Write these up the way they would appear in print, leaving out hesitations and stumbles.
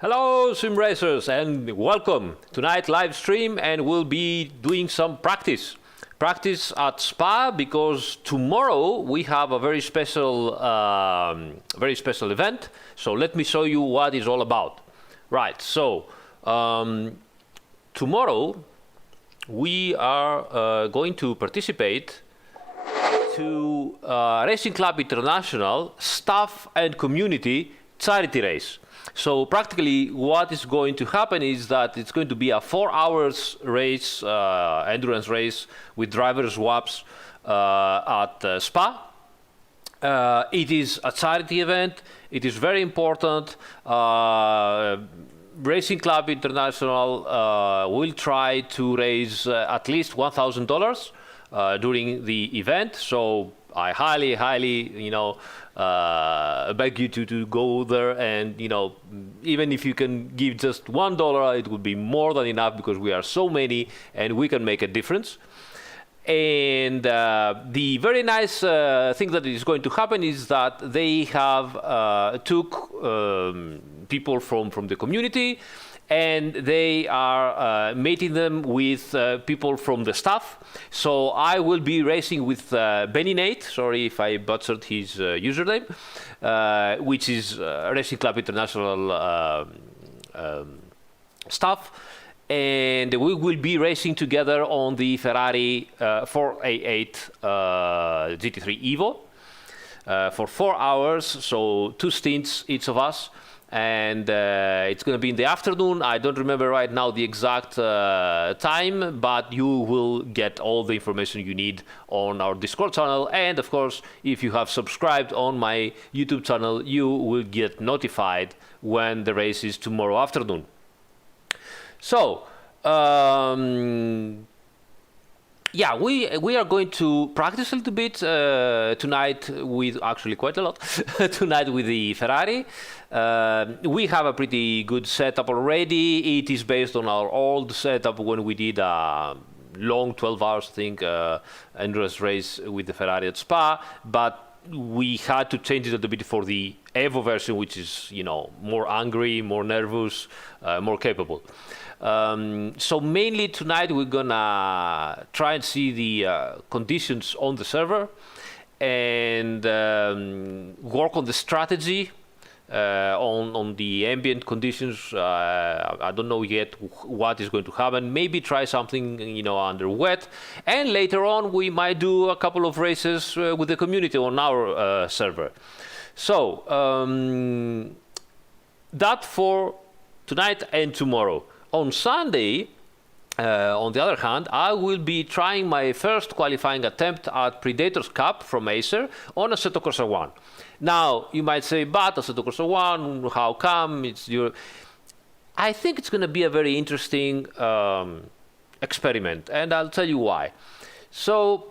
Hello sim racers and welcome. Tonight live stream and we'll be doing some practice at Spa because tomorrow we have a very special event. So let me show you what it's all about. Right, so tomorrow we are going to participate to Racing Club International Staff and Community Charity Race. So practically what is going to happen is that it's going to be a 4 hours race, endurance race with driver swaps at Spa. It is a charity event. It is very important. Racing Club International will try to raise at least $1,000 during the event. So I highly, beg you to go there, and even if you can give just $1, it would be more than enough because we are so many and we can make a difference. And the very nice thing that is going to happen is that they have took people from the community, and they are mating them with people from the staff. So I will be racing with Benny Nate, sorry if I butchered his username, which is Racing Club International staff. And we will be racing together on the Ferrari 488 GT3 EVO for 4 hours, so 2 stints each of us. And it's going to be in the afternoon. I don't remember right now the exact time, but you will get all the information you need on our Discord channel. And of course, if you have subscribed on my YouTube channel, you will get notified when the race is tomorrow afternoon. So, yeah, we are going to practice a little bit tonight with, actually quite a lot, tonight with the Ferrari. We have a pretty good setup already. It is based on our old setup when we did a long 12 hours, I think, endurance race with the Ferrari at Spa, but we had to change it a little bit for the EVO version, which is, more angry, more nervous, more capable. So mainly tonight we're gonna try and see the conditions on the server and work on the strategy on the ambient conditions. I don't know yet what is going to happen. Maybe try something under wet, and later on we might do a couple of races with the community on our server. So that for tonight and tomorrow. On Sunday, on the other hand, I will be trying my first qualifying attempt at Predators Cup from Acer on Assetto Corsa 1. Now, you might say, but Assetto Corsa 1, how come? I think it's going to be a very interesting experiment, and I'll tell you why. So,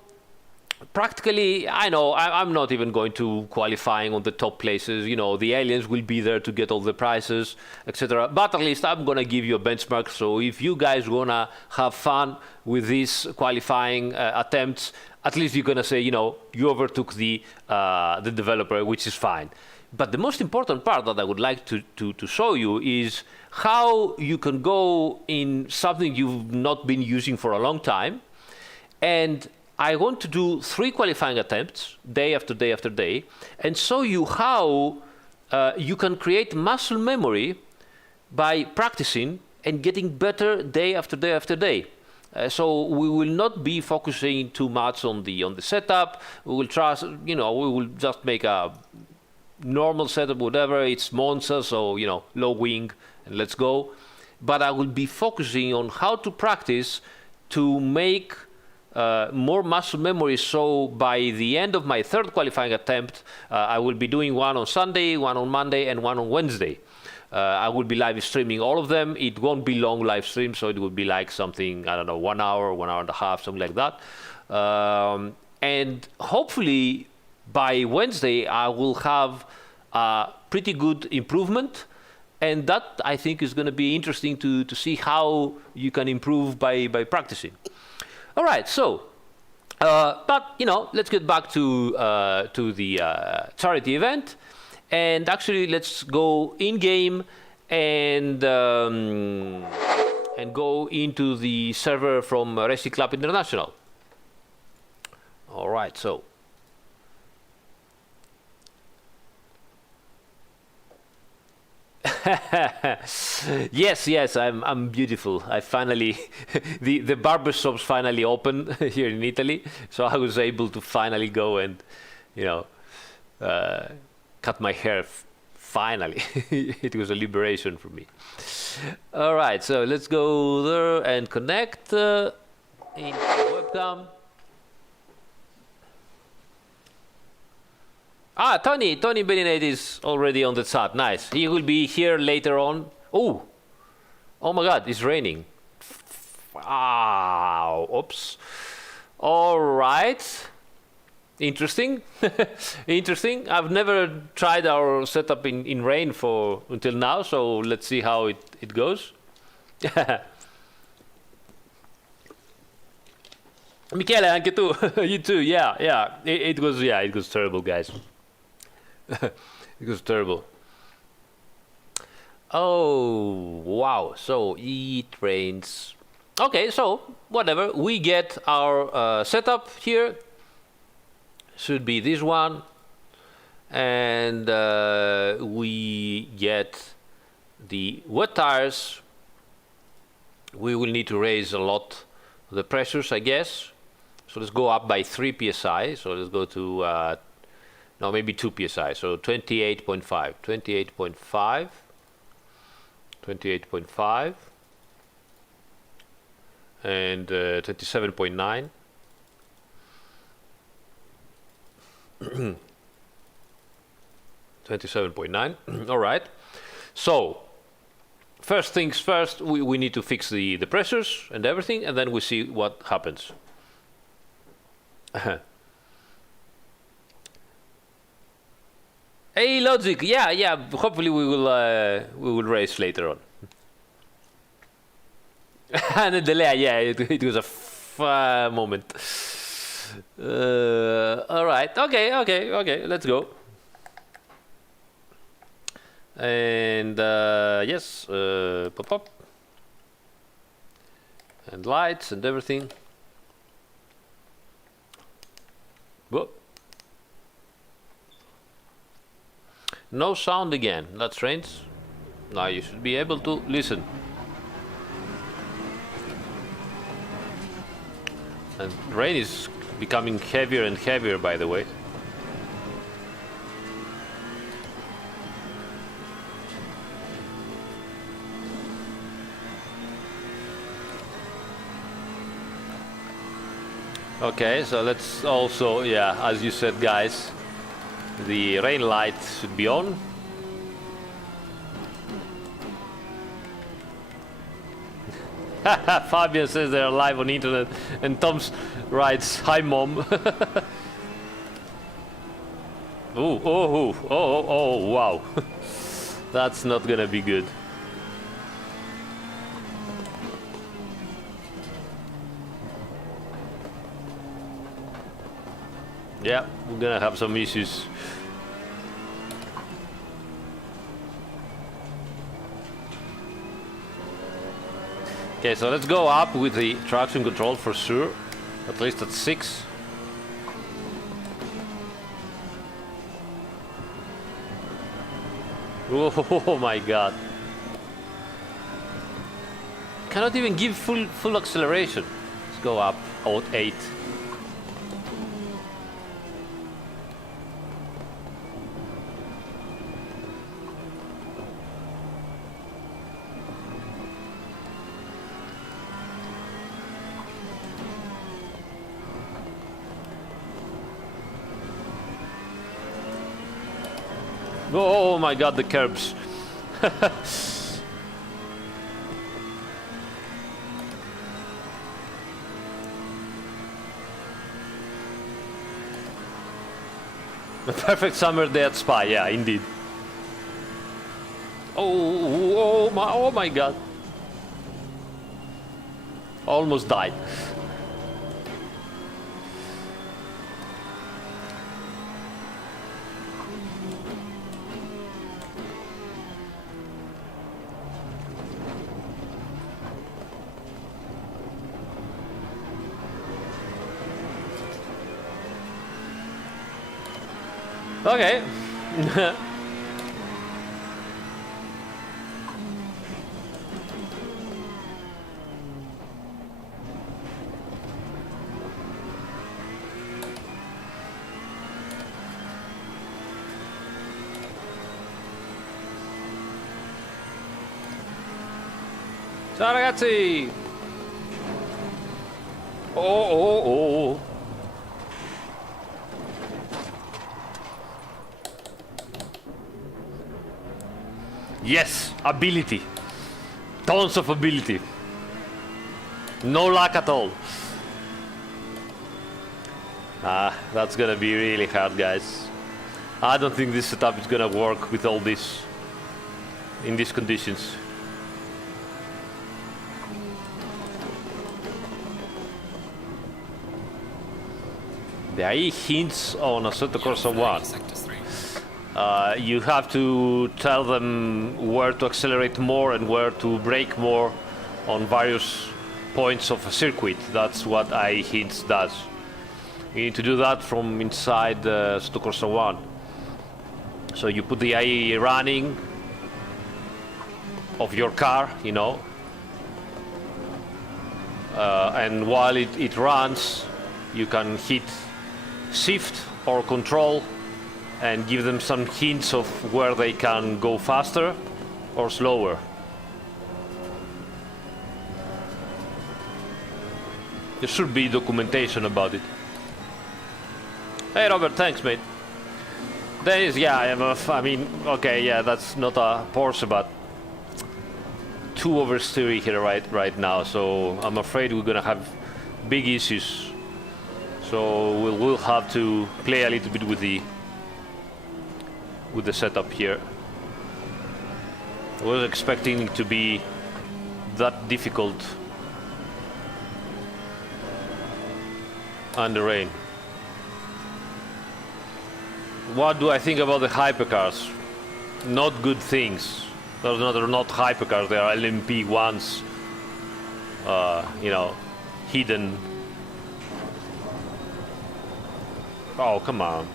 practically, I know I'm not even going to qualifying on the top places. The aliens will be there to get all the prizes, etc. But at least I'm gonna give you a benchmark. So if you guys wanna have fun with these qualifying attempts, at least you're gonna say, you overtook the developer, which is fine. But the most important part that I would like to show you is how you can go in something you've not been using for a long time, and I want to do 3 qualifying attempts, day after day after day, and show you how you can create muscle memory by practicing and getting better day after day after day. So we will not be focusing too much on the setup. We will try, we will just make a normal setup, whatever. It's Monza, so low wing, and let's go. But I will be focusing on how to practice to make more muscle memory. So by the end of my 3rd qualifying attempt, I will be doing one on Sunday, one on Monday, and one on Wednesday. I will be live streaming all of them. It won't be long live stream, so it will be like something, I don't know, 1 hour, 1 hour and a half, something like that. And hopefully by Wednesday, I will have a pretty good improvement. And that, I think, is going to be interesting to see how you can improve by practicing. All right, so, but let's get back to the charity event, and actually let's go in game and go into the server from Racing Club International. All right, so yes, I'm beautiful. I finally the barbershop's finally open here in Italy, so I was able to finally go and cut my hair. Finally, it was a liberation for me. All right, so let's go there and connect in webcam. Tony Beninate is already on the chat. Nice. He will be here later on. Oh my God, it's raining. Oops. All right. Interesting. Interesting. I've never tried our setup in rain until now, so let's see how it goes. Michele, anche tu. You too. Yeah. It was terrible, guys. It was terrible. Oh, wow. So it rains. Okay, so whatever. We get our setup here. Should be this one. And we get the wet tires. We will need to raise a lot the pressures, I guess. So let's go up by 3 psi. So let's go to no, maybe 2 psi. So 28.5, and 27.9. 27.9. All right. So first things first, we need to fix the pressures and everything, and then we see what happens. Hey, Logic. Yeah. Hopefully we will race later on. And the delay. Yeah, it was a moment. All right. Okay. Let's go. And yes, pop, and lights and everything. Whoa. No sound again. That's strange. Now you should be able to listen. And rain is becoming heavier and heavier, by the way. Okay, so let's also, as you said, guys, the rain light should be on. Fabian says they're live on internet, and Tom writes, "Hi, mom." Oh, wow. That's not gonna be good. Yeah, we're gonna have some issues. Okay, so let's go up with the traction control for sure, at least at 6. Oh my God! Cannot even give full acceleration. Let's go up at 8. Oh my God, the curbs. The perfect summer day at Spa, yeah, indeed. Oh my God. Almost died. Okay. Ciao ragazzi! Oh. Yes, ability. Tons of ability. No luck at all. That's gonna be really hard, guys. I don't think this setup is gonna work with all this in these conditions. The AI hints on Assetto Corsa 1. You have to tell them where to accelerate more and where to brake more on various points of a circuit. That's what AI hints does. You need to do that from inside Assetto Corsa 1. So you put the AI running of your car, you know, and while it runs, you can hit shift or control and give them some hints of where they can go faster or slower. There should be documentation about it. Hey Robert, thanks mate. Dennis, yeah, I mean, okay, yeah, that's not a Porsche, but too oversteery here right now, so I'm afraid we're gonna have big issues. So we'll have to play a little bit with the setup here. I wasn't expecting it to be that difficult under rain. What do I think about the hypercars? Not good things. They're not hypercars, they are LMP ones, you know, hidden. Oh, come on.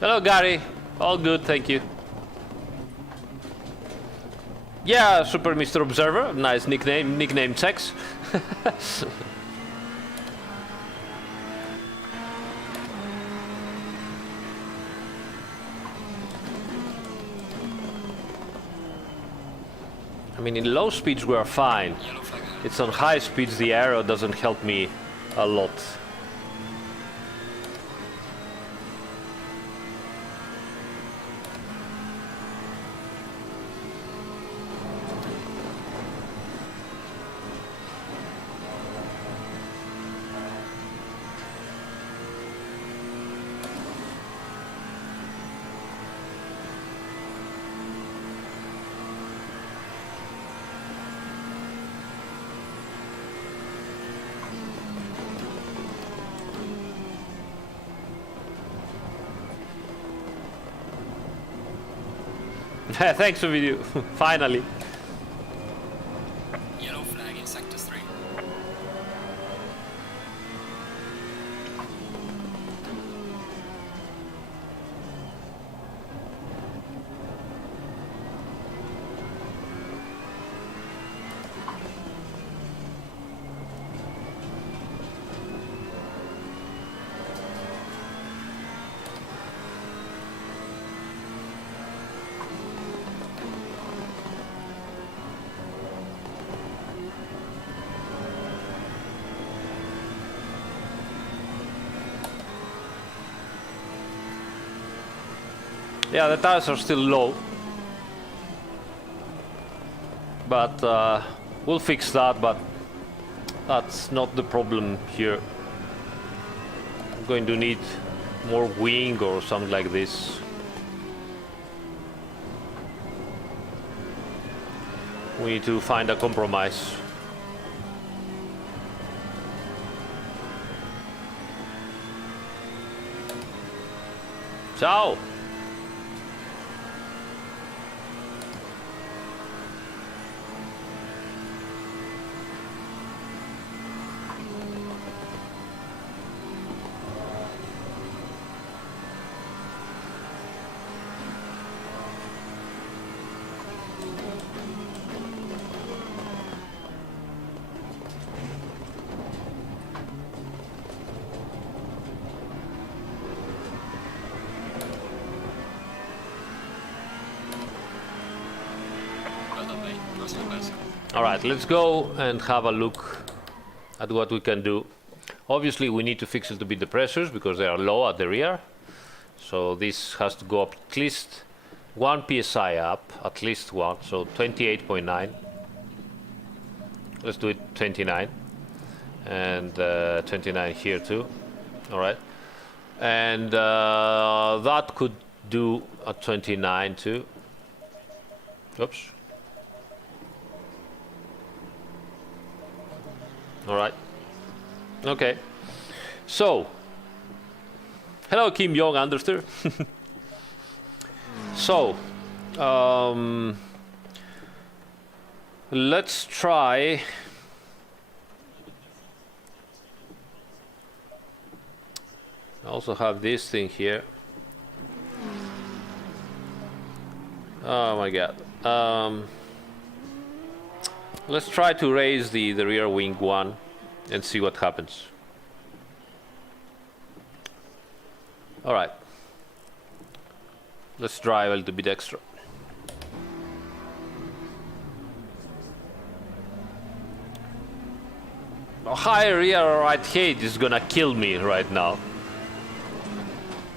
Hello, Gary. All good, thank you. Yeah, Super Mr. Observer. Nice nickname checks. I mean, in low speeds we are fine. It's on high speeds the aero doesn't help me a lot. Thanks for video. Finally. Yellow flag in sector 3. Yeah, the tires are still low, but we'll fix that, but that's not the problem here. I'm going to need more wing or something like this. We need to find a compromise. Ciao! Alright, let's go and have a look at what we can do. Obviously we need to fix a little bit the pressures because they are low at the rear. So this has to go up at least 1 psi up, at least one, so 28.9. Let's do it 29. And 29 here too. Alright. And that could do a 29 too. Oops. Alright. Okay. So, hello Kim Jong Underster. So, let's try. I also have this thing here. Oh my god. Let's try to raise the rear wing one and see what happens. Alright. Let's drive a little bit extra. A high rear right height is gonna kill me right now.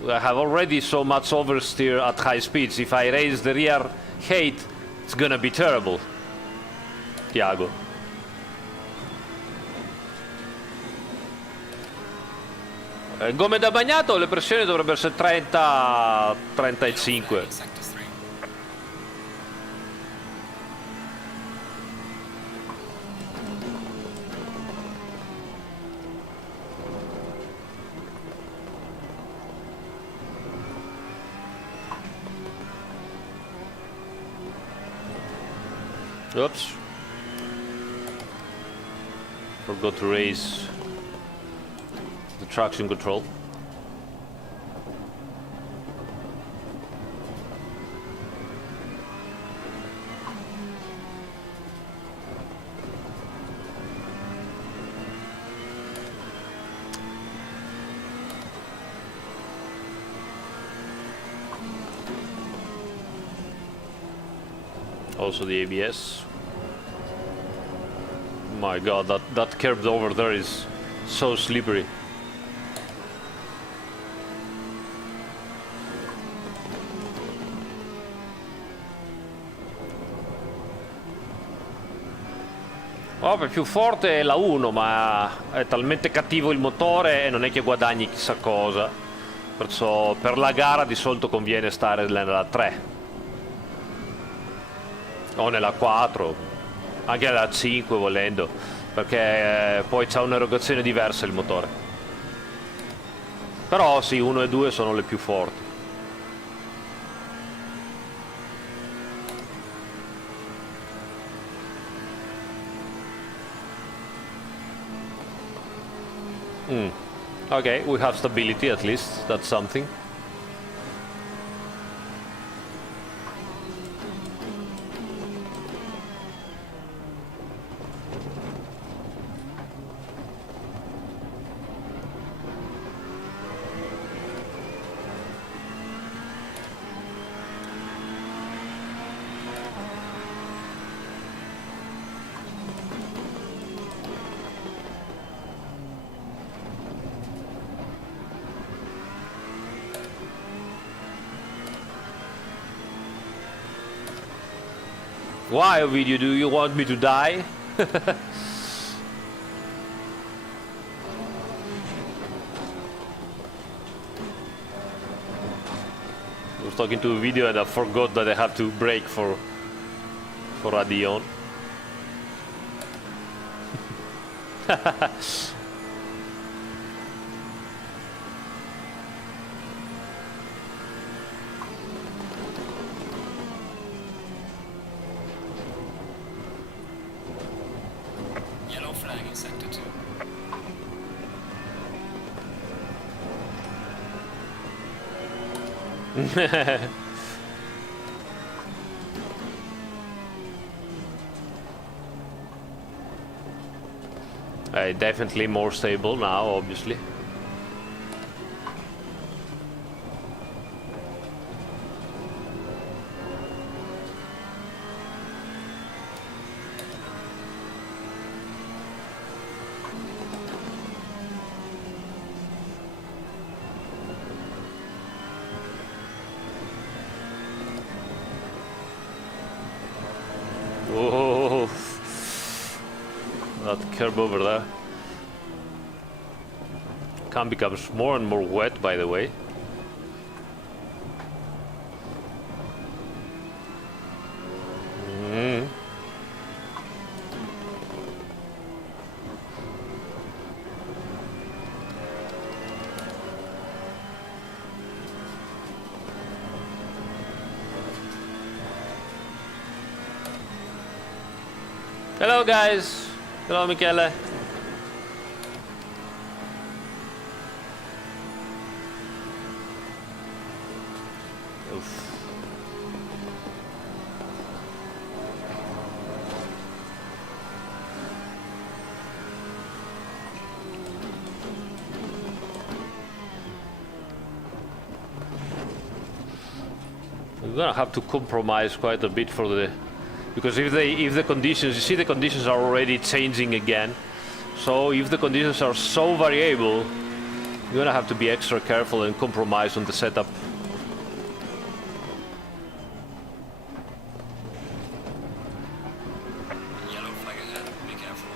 I have already so much oversteer at high speeds. If I raise the rear height, it's gonna be terrible. Tiago. Gomme da bagnato, le pressioni dovrebbero essere 30-35. Oops. Forgot to raise the traction control. Also the ABS. My god, that curve over there is so slippery. Vabbè, più forte è la 1, ma è talmente cattivo il motore e non è che guadagni chissà cosa. Perciò per la gara di solito conviene stare nella 3. O nella 4, anche nella 5 volendo, perché poi c'ha un'erogazione diversa il motore. Però sì, 1 e 2 sono le più forti. Okay, we have stability at least, that's something. Why, Ovidio, do you want me to die? I was talking to a video and I forgot that I have to brake for Adion. Definitely more stable now, obviously. curb over there. Cam becomes more and more wet, by the way. Hello guys. Hello Michele. We're gonna have to compromise quite a bit for the, because if the conditions, you see the conditions are already changing again. So if the conditions are so variable, you're gonna have to be extra careful and compromise on the setup. Yellow flag ahead, be careful.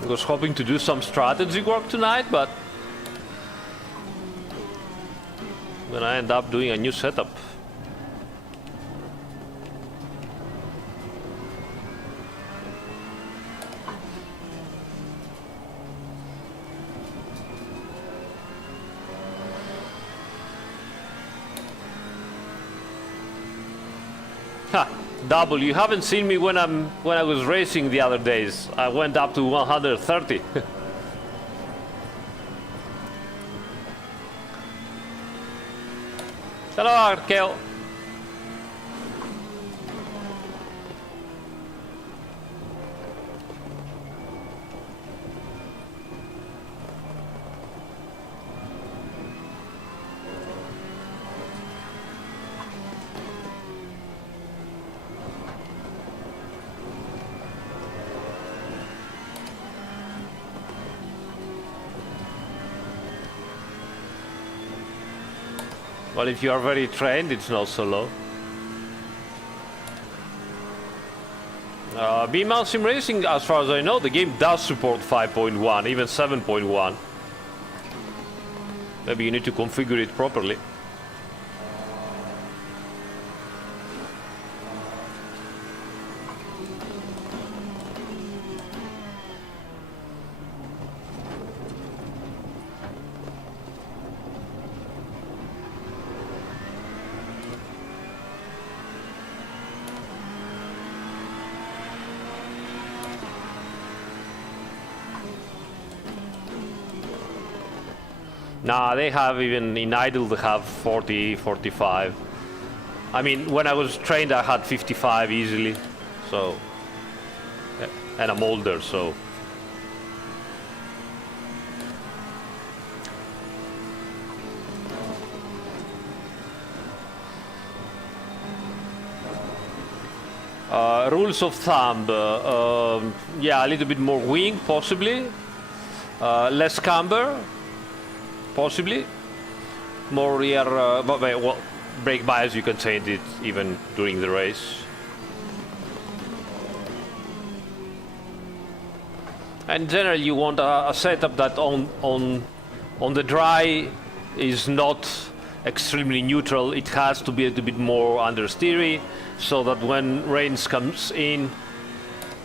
I was hoping to do some strategy work tonight, but then I end up doing a new setup. Ha! Double, you haven't seen me when I was racing the other days. I went up to 130. Hello, Arkel. Well, if you are very trained, it's not so low. Beam Sim Racing, as far as I know, the game does support 5.1, even 7.1. Maybe you need to configure it properly. Nah, they have, even in idle, they have 40, 45. I mean, when I was trained, I had 55 easily. So, and I'm older, so. Rules of thumb, yeah, a little bit more wing, possibly. Less camber. Possibly more rear, well, brake bias. You can change it even during the race. And generally, you want a setup that on the dry is not extremely neutral. It has to be a little bit more understeery, so that when rains comes in,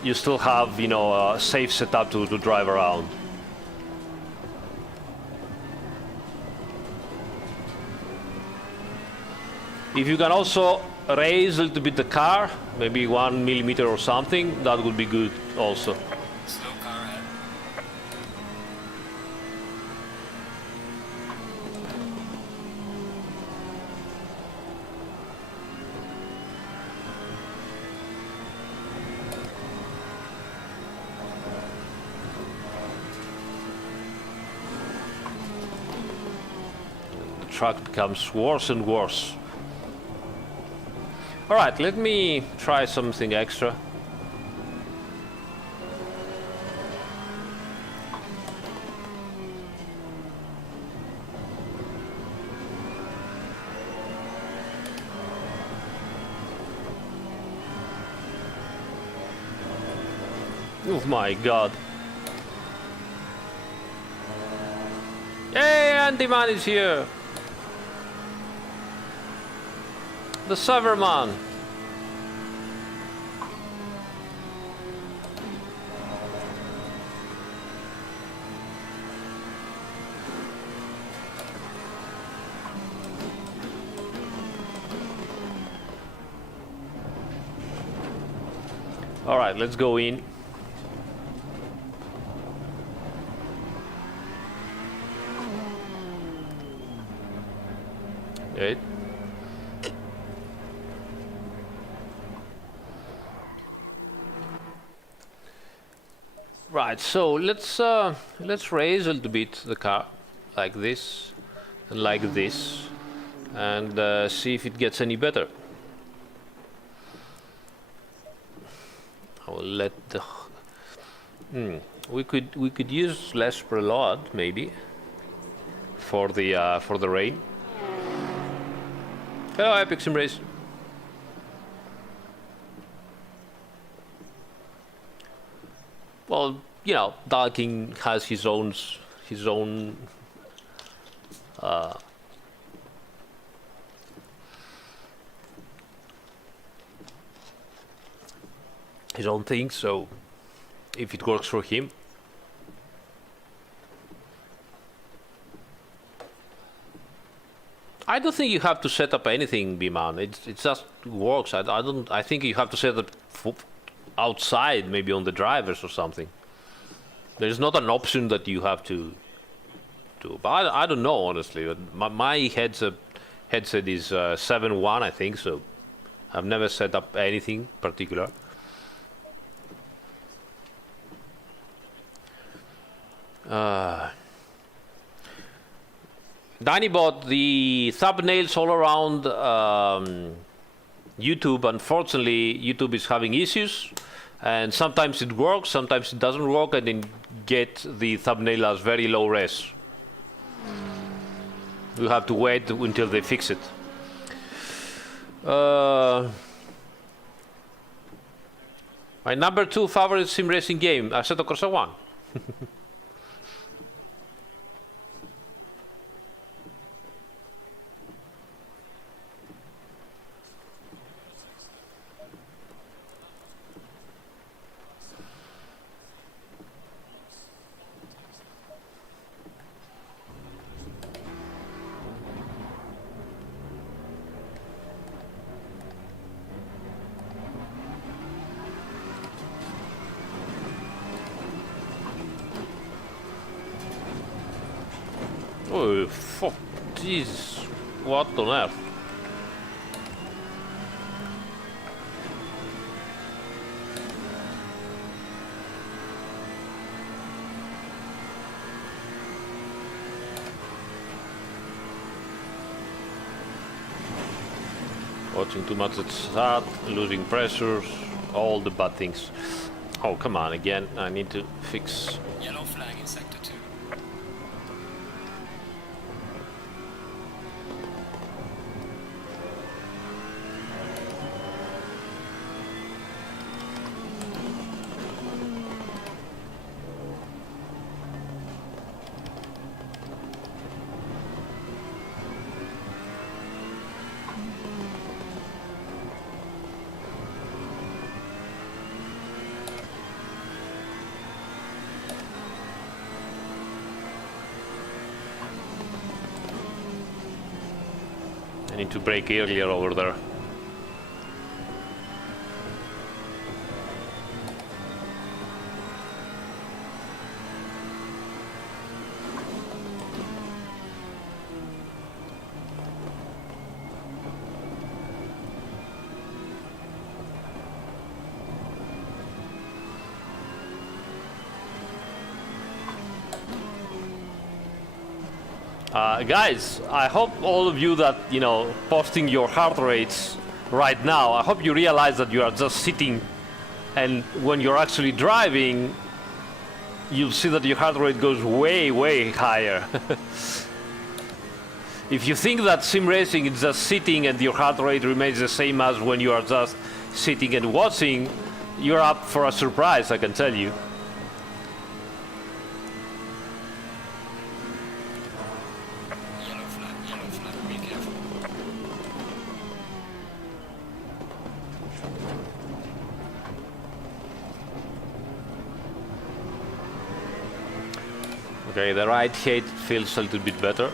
you still have, you know, a safe setup to drive around. If you can also raise a little bit the car, maybe 1 millimeter or something, that would be good also. Slow car ahead. truck becomes worse and worse. Alright, let me try something extra. Oh my god. Hey, Andy-Man is here! The Severman! Alright, let's go in. Right. Right, so let's raise a little bit the car like this and like this, and see if it gets any better. I will let the we could use less preload maybe for the rain. Hello, Epic Sim Race. Well, you know, Dalking has his own thing, so if it works for him. I don't think you have to set up anything, B-Man. It just works. I think you have to set it outside, maybe on the drivers or something. There's not an option that you have to do. But I don't know, honestly. My headset is 7.1, I think, so I've never set up anything particular. Danny bought the thumbnails all around YouTube. Unfortunately, YouTube is having issues, and sometimes it works, sometimes it doesn't work, and then get the thumbnail as very low res. You have to wait until they fix it. My number 2 favorite sim racing game, Assetto Corsa 1. Oh, fuck. Jesus. What on earth? Watching too much at SAT, losing pressures, all the bad things. Oh, come on, again. I need to fix. Yellow flag in sector 2. I need to brake earlier over there. Guys, I hope all of you that, you know, posting your heart rates right now, I hope you realize that you are just sitting, and when you're actually driving, you'll see that your heart rate goes way, way higher. If you think that sim racing is just sitting and your heart rate remains the same as when you are just sitting and watching, you're up for a surprise, I can tell you. Yellow flag, be careful. Okay, the right height feels a little bit better.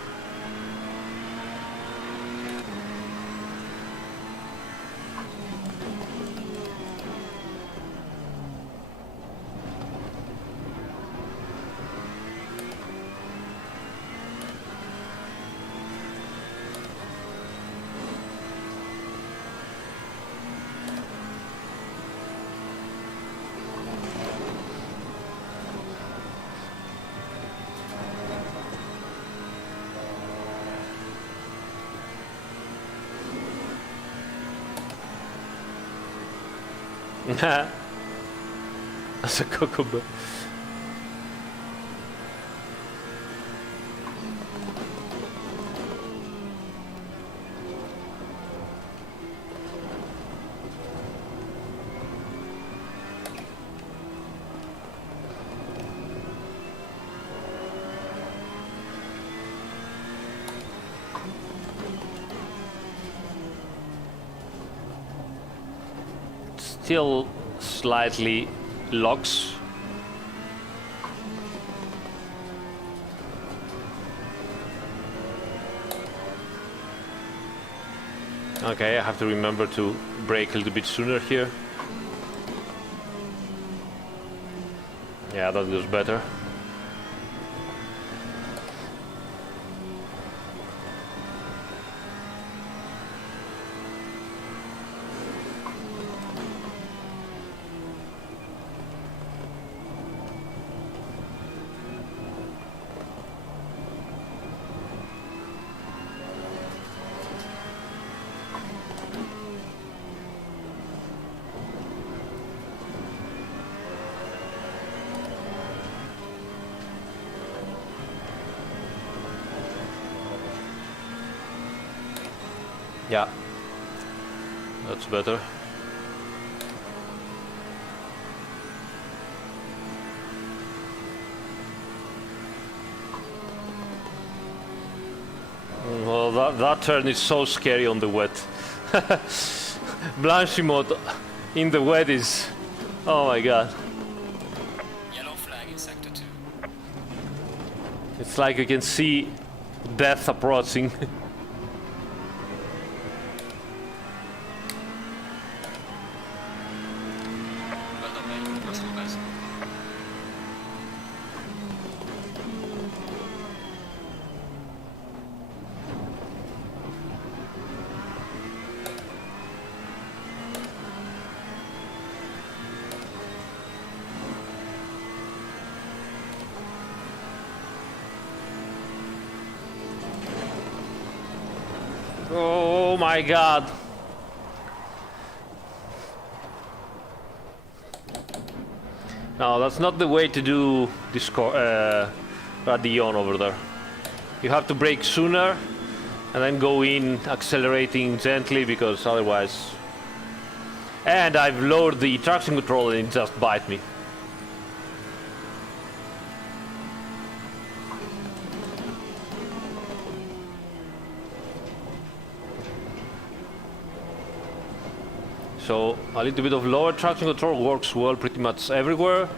That's a cucumber. Still slightly locks. Okay, I have to remember to brake a little bit sooner here. Yeah, that goes better. Yeah, that's better. Well, that turn is so scary on the wet. Blanchimont in the wet is... oh my god. Yellow flag in sector 2. It's like you can see death approaching. Well done, mate. That's your best. Oh my god. No, that's not the way to do this Radion over there. You have to brake sooner and then go in accelerating gently, because otherwise... And I've lowered the traction control and it just bite me. So a little bit of lower traction control works well pretty much everywhere,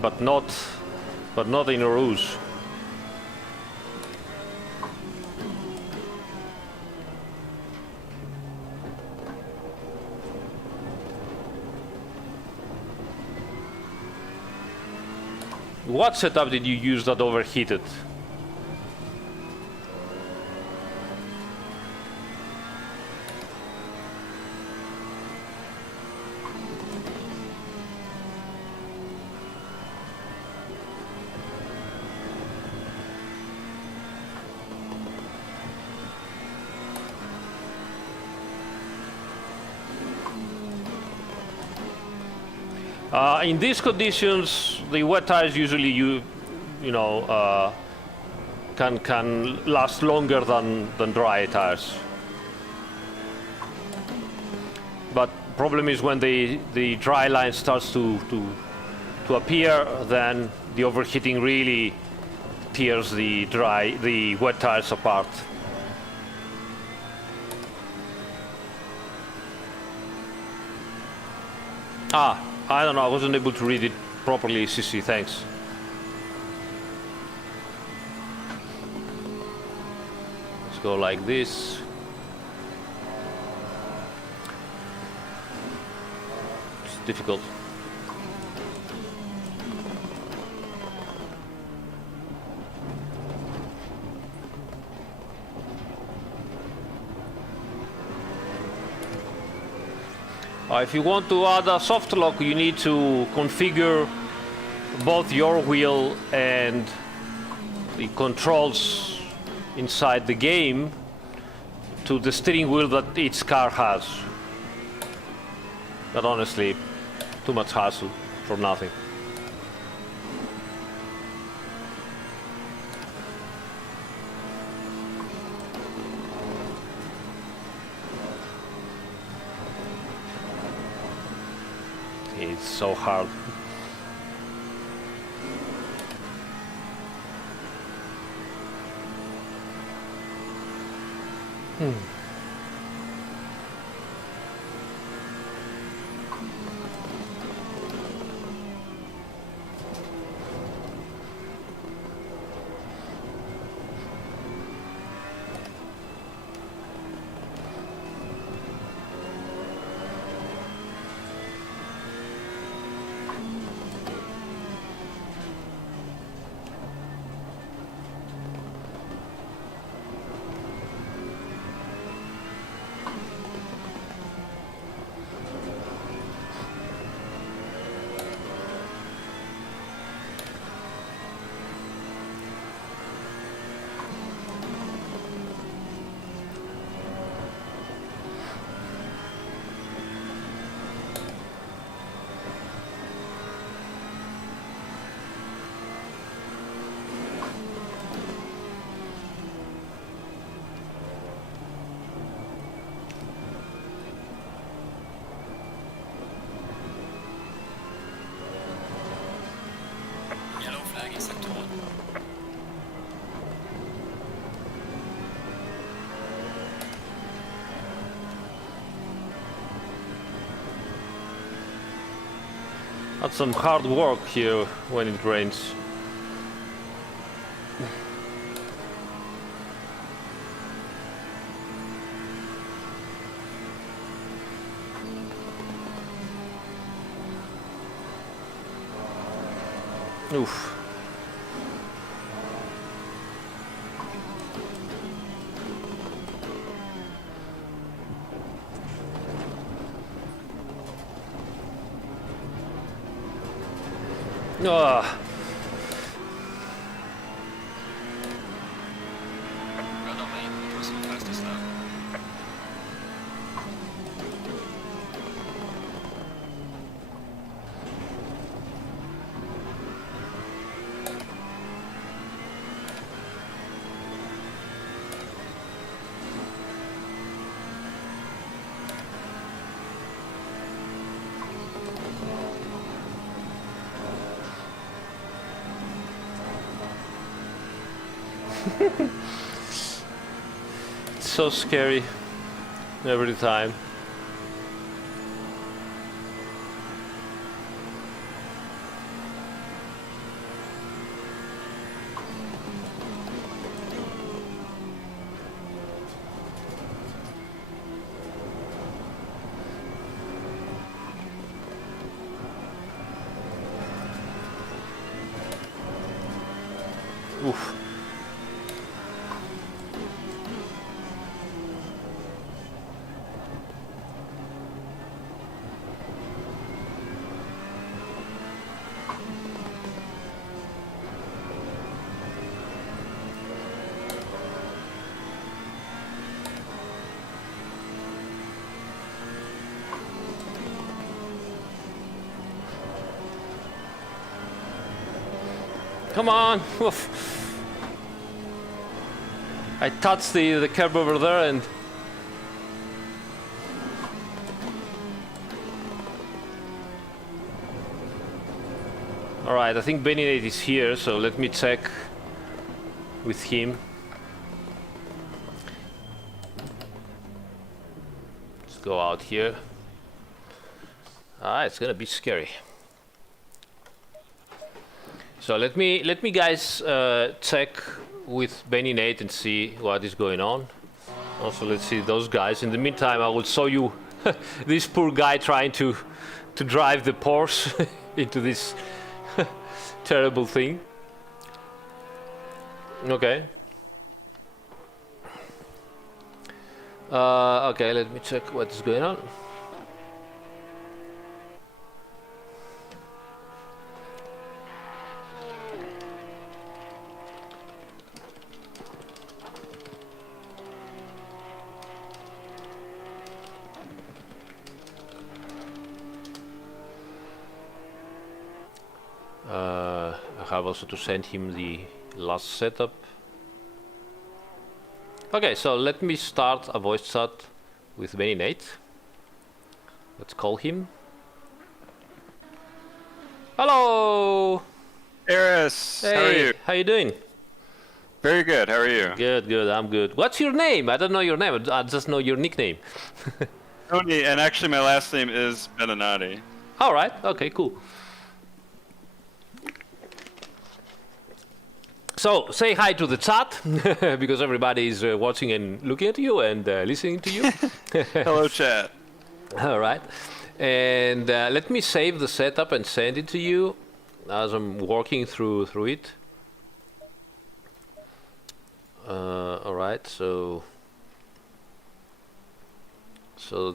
but not in Rouge. What setup did you use that overheated? In these conditions, the wet tires usually can last longer than dry tires. But problem is when the dry line starts to appear, then the overheating really tears the wet tires apart. I don't know, I wasn't able to read it properly, CC, thanks. Let's go like this. It's difficult. If you want to add a soft lock, you need to configure both your wheel and the controls inside the game to the steering wheel that each car has. But honestly, too much hassle for nothing. It's so hard. Yellow flag in sector 1. That's some hard work here when it rains. Oof. Ah. Red on main, personal fastest now. It's so scary every time. Oof. Come on! Oof. I touched the curb over there and... Alright, I think Beninate is here, so let me check with him. Let's go out here. It's gonna be scary. So let me guys check with Beninate and see what is going on. Also, let's see those guys. In the meantime, I will show you this poor guy trying to drive the Porsche into this terrible thing. Okay. Okay, let me check what is going on. I have also to send him the last setup. Okay, so let me start a voice chat with Beninate. Let's call him. Hello! Aris, Hey, how are you? how you doing? Very good, how are you? Good, good, I'm good. What's your name? I don't know your name, I just know your nickname. Tony, and actually my last name is Beninati. Alright, okay, cool. So, say hi to the chat, because everybody is watching and looking at you and listening to you. Hello, chat. Alright. And let me save the setup and send it to you as I'm working through it. Alright, so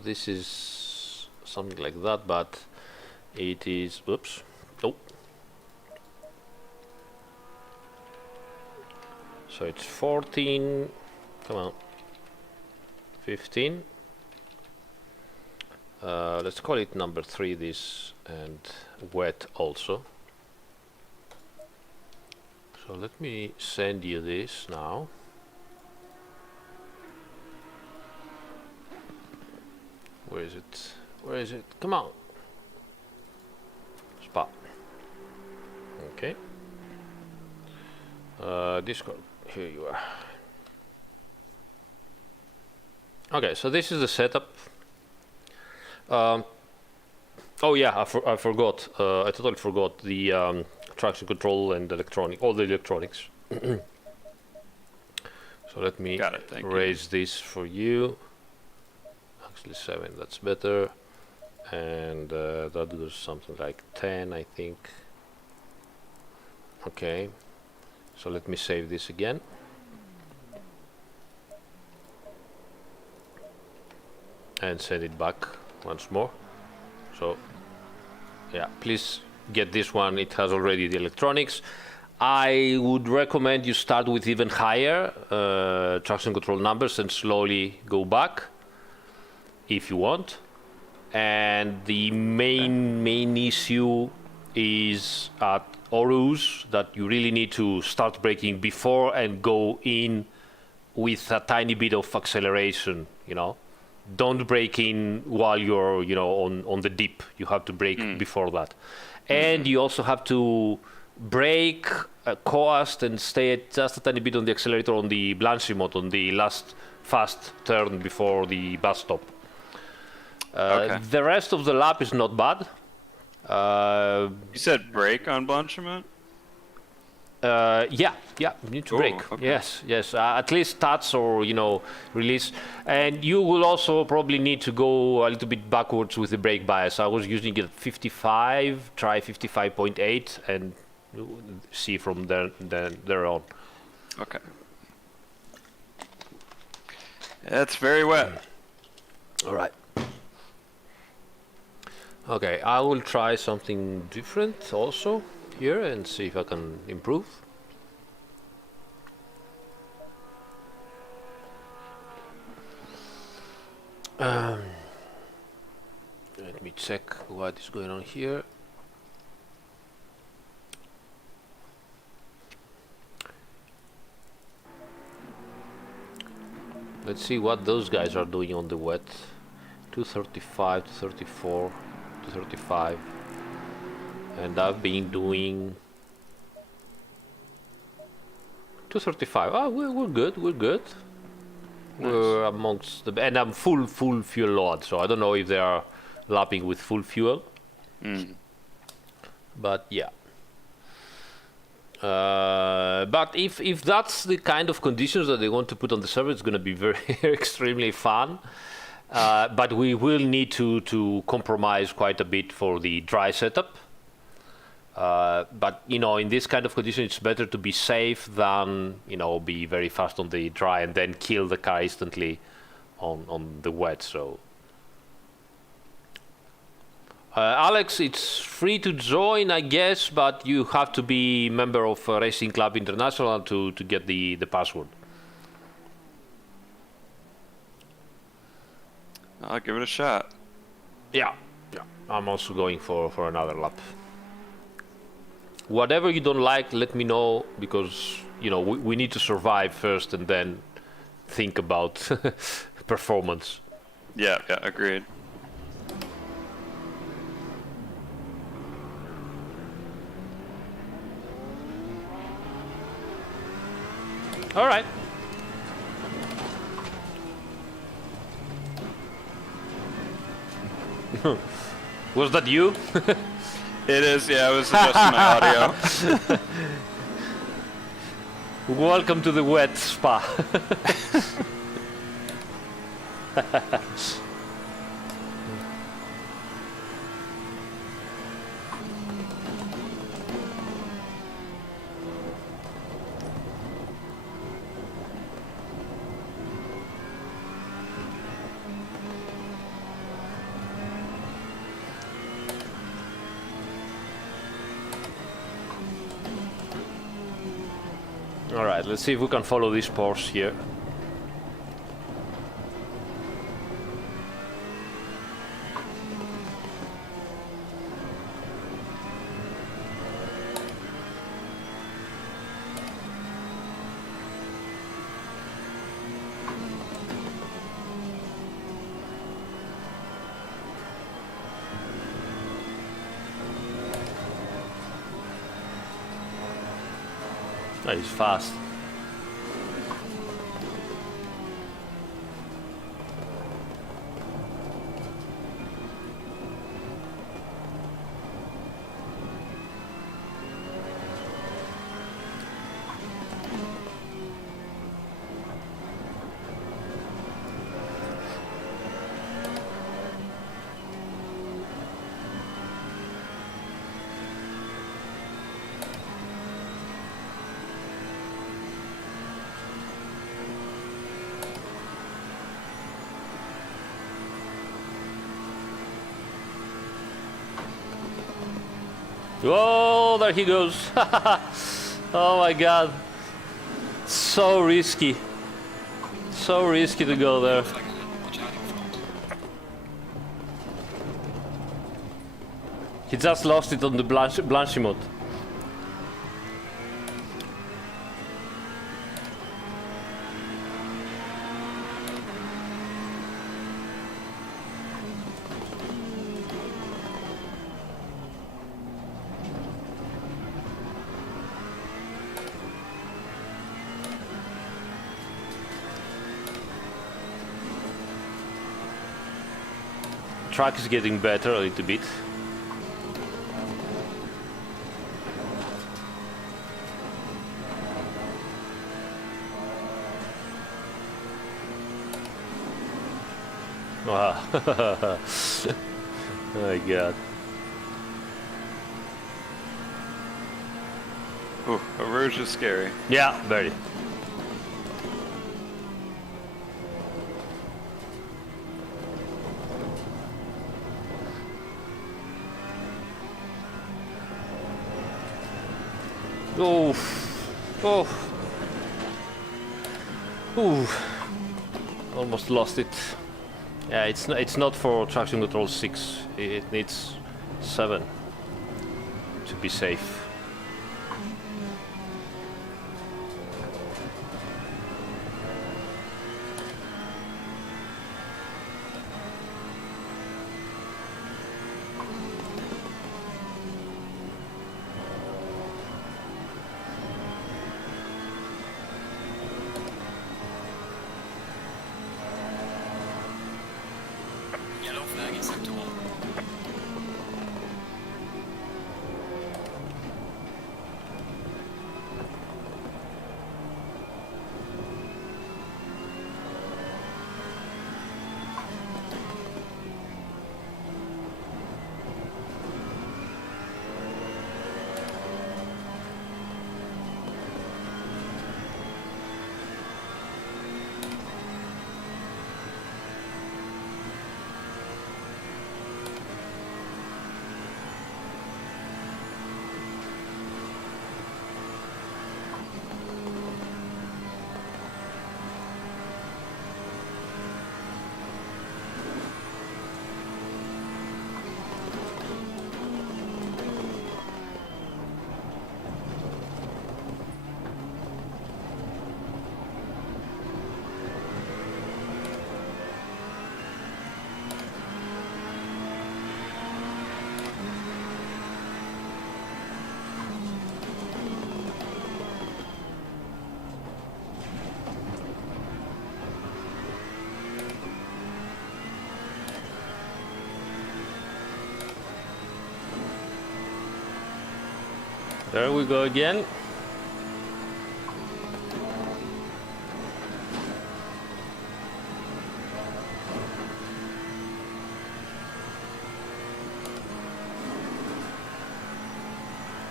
this is something like that, but it is, oops, oh. So it's 14, come on, 15. Let's call it number 3 this, and wet also. So let me send you this now. Where is it? Where is it? Come on. Spot. Okay. Discord. Here you are. Okay, so this is the setup. Oh yeah, I forgot. I totally forgot the traction control and electronic, all the electronics. So let me raise this for you. Actually 7, that's better. And that goes something like 10, I think. Okay. So let me save this again. And send it back once more. So yeah, please get this one. It has already the electronics. I would recommend you start with even higher traction control numbers and slowly go back if you want. And the main issue is at Orus that you really need to start braking before and go in with a tiny bit of acceleration, you know. Don't brake in while you're, you know, on the dip. You have to brake before that. And you also have to brake, coast, and stay at just a tiny bit on the accelerator on the Blanche mode, on the last fast turn before the bus stop. The rest of the lap is not bad. You said brake on Blanchiment? Yeah, you need to brake. Okay. Yes. At least touch or, you know, release. And you will also probably need to go a little bit backwards with the brake bias. I was using it at 55, try 55.8, and see from there on. Okay. That's very wet. All right. Okay, I will try something different also here and see if I can improve. Let me check what is going on here. Let's see what those guys are doing on the wet. 235, 234, 235. And I've been doing 235. Oh, we're good. We're good. Nice. We're amongst the, and I'm full fuel load, so I don't know if they are lapping with full fuel. But yeah. But if that's the kind of conditions that they want to put on the server, it's going to be very extremely fun. But we will need to compromise quite a bit for the dry setup. But in this kind of condition, it's better to be safe than be very fast on the dry and then kill the car instantly on the wet. So. Alex, it's free to join, I guess, but you have to be member of Racing Club International to get the password. I'll give it a shot. Yeah. I'm also going for another lap. Whatever you don't like, let me know, because we need to survive first and then think about performance. Yeah, agreed. All right. Was that you? It is, yeah, I was adjusting my audio. Welcome to the wet spa. All right, let's see if we can follow this Porsche here. Oh, he's fast. Oh, there he goes. Oh my god. So risky. So risky to go there. Watch out in front. He just lost it on the Blanchi mode. Track is getting better a little bit. Wow. Oh my god. Ooh, a Rouge is scary. Yeah, very. Oh, oh, ooh, almost lost it. Yeah, it's not for traction control 6. It needs 7 to be safe. There we go again.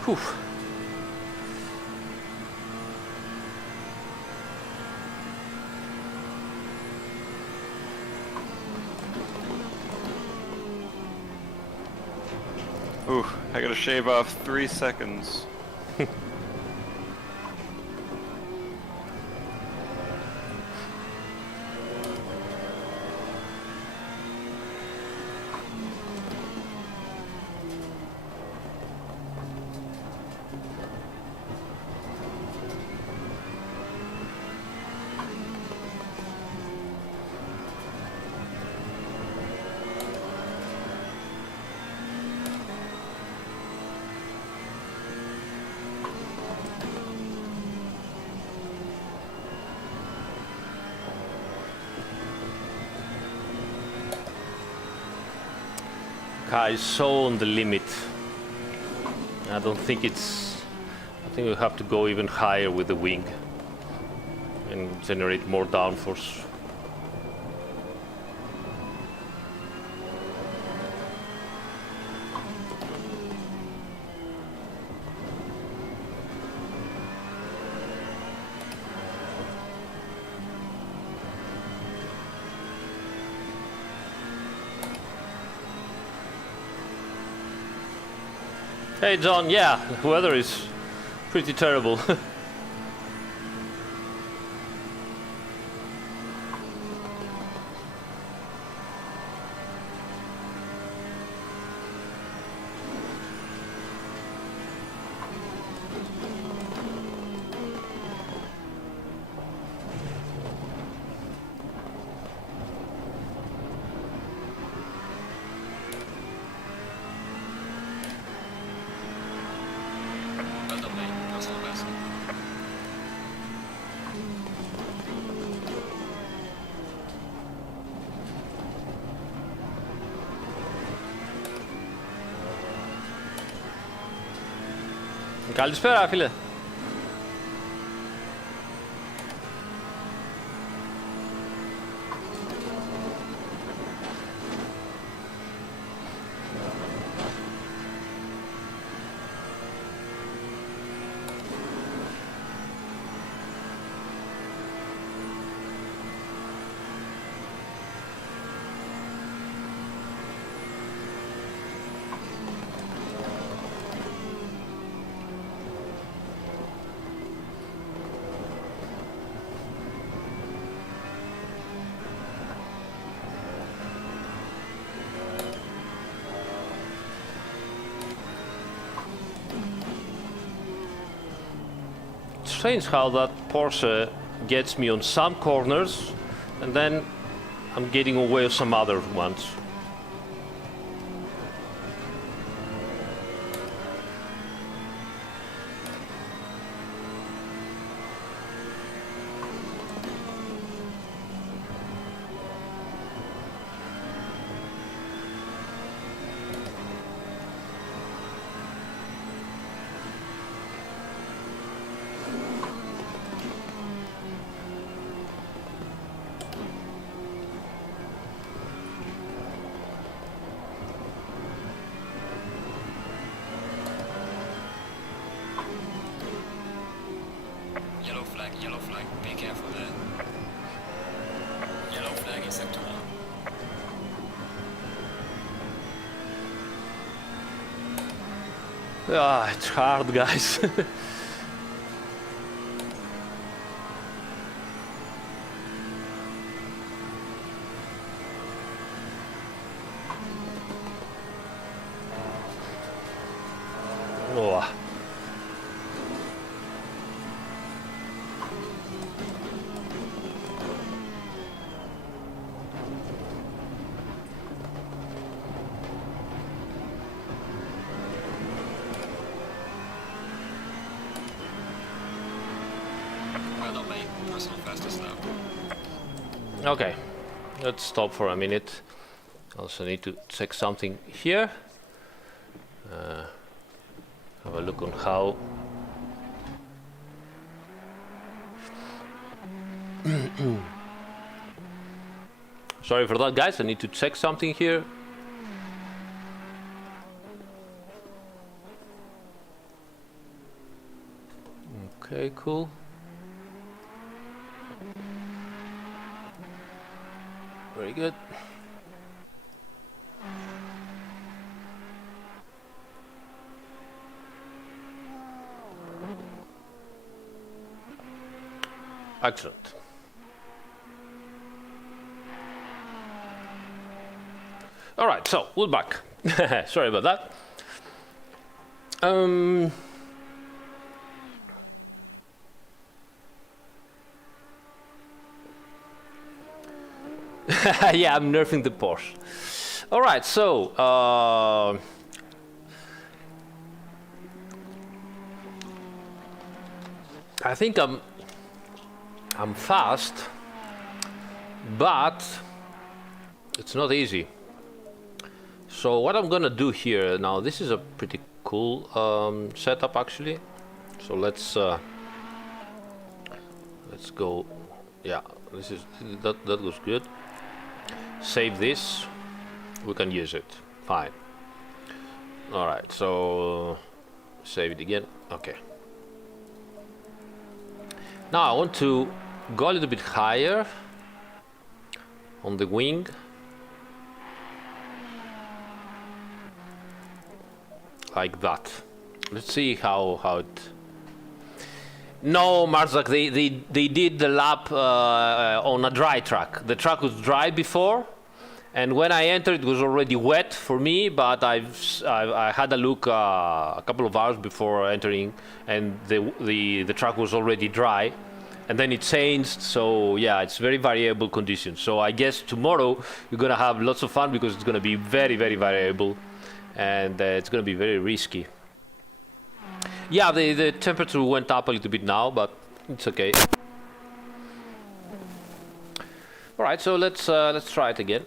Whew. Ooh, I gotta shave off 3 seconds. Car is so on the limit. I don't think it's... I think we have to go even higher with the wing and generate more downforce. Hey John, yeah, the weather is pretty terrible. Well done, mate. Personal best. Καλησπέρα φίλε. Strange how that Porsche gets me on some corners and then I'm getting away with some other ones. Yellow flag, be careful there. Yellow flag in sector 1. Ah, it's hard, guys. Oh. Well done, mate. Personal fastest lap. Okay, let's stop for a minute. Also need to check something here. Have a look on how. Sorry for that, guys. I need to check something here. Okay, cool. Very good. Excellent. All right, so we're back. Sorry about that. Yeah, I'm nerfing the Porsche. All right, so I think I'm fast, but it's not easy. So what I'm gonna do here now, this is a pretty cool setup actually. So let's go. Yeah, this is that goes good. Save this. We can use it. Fine. All right. So save it again. Okay. Now I want to go a little bit higher on the wing. Like that. Let's see how it. No, Marzak, they did the lap on a dry track. The track was dry before, and when I entered, it was already wet for me. But I had a look a couple of hours before entering, and the track was already dry, and then it changed. So yeah, it's very variable conditions. So I guess tomorrow you're gonna have lots of fun because it's gonna be very variable, and it's gonna be very risky. Yeah, the temperature went up a little bit now, but it's okay. All right, so let's try it again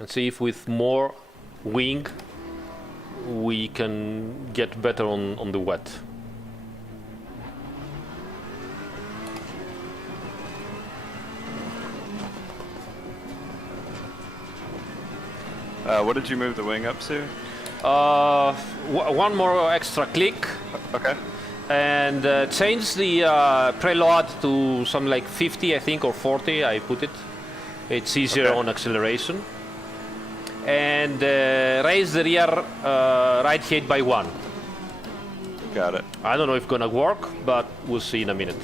and see if with more wing we can get better on the wet. What did you move the wing up to? One more extra click. Okay. And change the preload to something like 50, I think, or 40. I put it. It's easier on acceleration. And raise the rear right height by 1. Got it. I don't know if it's gonna work, but we'll see in a minute.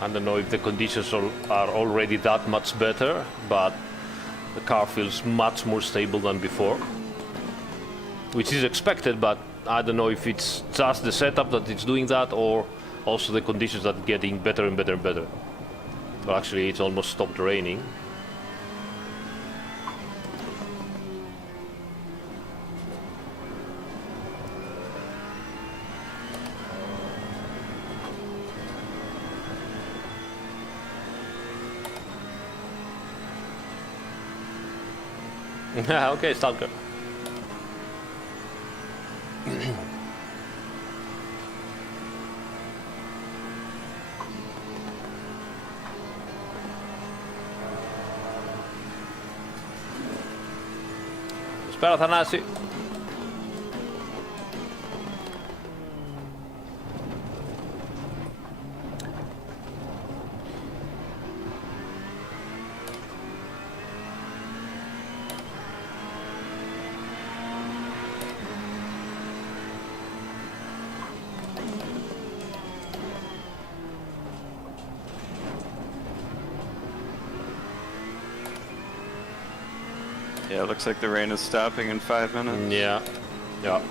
I don't know if the conditions are already that much better, but the car feels much more stable than before, which is expected, but I don't know if it's just the setup that it's doing that or also the conditions that are getting better and better and better. Well, actually, it's almost stopped raining. Okay, Stalker. Espera, Thanasi. Yeah, it looks like the rain is stopping in 5 minutes. Yeah. Yeah.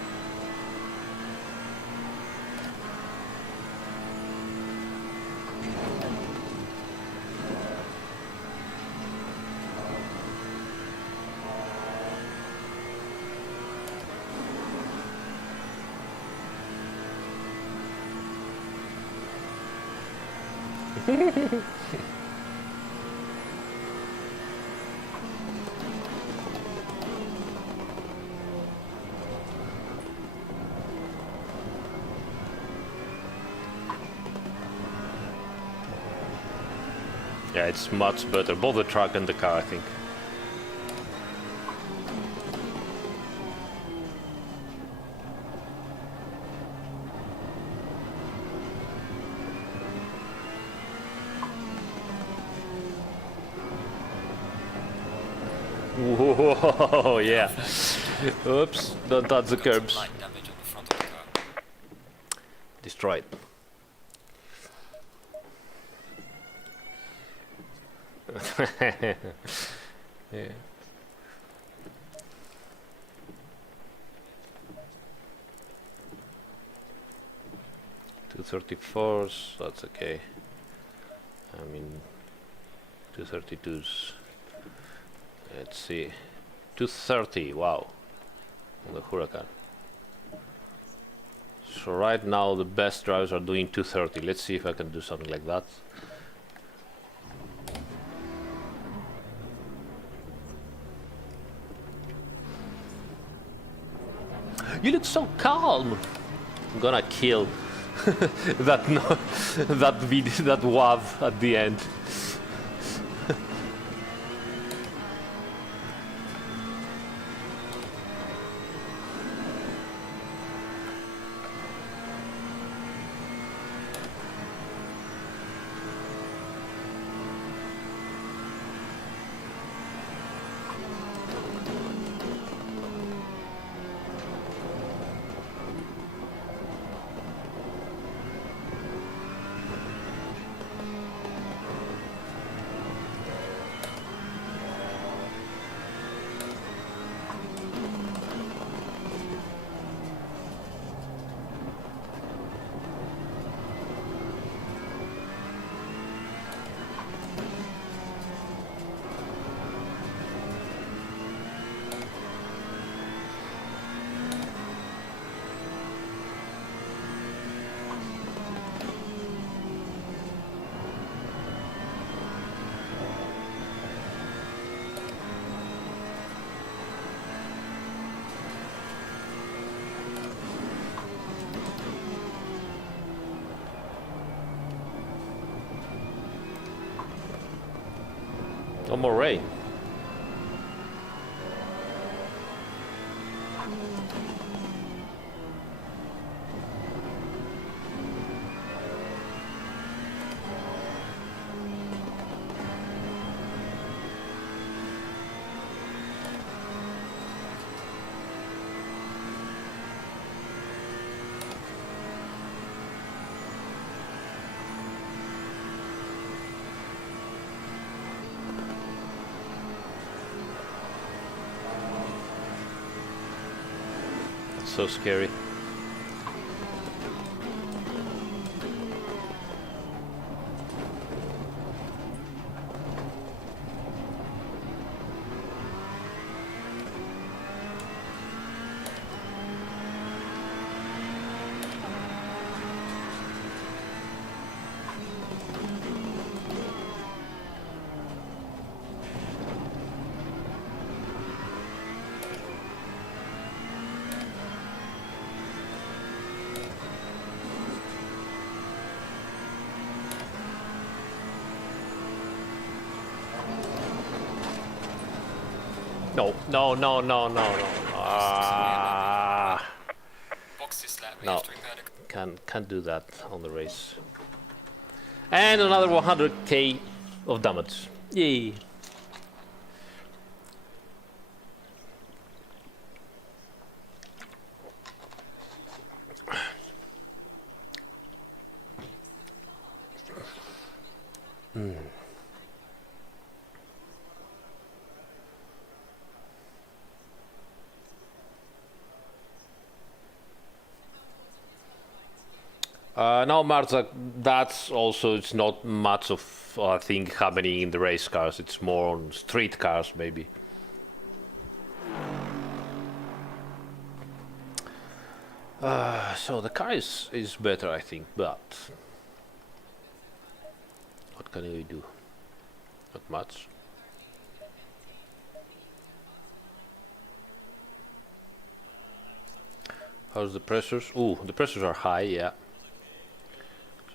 Yeah, it's much better, both the truck and the car, I think. Whoa, yeah. Oops, don't touch the curbs. Light damage on the front of the car. Destroyed. Yeah. .234s, that's okay. I mean, 232s. Let's see. 230, wow. On the Huracan. So right now the best drivers are doing 230. Let's see if I can do something like that. You look so calm. I'm gonna kill that that WAV at the end. No more rain. So scary. No, no, no, no, no, no. Ah, Box is slap. We no, have to repair the can't do that on the race. And another 100k of damage. Yay. No, Marta, that's also, it's not much of a thing happening in the race cars. It's more on street cars, maybe. So the car is better, I think, but what can we do? Not much. How's the pressures? Ooh, the pressures are high, yeah.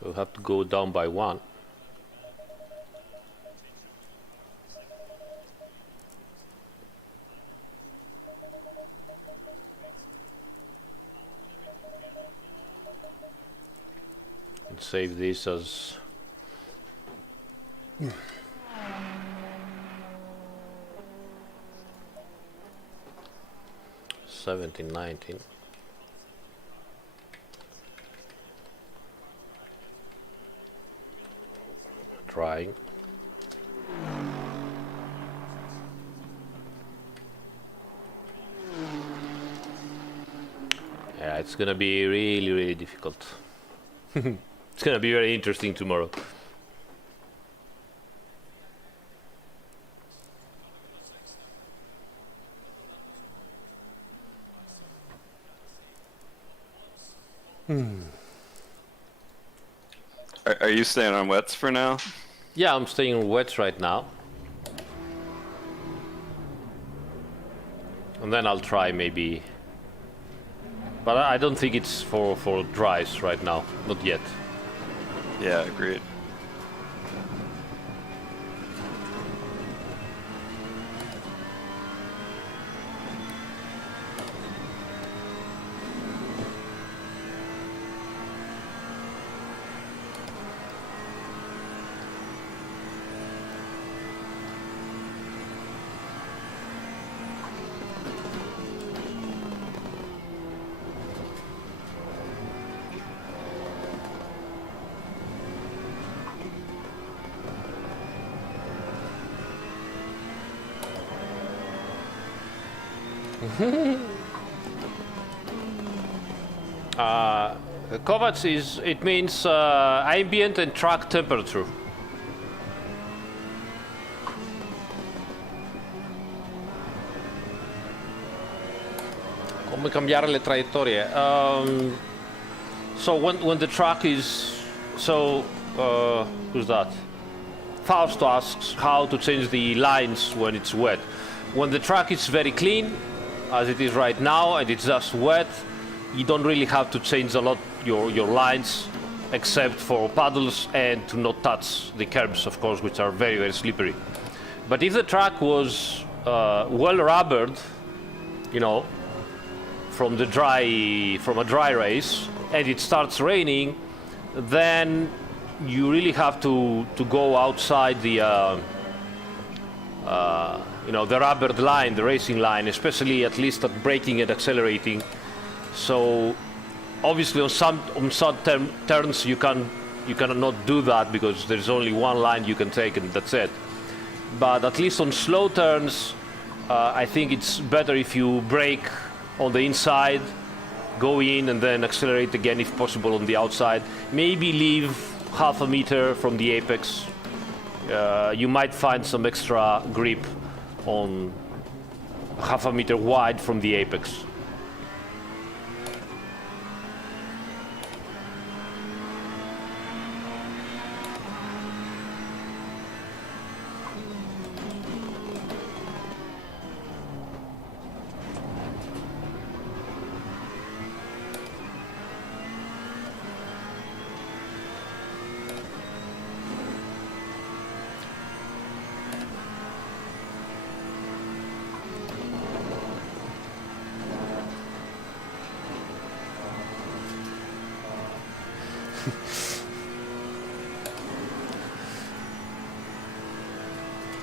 So we have to go down by 1. And save this as 17, 19. Trying. Yeah, it's gonna be really, really difficult. It's gonna be very interesting tomorrow. Are you staying on wets for now? Yeah, I'm staying on wets right now. And then I'll try maybe. But I don't think it's for dries right now. Not yet. Yeah, agreed. Kovacs is, it means ambient and track temperature. Come cambiare le traiettorie. So when the track is, so who's that? Fausto asks how to change the lines when it's wet. When the track is very clean, as it is right now, and it's just wet, you don't really have to change a lot your lines, except for paddles and to not touch the curbs, of course, which are very, very slippery. But if the track was well rubbered, you know, from a dry race, and it starts raining, then you really have to go outside the you know, the rubbered line, the racing line, especially at least at braking and accelerating. So obviously on some turns you cannot do that because there's only one line you can take and that's it. But at least on slow turns, I think it's better if you brake on the inside, go in and then accelerate again if possible on the outside. Maybe leave half a meter from the apex. You might find some extra grip on half a meter wide from the apex.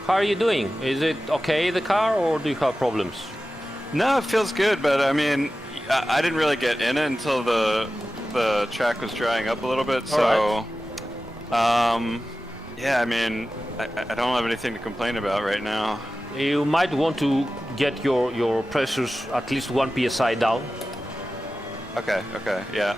How are you doing? Is it okay, the car, or do you have problems? No, it feels good, but I mean, I didn't really get in it until the track was drying up a little bit, so yeah, I mean, I don't have anything to complain about right now. You might want to get your pressures at least 1 psi down. Okay, yeah.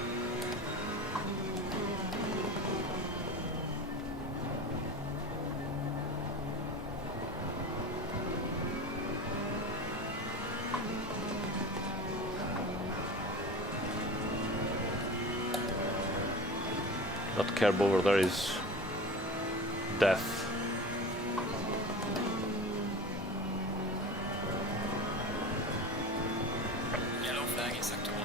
That curb over there is death. Yellow flag in sector 1.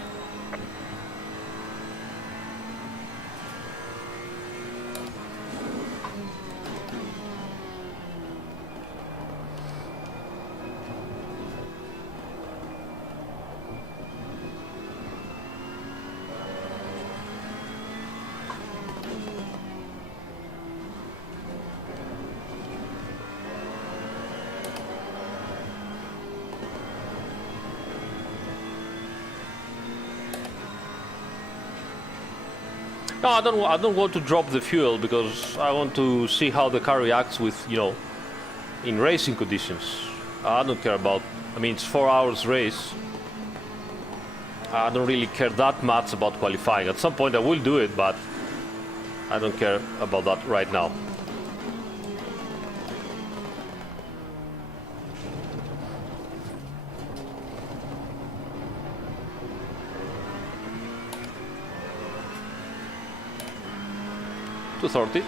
No, I don't want to drop the fuel because I want to see how the car reacts with, you know, in racing conditions. I don't care about, I mean, it's 4 hours race. I don't really care that much about qualifying. At some point I will do it, but I don't care about that right now. .230.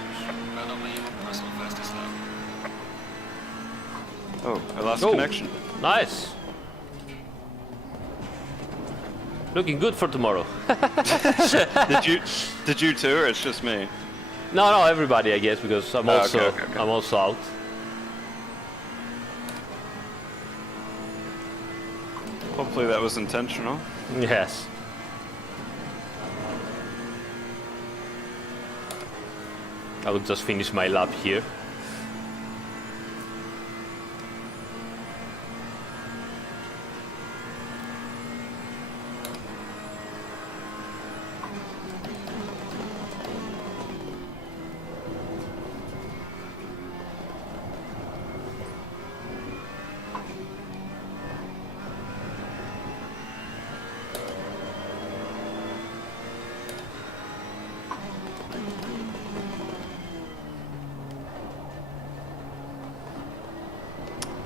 Randomly, personal fastest lap. Oh, I lost Oh. connection. Nice. Looking good for tomorrow. Did you too, or it's just me? No, everybody, I guess, because I'm also okay. I'm also out. Hopefully that was intentional. Yes. I will just finish my lap here.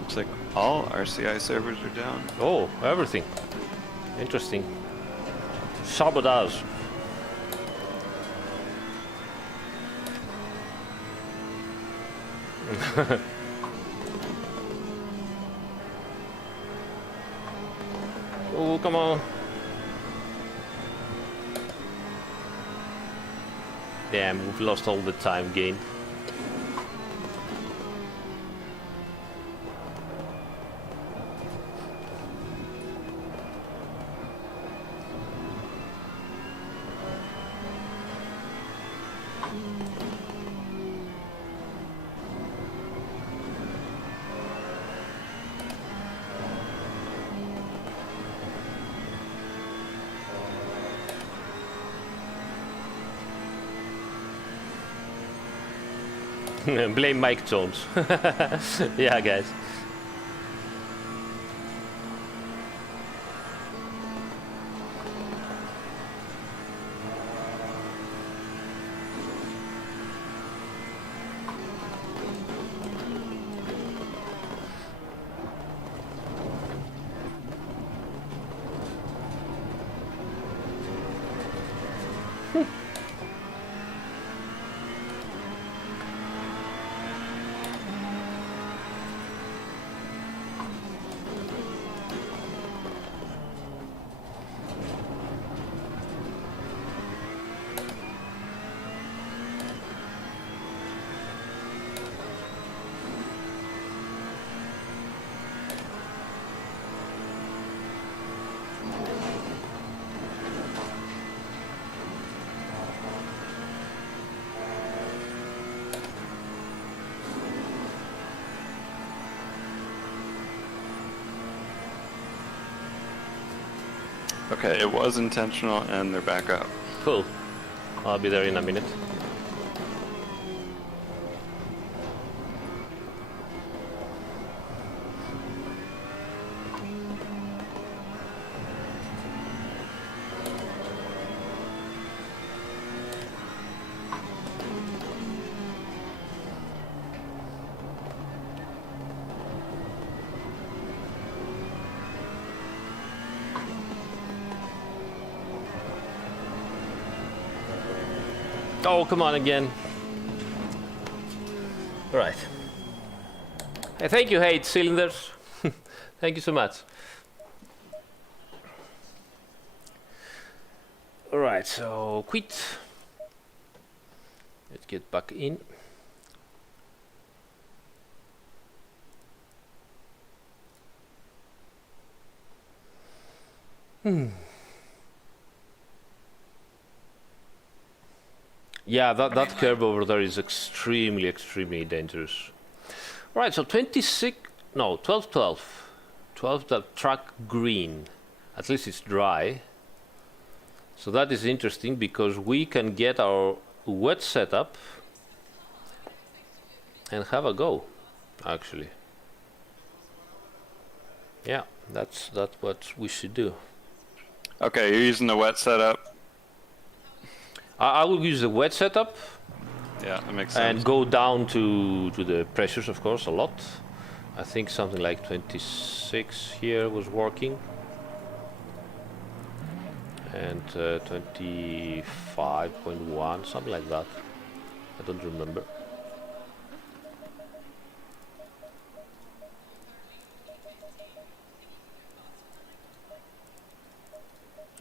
Looks like all RCI servers are down. Oh, everything. Interesting. Sabotage. Oh, come on. Damn, we've lost all the time gain. Blame Mike Jones. Yeah, guys. Okay, it was intentional and they're back up. Cool. I'll be there in a minute. Oh, come on again. Right. Hey, thank you, 8 cylinders. Thank you so much. Alright, so quit. Let's get back in. Yeah, that curve over there is extremely dangerous. Right, so 12, 12 track green. At least it's dry. So that is interesting because we can get our wet setup and have a go, actually. Yeah, that's what we should do. Okay, you're using the wet setup. I will use the wet setup. Yeah, that makes sense. And go down to the pressures, of course, a lot. I think something like 26 here was working. And 25.1, something like that. I don't remember.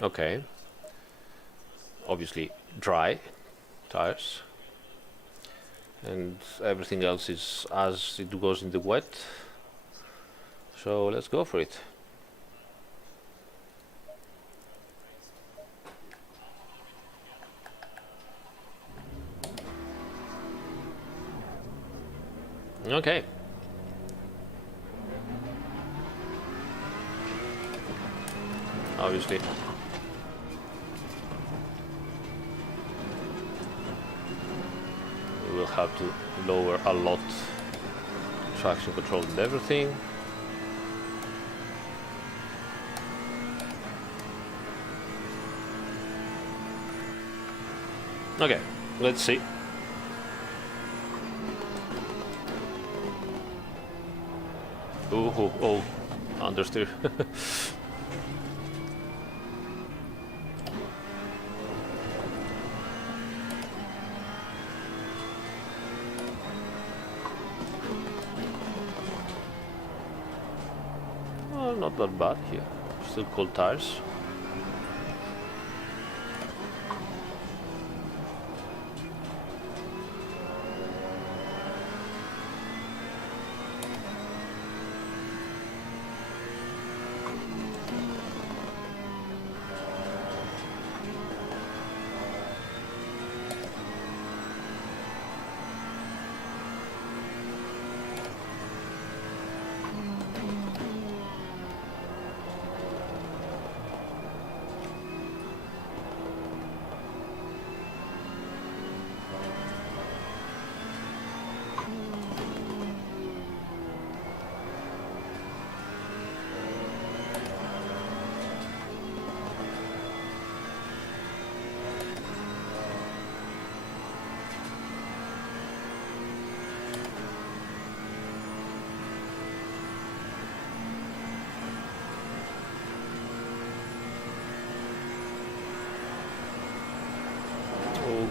Okay. Obviously dry tires. And everything else is as it goes in the wet. So let's go for it. Okay. Obviously. We will have to lower a lot traction control and everything. Okay, let's see. Oh, understeer. Oh, not that bad here. Still cold tires.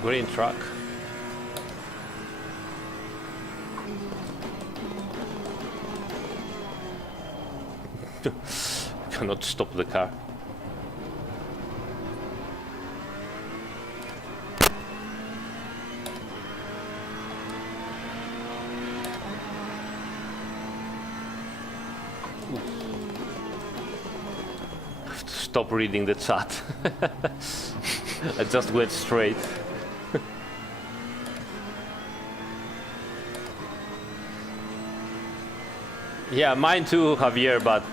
Green truck. Cannot stop the car. I have to stop reading the chat. I just went straight. Yeah, mine too, Javier, but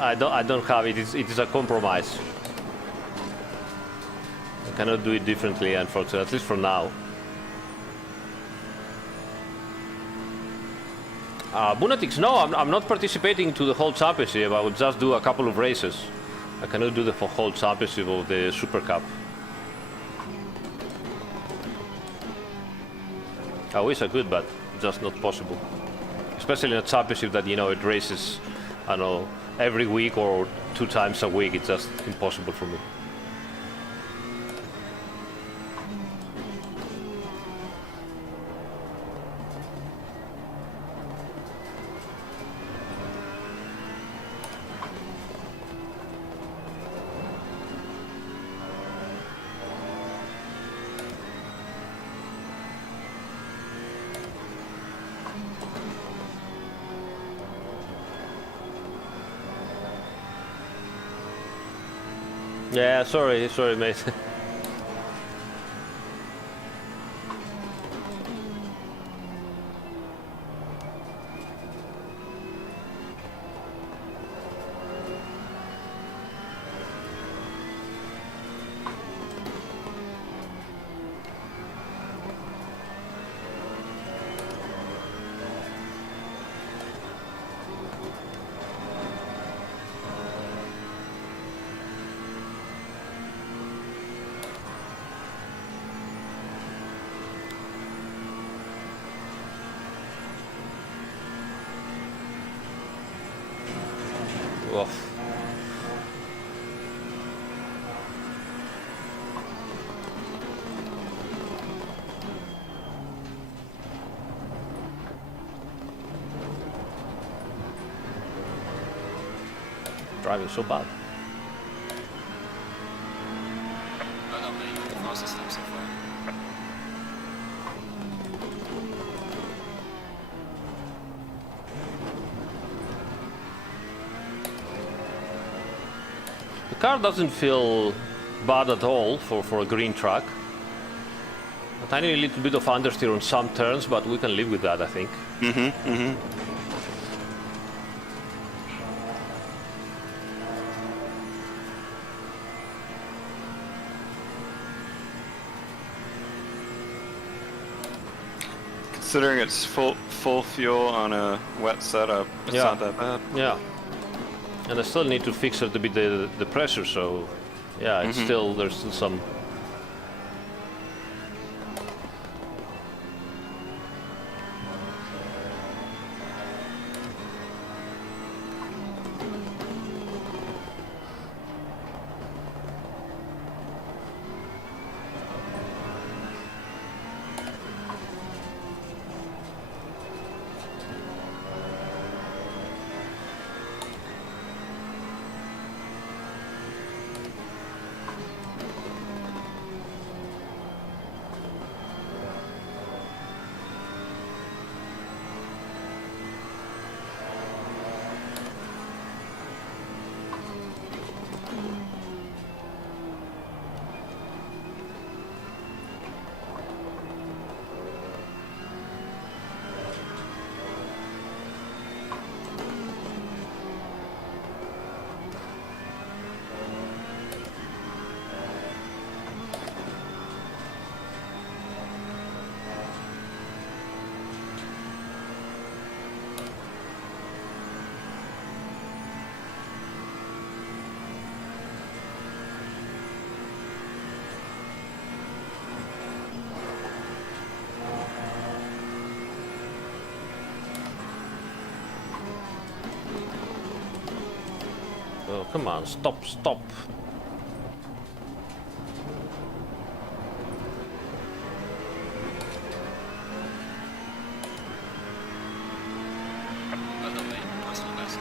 I don't have it. It is a compromise. I cannot do it differently, unfortunately, at least for now. Bunatics, no, I'm not participating to the whole championship. I will just do a couple of races. I cannot do the whole championship of the Super Cup. I wish I could, but just not possible. Especially in a championship that, you know, it races, I don't know, every week or 2 times a week. It's just impossible for me. Yeah, sorry, mate. Oof. Driving so bad. I don't really know the fastest lap so far. The car doesn't feel bad at all for a green track. A tiny little bit of understeer on some turns, but we can live with that, I think. Considering it's full fuel on a wet setup, it's Yeah. not that bad. Yeah. And I still need to fix a bit the pressure, so yeah, it's still, there's still some. Oh, come on, stop. Well done, mate. Personal best.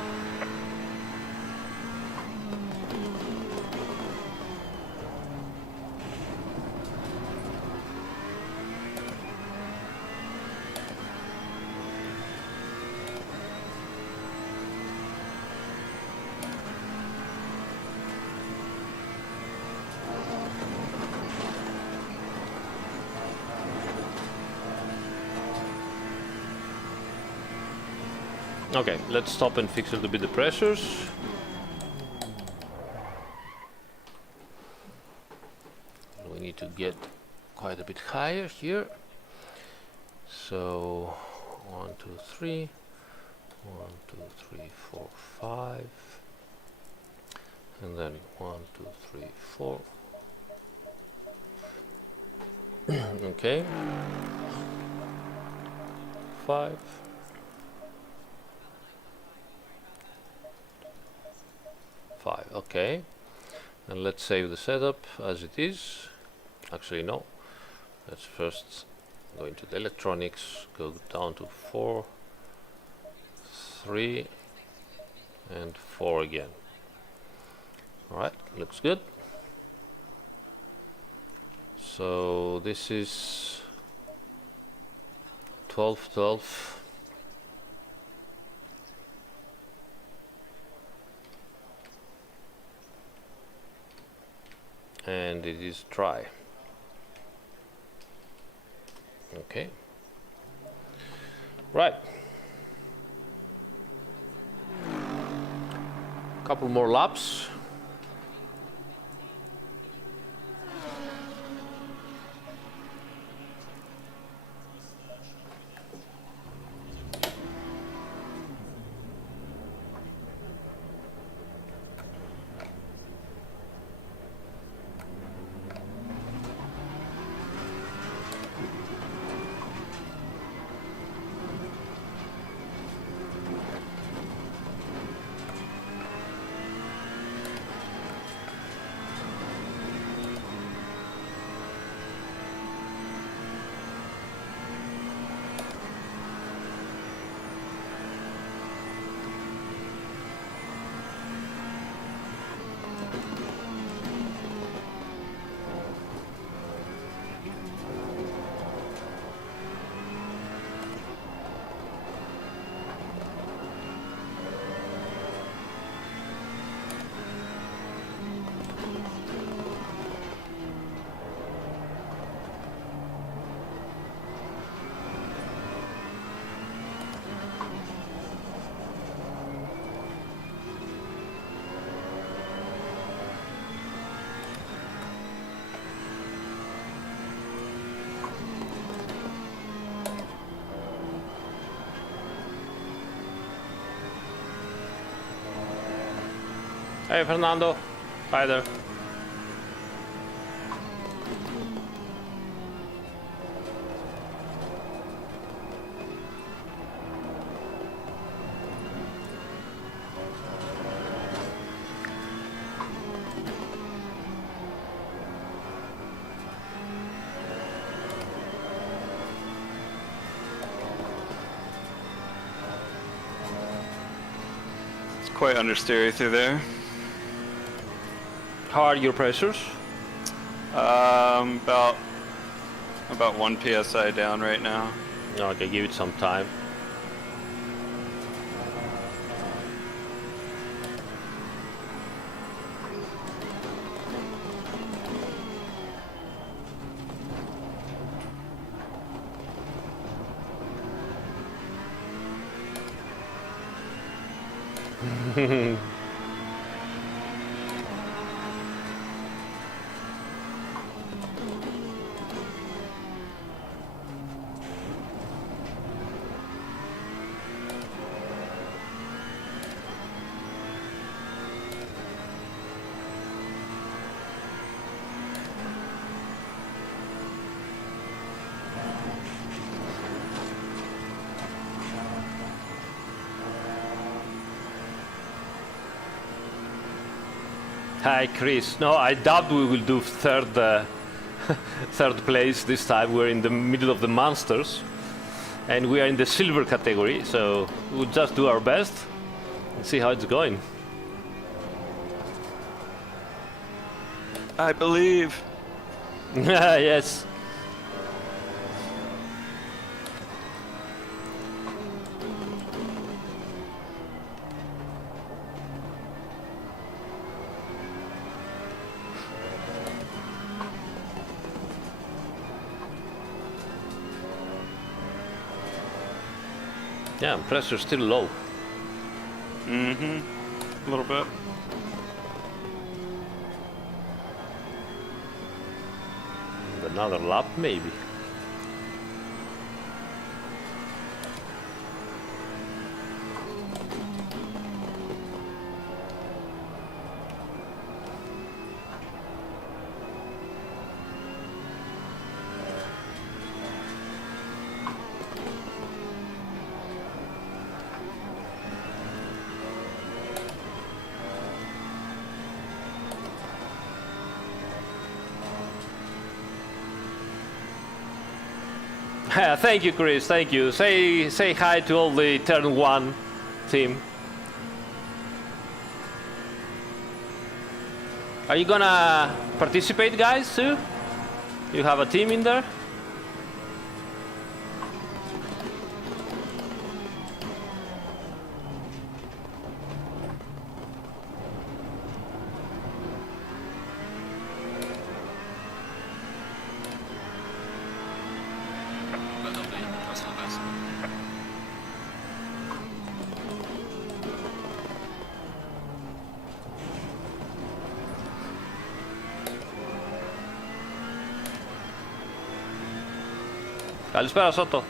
Okay, let's stop and fix a little bit the pressures. We need to get quite a bit higher here. So 1, 2, 3, 1, 2, 3, 4, 5, and then 1, 2, 3, 4. Okay. 5. 5, okay. And let's save the setup as it is. Actually, no. Let's first go into the electronics, go down to 4, 3, and 4 again. Alright, looks good. So this is 12, 12. and it is dry. Okay. Right. Couple more laps. Hey Fernando, hi there. It's quite understeery through there. How are your pressures? About 1 psi down right now. Okay, give it some time. Hi Chris. No, I doubt we will do third place this time. We're in the middle of the monsters and we are in the silver category, so we'll just do our best and see how it's going. I believe. Yes. Yeah, pressure's still low. Mm-hmm. A little bit. Another lap, maybe. Thank you, Chris. Thank you. Say hi to all the Turn 1 team. Are you gonna participate, guys, too? You have a team in there? Καλησπέρα Σότο.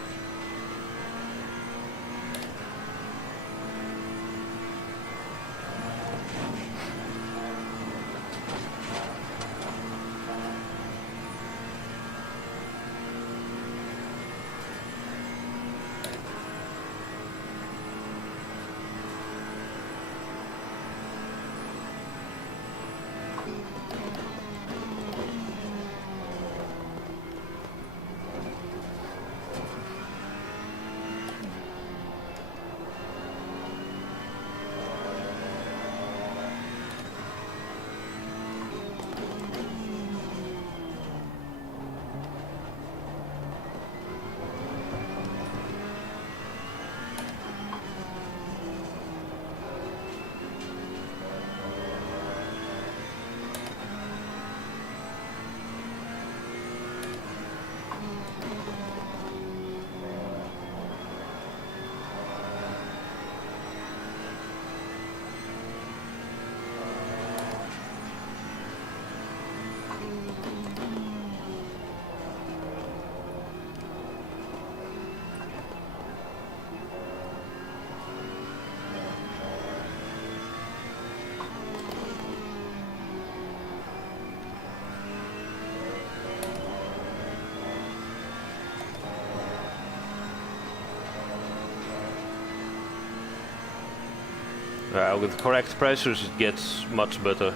With correct pressures it gets much better.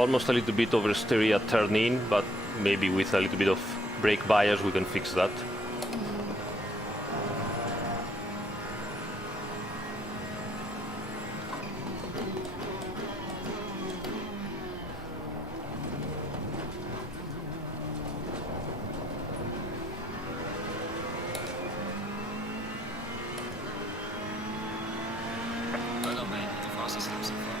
Almost a little bit oversteer at turn in, but maybe with a little bit of brake bias we can fix that. Well done, mate. The fastest lap so far.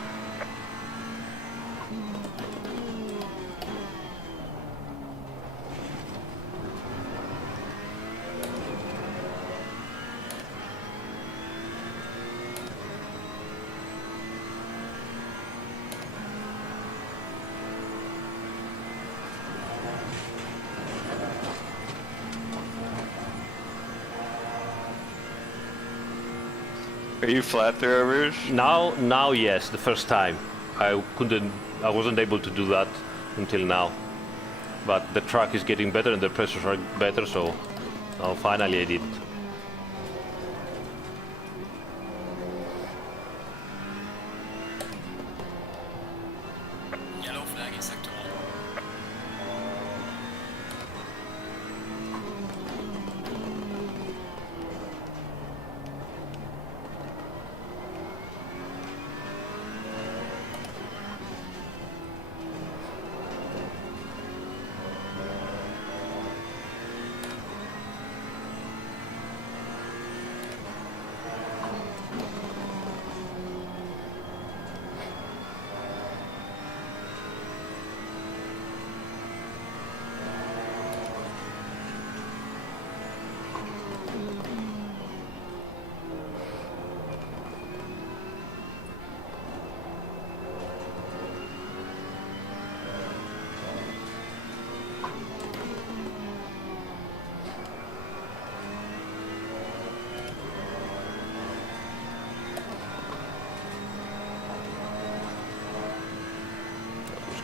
Are you flat there, Rouge? Now yes, the first time. I wasn't able to do that until now. But the track is getting better and the pressures are better, so now finally I did. Yellow flag in sector 1.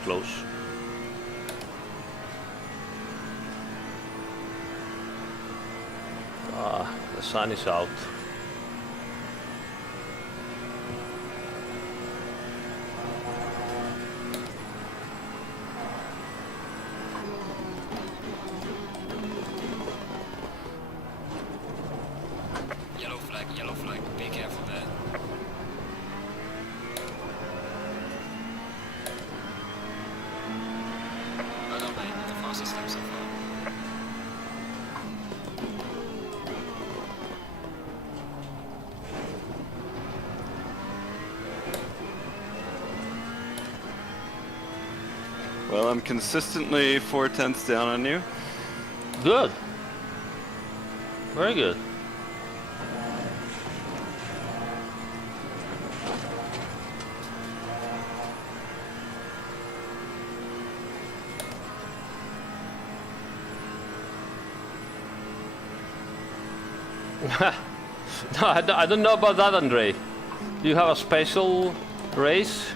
Close. The sun is out. Yellow flag. Be careful there. Well done, mate. The fastest lap so far. Well, I'm consistently 4/10 down on you. Good. Very good. No, I don't know about that, Andre. Do you have a special race?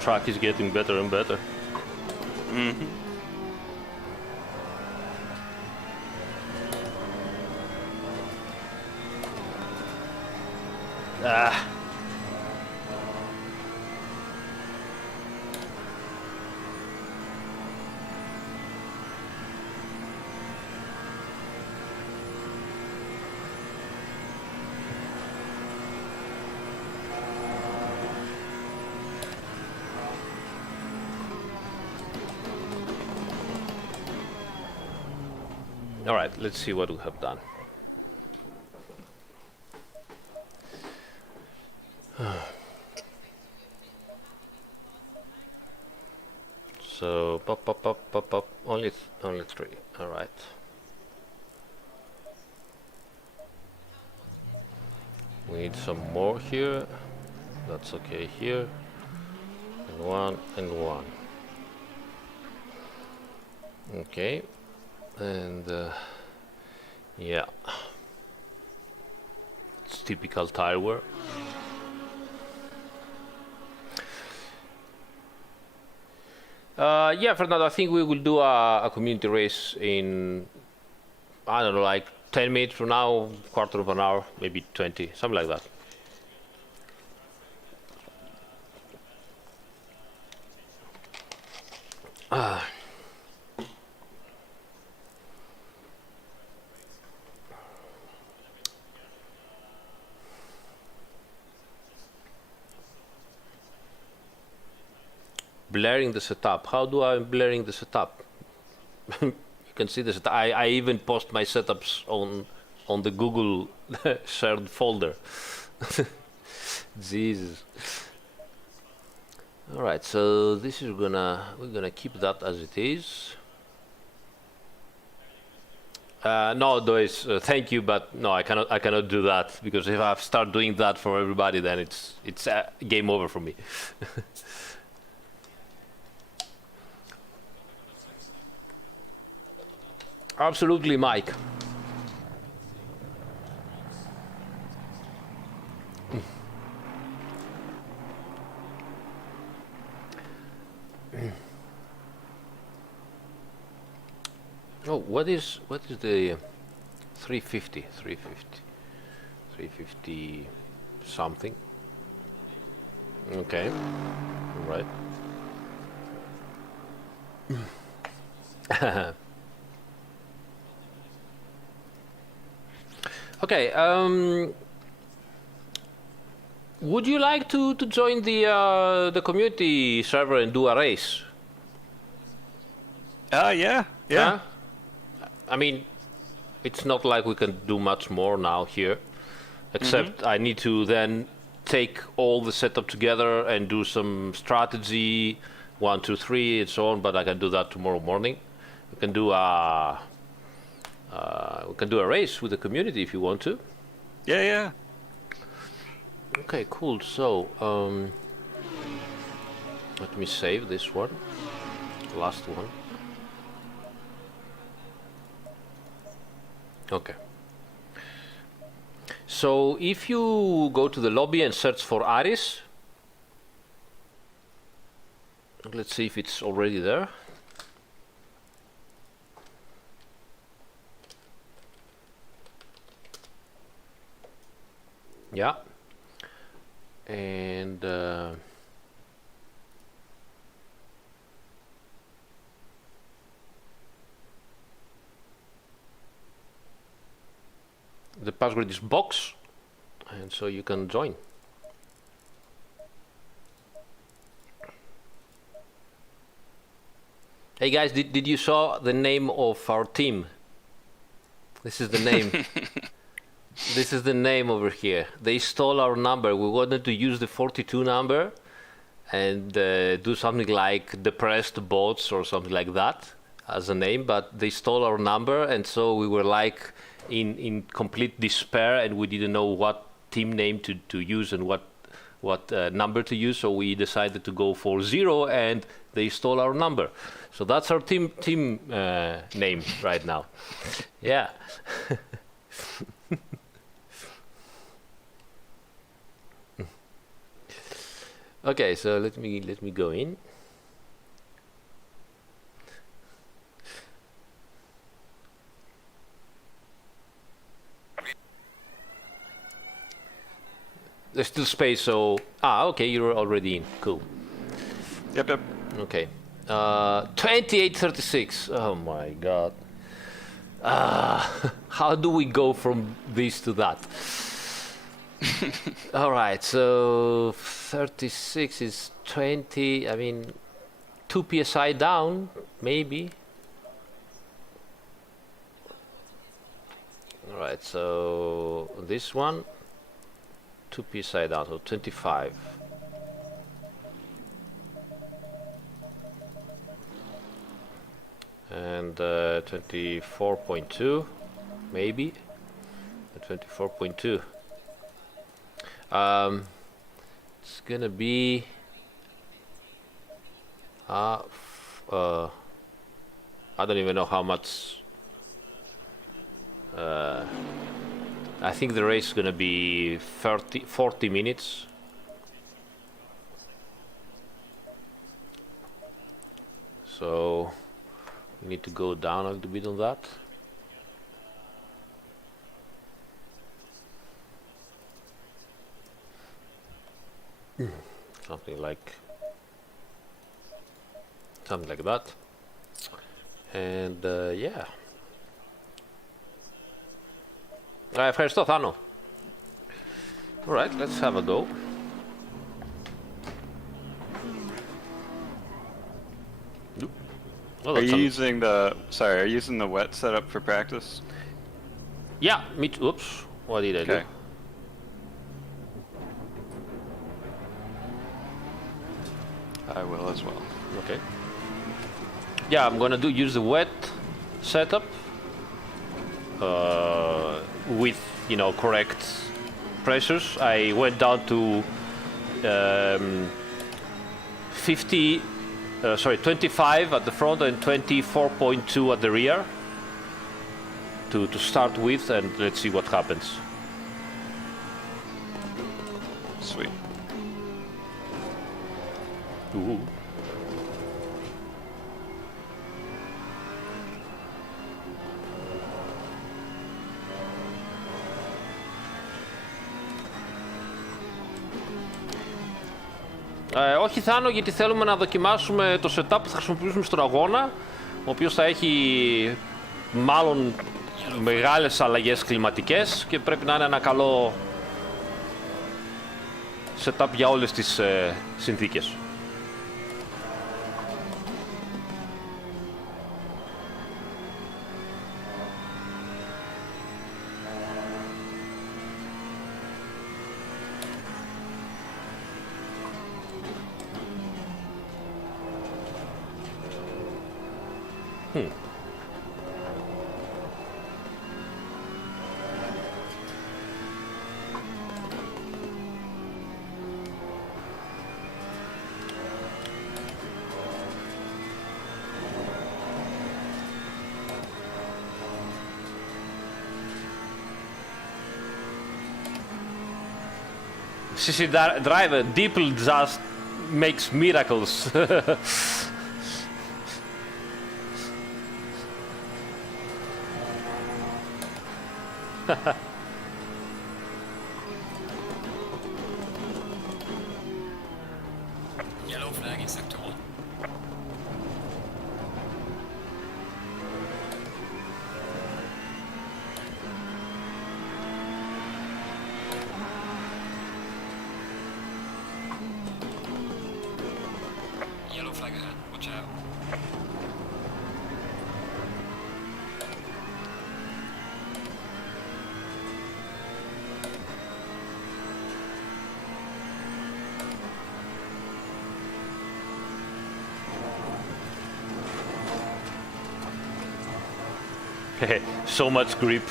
Track is getting better and better. Mm-hmm. Ah. All right, let's see what we have done. So, pop, only three. All right. We need some more here. That's okay here. And one and one. Okay. And yeah, it's typical tire wear. Yeah, Fernando, I think we will do a community race in, I don't know, like 10 minutes from now, quarter of an hour, maybe 20, something like that. Blurring the setup. How do I blurring the setup? You can see this. I even post my setups on the Google shared folder. Jesus. All right, so this is we're gonna keep that as it is. No, Dois, thank you, but no, I cannot do that, because if I start doing that for everybody, then it's game over for me. Absolutely, Mike. Oh, what is the 350 something? Okay, right. Okay. Would you like to join the community server and do a race? Yeah. Huh? I mean, it's not like we can do much more now here, except I need to then take all the setup together and do some strategy, 1, 2, 3, and so on. But I can do that tomorrow morning. We can do a race with the community if you want to. Yeah. Okay, cool. So let me save this one, last one. Okay. So if you go to the lobby and search for Aris, let's see if it's already there. Yeah. And the password is box, and so you can join. Hey guys, did you saw the name of our team? This is the name. This is the name over here. They stole our number. We wanted to use the 42 number and do something like depressed bots or something like that as a name, but they stole our number, and so we were like in complete despair, and we didn't know what team name to use and what number to use, so we decided to go for 0, and they stole our number. So that's our team name right now. Yeah. Okay, so let me go in. There's still space, so okay, you're already in. Cool. Yep. Okay. 2836. Oh my god. How do we go from this to that? All right, so 36 is 20. I mean, 2 psi down, maybe. All right, so this one, 2 psi down, so 25. And 24.2, maybe. 24.2. It's gonna be I don't even know how much. I think the race is gonna be 40 minutes. So we need to go down a little bit on that. Something like that. And yeah. Ευχαριστώ, Θάνο. Alright, let's have a go. Are you using the wet setup for practice? Yeah, me too. Oops, what did I do? I will as well. Okay. Yeah, I'm gonna use the wet setup with correct pressures. I went down to 25 at the front and 24.2 at the rear to start with, and let's see what happens. Sweet. Ooh. Όχι, Θάνο, γιατί θέλουμε να δοκιμάσουμε το setup που θα χρησιμοποιήσουμε στον αγώνα, ο οποίος θα έχει μάλλον μεγάλες αλλαγές κλιματικές και πρέπει να είναι ένα καλό setup για όλες τις συνθήκες. ACC driver, Deeple just makes miracles. Yellow flag in sector 1. Watch out. So much grip.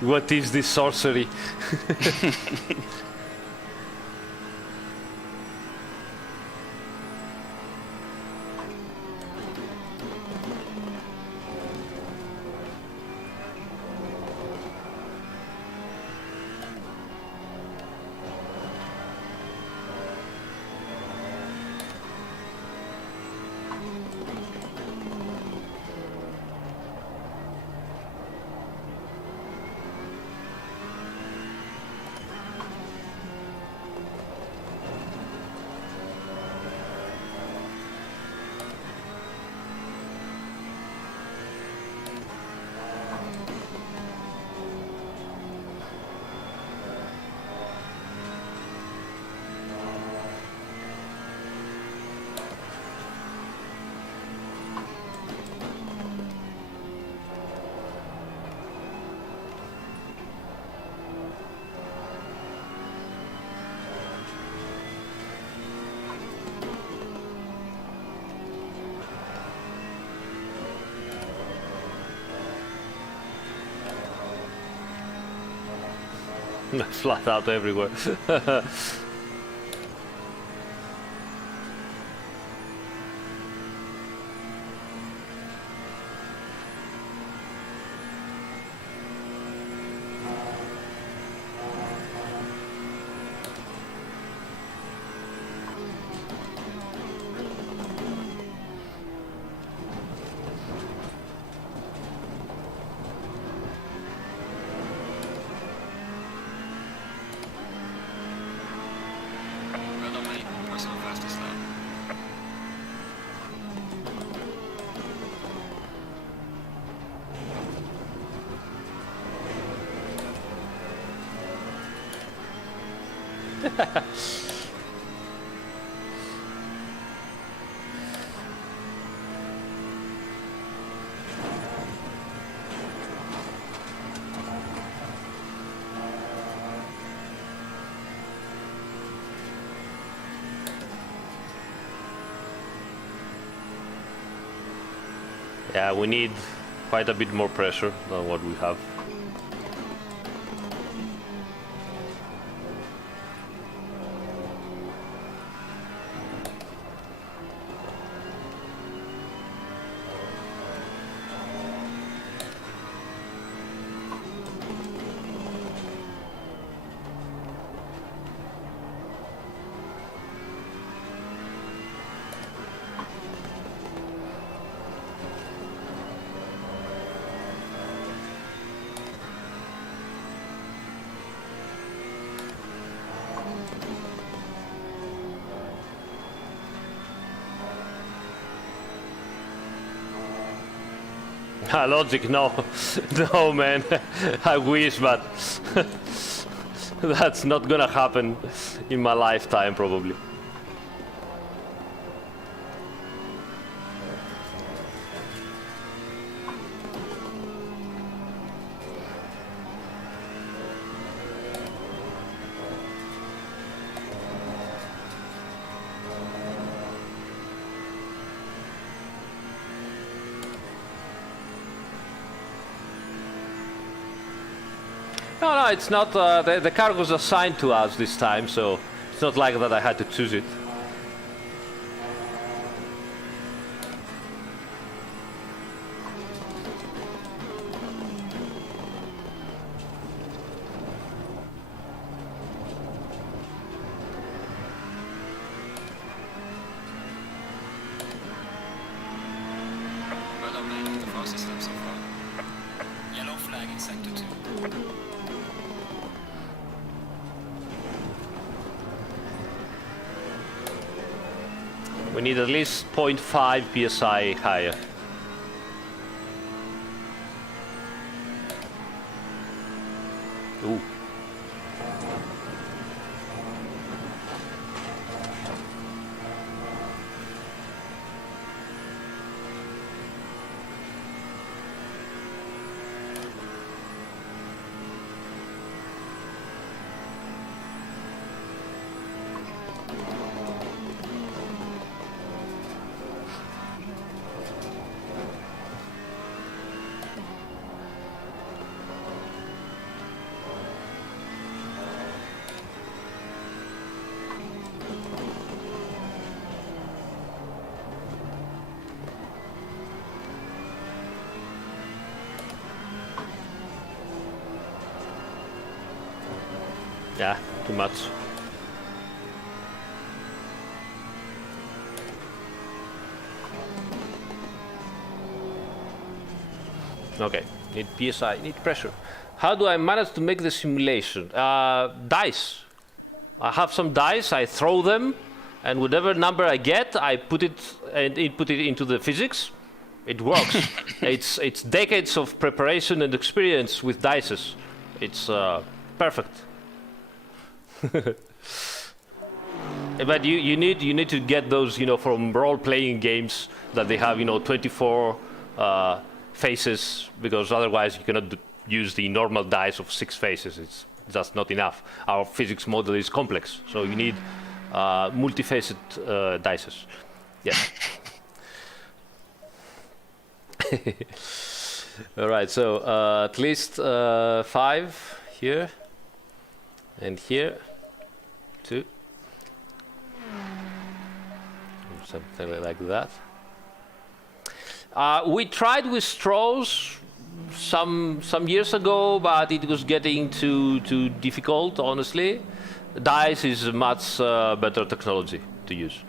What is this sorcery? Flat out everywhere. Well done, mate. Personal fastest lap. Yeah, we need quite a bit more pressure than what we have. Logic, no. No, man. I wish, but that's not gonna happen in my lifetime, probably. No, it's not. The car was assigned to us this time, so it's not like that I had to choose it. Well done, mate. The fastest lap so far. Yellow flag in sector 2. We need at least 0.5 psi higher. Ooh. Yeah, too much. Okay, need PSI, need pressure. How do I manage to make the simulation? Dice. I have some dice, I throw them, and whatever number I get, I put it and input it into the physics. It works. It's decades of preparation and experience with dices. It's perfect. But you need to get those, you know, from role-playing games that they have, you know, 24 faces, because otherwise you cannot use the normal dice of 6 faces. It's just not enough. Our physics model is complex, so you need multi-faced dices. Yes. All right, so at least 5 here, and here 2, something like that. We tried with straws some years ago, but it was getting too difficult, honestly. Dice is a much better technology to use.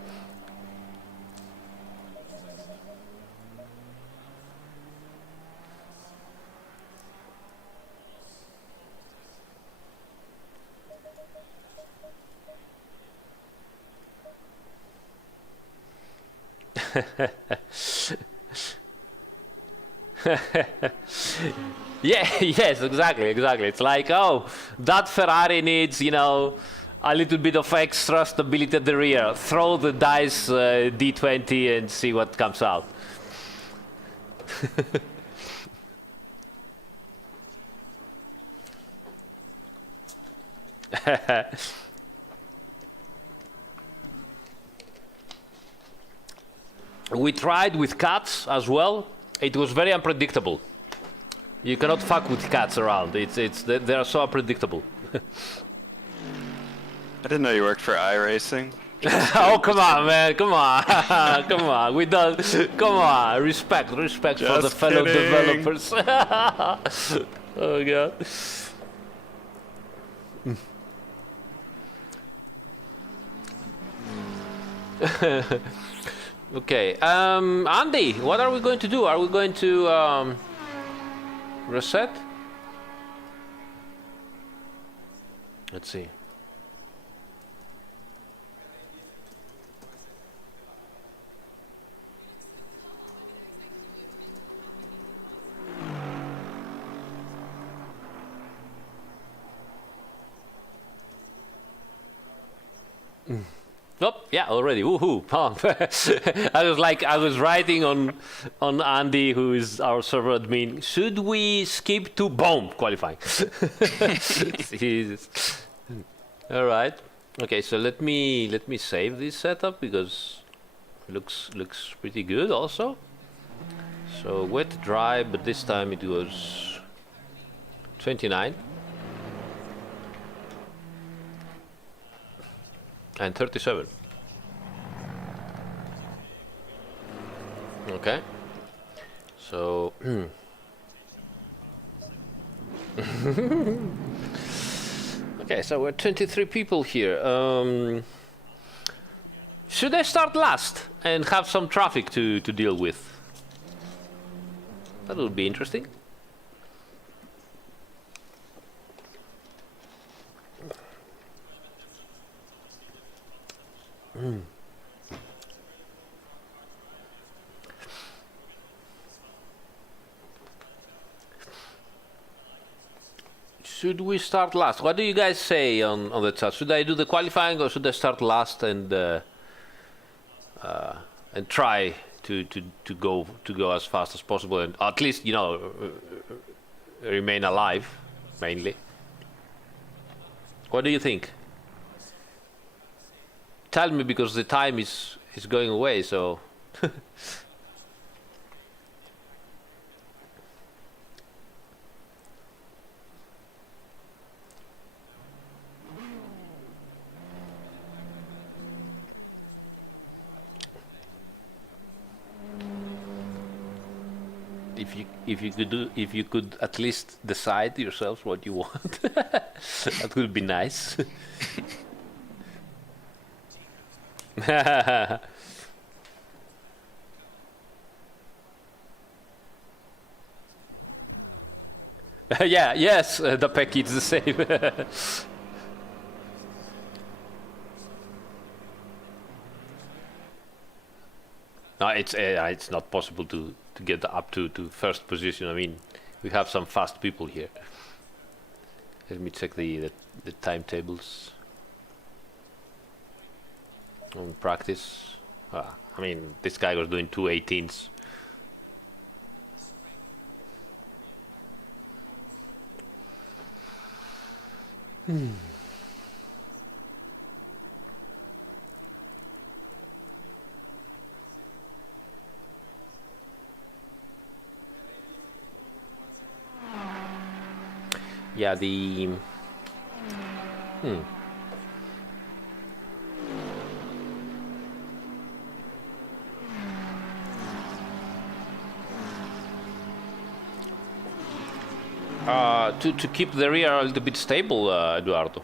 Yeah, yes, exactly. It's like, oh, that Ferrari needs, you know, a little bit of extra stability at the rear. Throw the dice D20 and see what comes out. We tried with cats as well. It was very unpredictable. You cannot fuck with cats around. They are so unpredictable. I didn't know you worked for iRacing. Oh, come on, man. Come on. Come on. We don't. Come on. Respect for the fellow developers. Oh, God. Okay. Andy, what are we going to do? Are we going to reset? Let's see. Nope. Yeah, already. Woohoo! I was writing on Andy, who is our server admin. Should we skip to boom qualifying? All right. Okay. So let me save this setup because it looks pretty good also. So wet dry, but this time it was 29. And 37. Okay. So okay, so we're 23 people here. Should I start last and have some traffic to deal with? That would be interesting. Should we start last? What do you guys say on the chat? Should I do the qualifying or should I start last and try to go as fast as possible and at least, you know, remain alive mainly? What do you think? Tell me, because the time is going away, so if you could at least decide yourselves what you want, that would be nice. Yeah, yes, the package is the same. No, it's not possible to get up to first position. I mean, we have some fast people here. Let me check the timetables on practice. I mean, this guy was doing 2:18s. Yeah, the to keep the rear a little bit stable, Eduardo,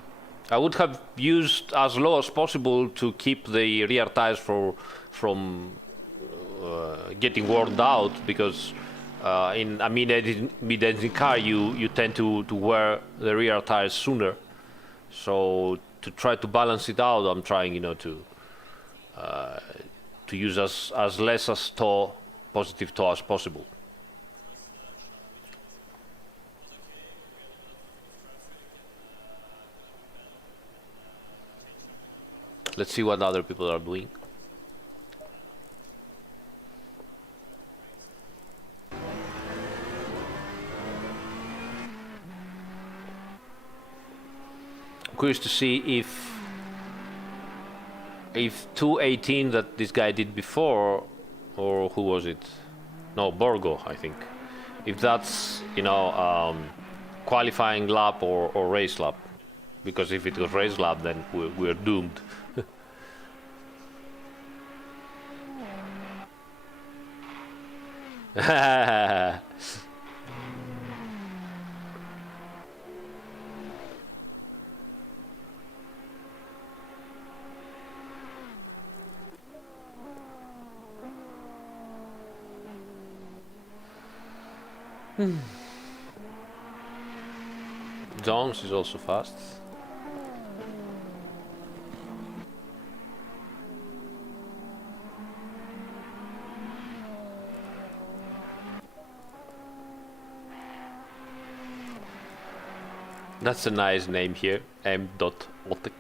I would have used as low as possible to keep the rear tires from getting worn out, because in a mid-engine car you tend to wear the rear tires sooner. So to try to balance it out, I'm trying, to use as less as positive toe as possible. Let's see what other people are doing. I'm curious to see if 2:18 that this guy did before, or who was it? No, Borgo, I think. If that's qualifying lap or race lap, because if it was race lap, then we're doomed. Jones is also fast. That's a nice name here, M.Otek.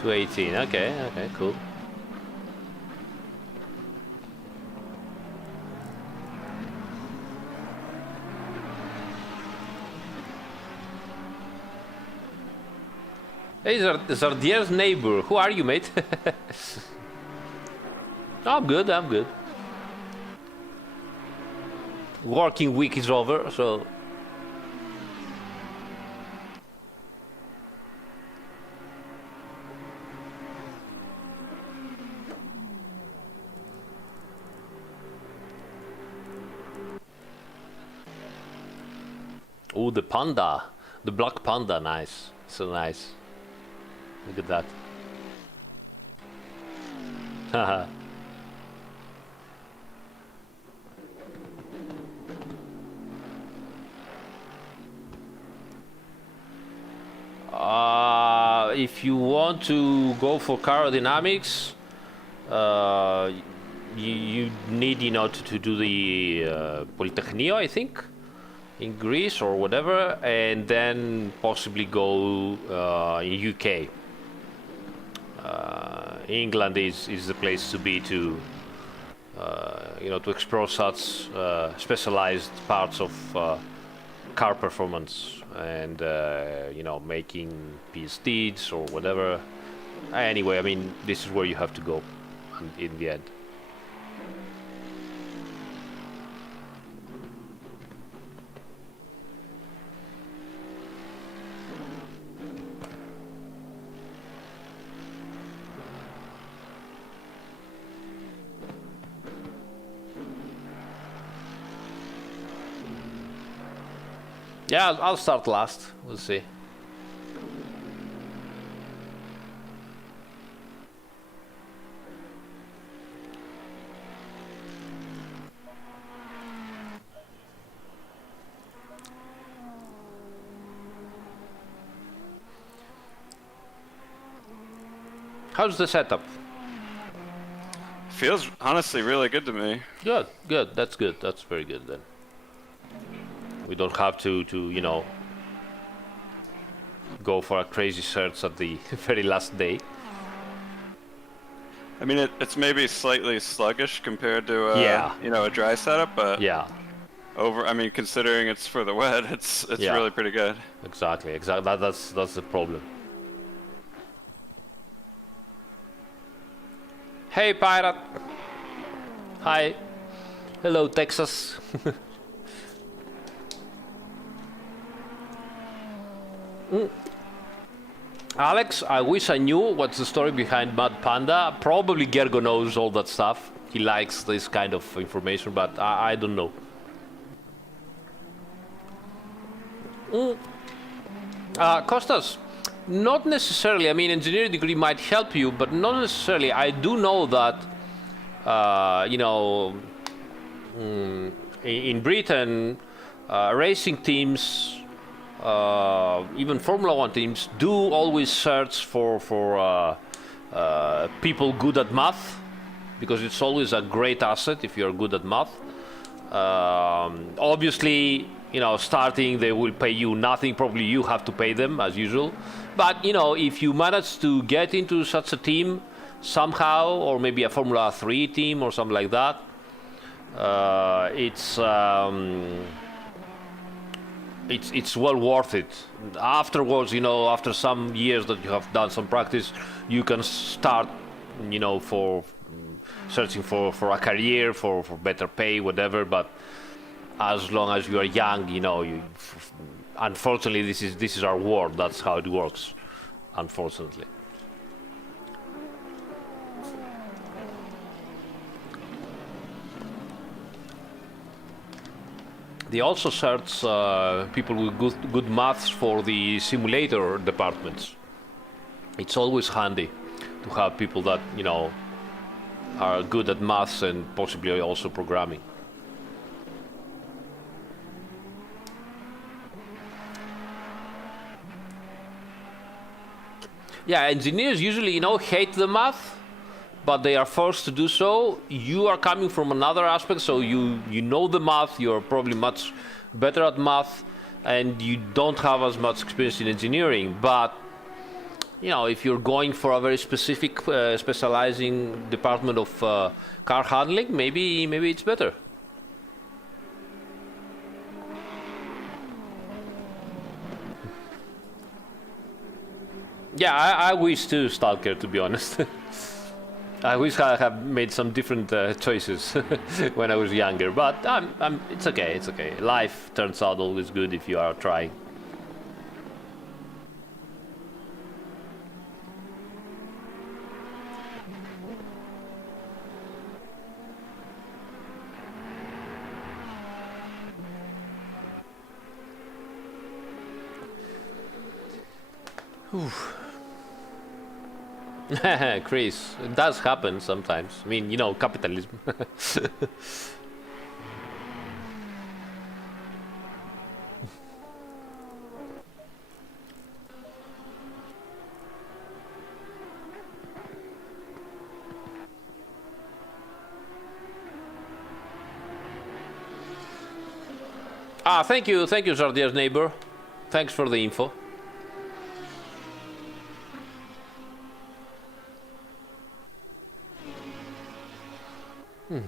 To 18, okay, cool. Hey, Zardier's neighbor. Who are you, mate? I'm good. Working week is over, so... Oh, the panda. The black panda, nice. So nice. Look at that. Haha. If you want to go for aerodynamics, you need, to do the Polytechnio, I think, in Greece or whatever, and then possibly go in UK. England is the place to be to explore such specialized parts of car performance and making PSTs or whatever. Anyway, I mean, this is where you have to go in the end. Yeah, I'll start last. We'll see. How's the setup? Feels honestly really good to me. Good, good. That's good. That's very good then. We don't have to you know, go for a crazy search at the very last day. I mean, it's maybe slightly sluggish compared to Yeah. you know, a dry setup, but Yeah, I mean, considering it's for the wet, it's Yeah. really pretty good. exactly. That's the problem. Hey, pirate. Hi. Hello, Texas. Alex, I wish I knew what's the story behind Mad Panda. Probably Gergo knows all that stuff. He likes this kind of information, but I don't know. Kostas, not necessarily. I mean, engineering degree might help you, but not necessarily. I do know that, you know, in Britain, racing teams, even Formula One teams, do always search for people good at math, because it's always a great asset if you're good at math. Obviously, you know, starting they will pay you nothing. Probably you have to pay them as usual. But you know, if you manage to get into such a team somehow, or maybe a Formula 3 team or something like that, it's well worth it. Afterwards, you know, after some years that you have done some practice, you can start, you know, for searching for a career, for better pay, whatever. But as long as you are young, you know, unfortunately, this is our world. That's how it works, unfortunately. They also search people with good maths for the simulator departments. It's always handy to have people that, you know, are good at maths and possibly also programming. Yeah, engineers usually, you know, hate the math, but they are forced to do so. You are coming from another aspect, so you know the math, you're probably much better at math, and you don't have as much experience in engineering. But, you know, if you're going for a very specific specializing department of car handling, maybe it's better. Yeah, I wish too, Stalker, to be honest. I wish I had made some different choices when I was younger, but it's okay, it's okay. Life turns out always good if you are trying. Chris, it does happen sometimes. I mean, you know, capitalism. Thank you, Zardier's neighbor. Thanks for the info. Hmm.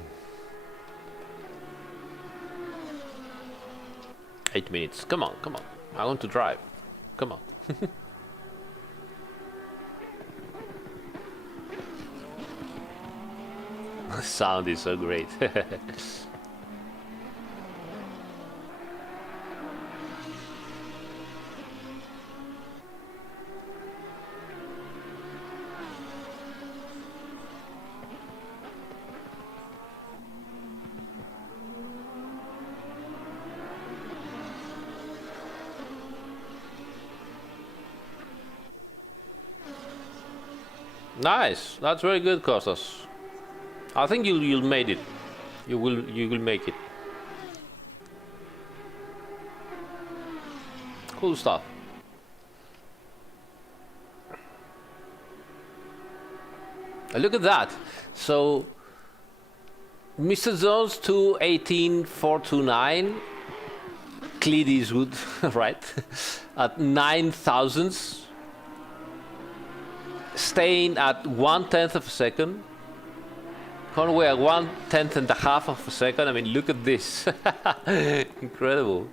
8 minutes. Come on, come on. I want to drive. Come on. The sound is so great. Nice. That's very good, Kostas. I think you'll made it. You will make it. Cool stuff. Look at that. So Mr. Jones 218,429. Clint Eastwood, right? At 9,000s. Staying at 1/10 of a second. Conway at 1/10 and a half of a second. I mean, look at this. Incredible.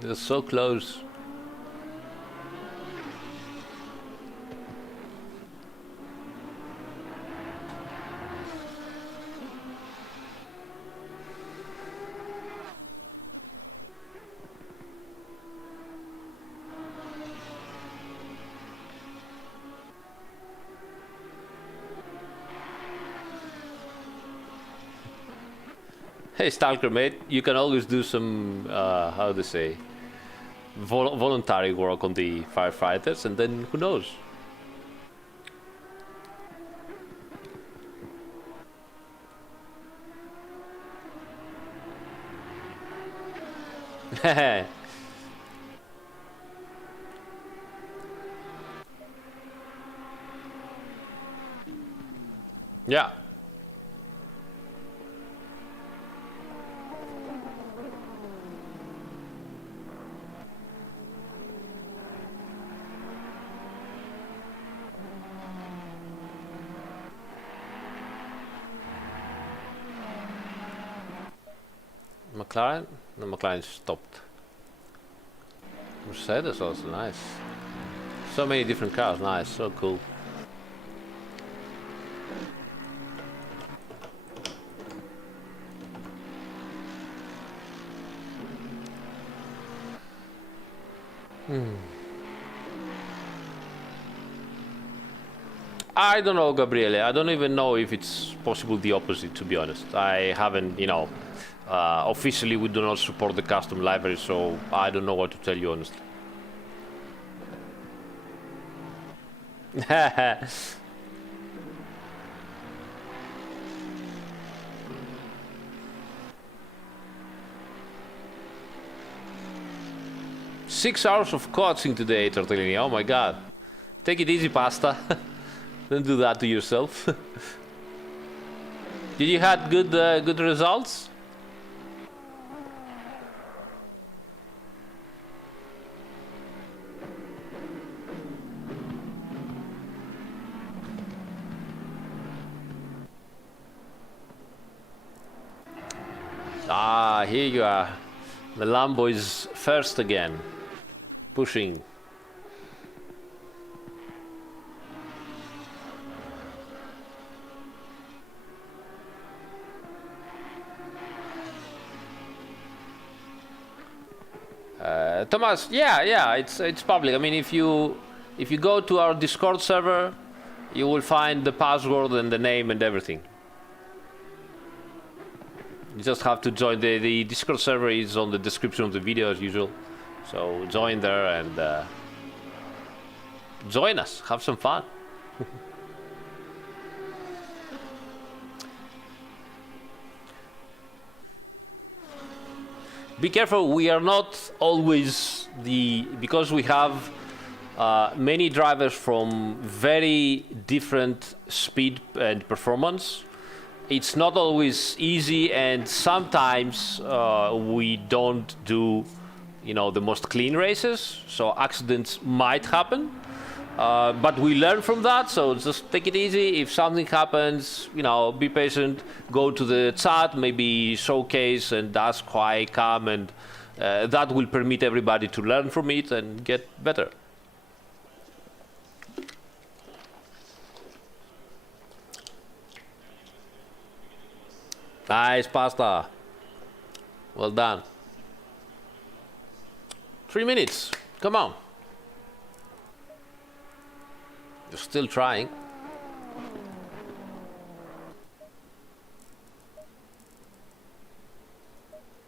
They're so close. Hey Stalker mate, you can always do some, how to say, voluntary work on the firefighters, and then who knows? Yeah. McLaren? No, McLaren stopped. Mercedes also nice. So many different cars, nice, so cool. I don't know, Gabriele. I don't even know if it's possible the opposite, to be honest. I haven't, officially we do not support the custom library, so I don't know what to tell you honestly. Six hours of coaching today, Tortellini. Oh my god. Take it easy, pasta. Don't do that to yourself. Did you had good results? Ah, here you are. The Lambo is first again. Pushing. Thomas, yeah, it's public. I mean, if you go to our Discord server, you will find the password and the name and everything. You just have to join the Discord server. Is on the description of the video as usual. So join there and join us. Have some fun. Be careful, we are not always because we have many drivers from very different speed and performance. It's not always easy, and sometimes we don't do, the most clean races, so accidents might happen. But we learn from that, so just take it easy. If something happens, be patient. Go to the chat, maybe showcase and ask why come, and that will permit everybody to learn from it and get better. Nice pasta. Well done. 3 minutes. Come on. You're still trying.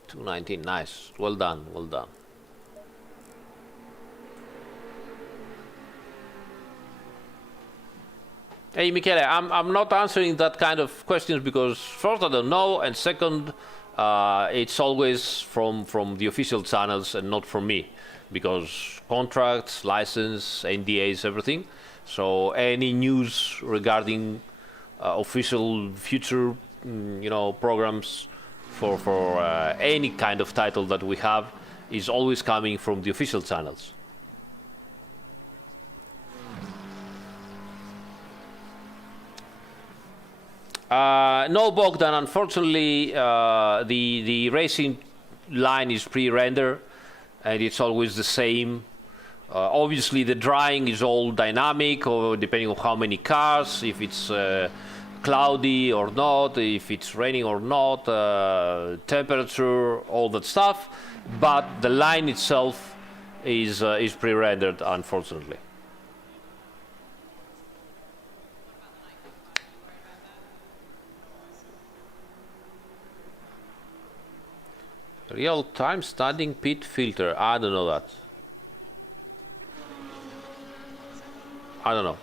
$2.19, nice. Well done, well done. Hey, Michele, I'm not answering that kind of questions because first I don't know, and second, it's always from the official channels and not from me, because contracts, license, NDAs, everything. So any news regarding official future, programs for any kind of title that we have is always coming from the official channels. No, Bogdan. Unfortunately, the racing line is pre-rendered, and it's always the same. Obviously, the drying is all dynamic, or depending on how many cars, if it's cloudy or not, if it's raining or not, temperature, all that stuff. But the line itself is pre-rendered, unfortunately. Real-time standing pit filter. I don't know that. I don't know.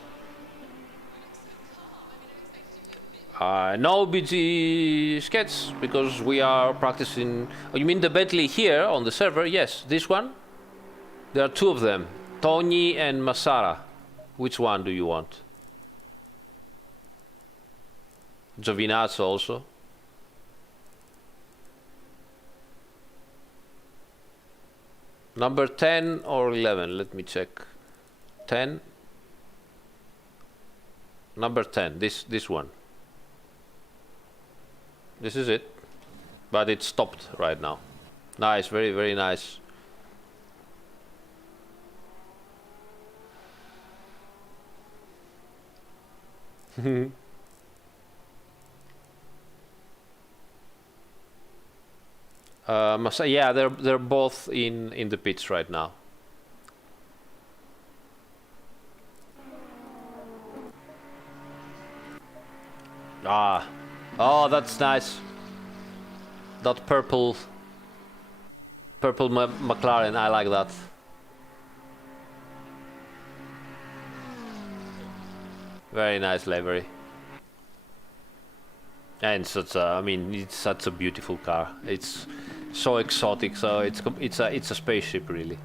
No BG sketch because we are practicing. Oh, you mean the Bentley here on the server? Yes, this one. There are two of them, Tony and Masara. Which one do you want? Giovinazzo also. Number 10 or 11? Let me check. 10. Number 10. This one. This is it, but it's stopped right now. Nice, very, very nice. Yeah, they're both in the pits right now. Oh, that's nice. That purple McLaren, I like that. Very nice livery. And such a, I mean, it's such a beautiful car. It's so exotic. So it's a spaceship, really.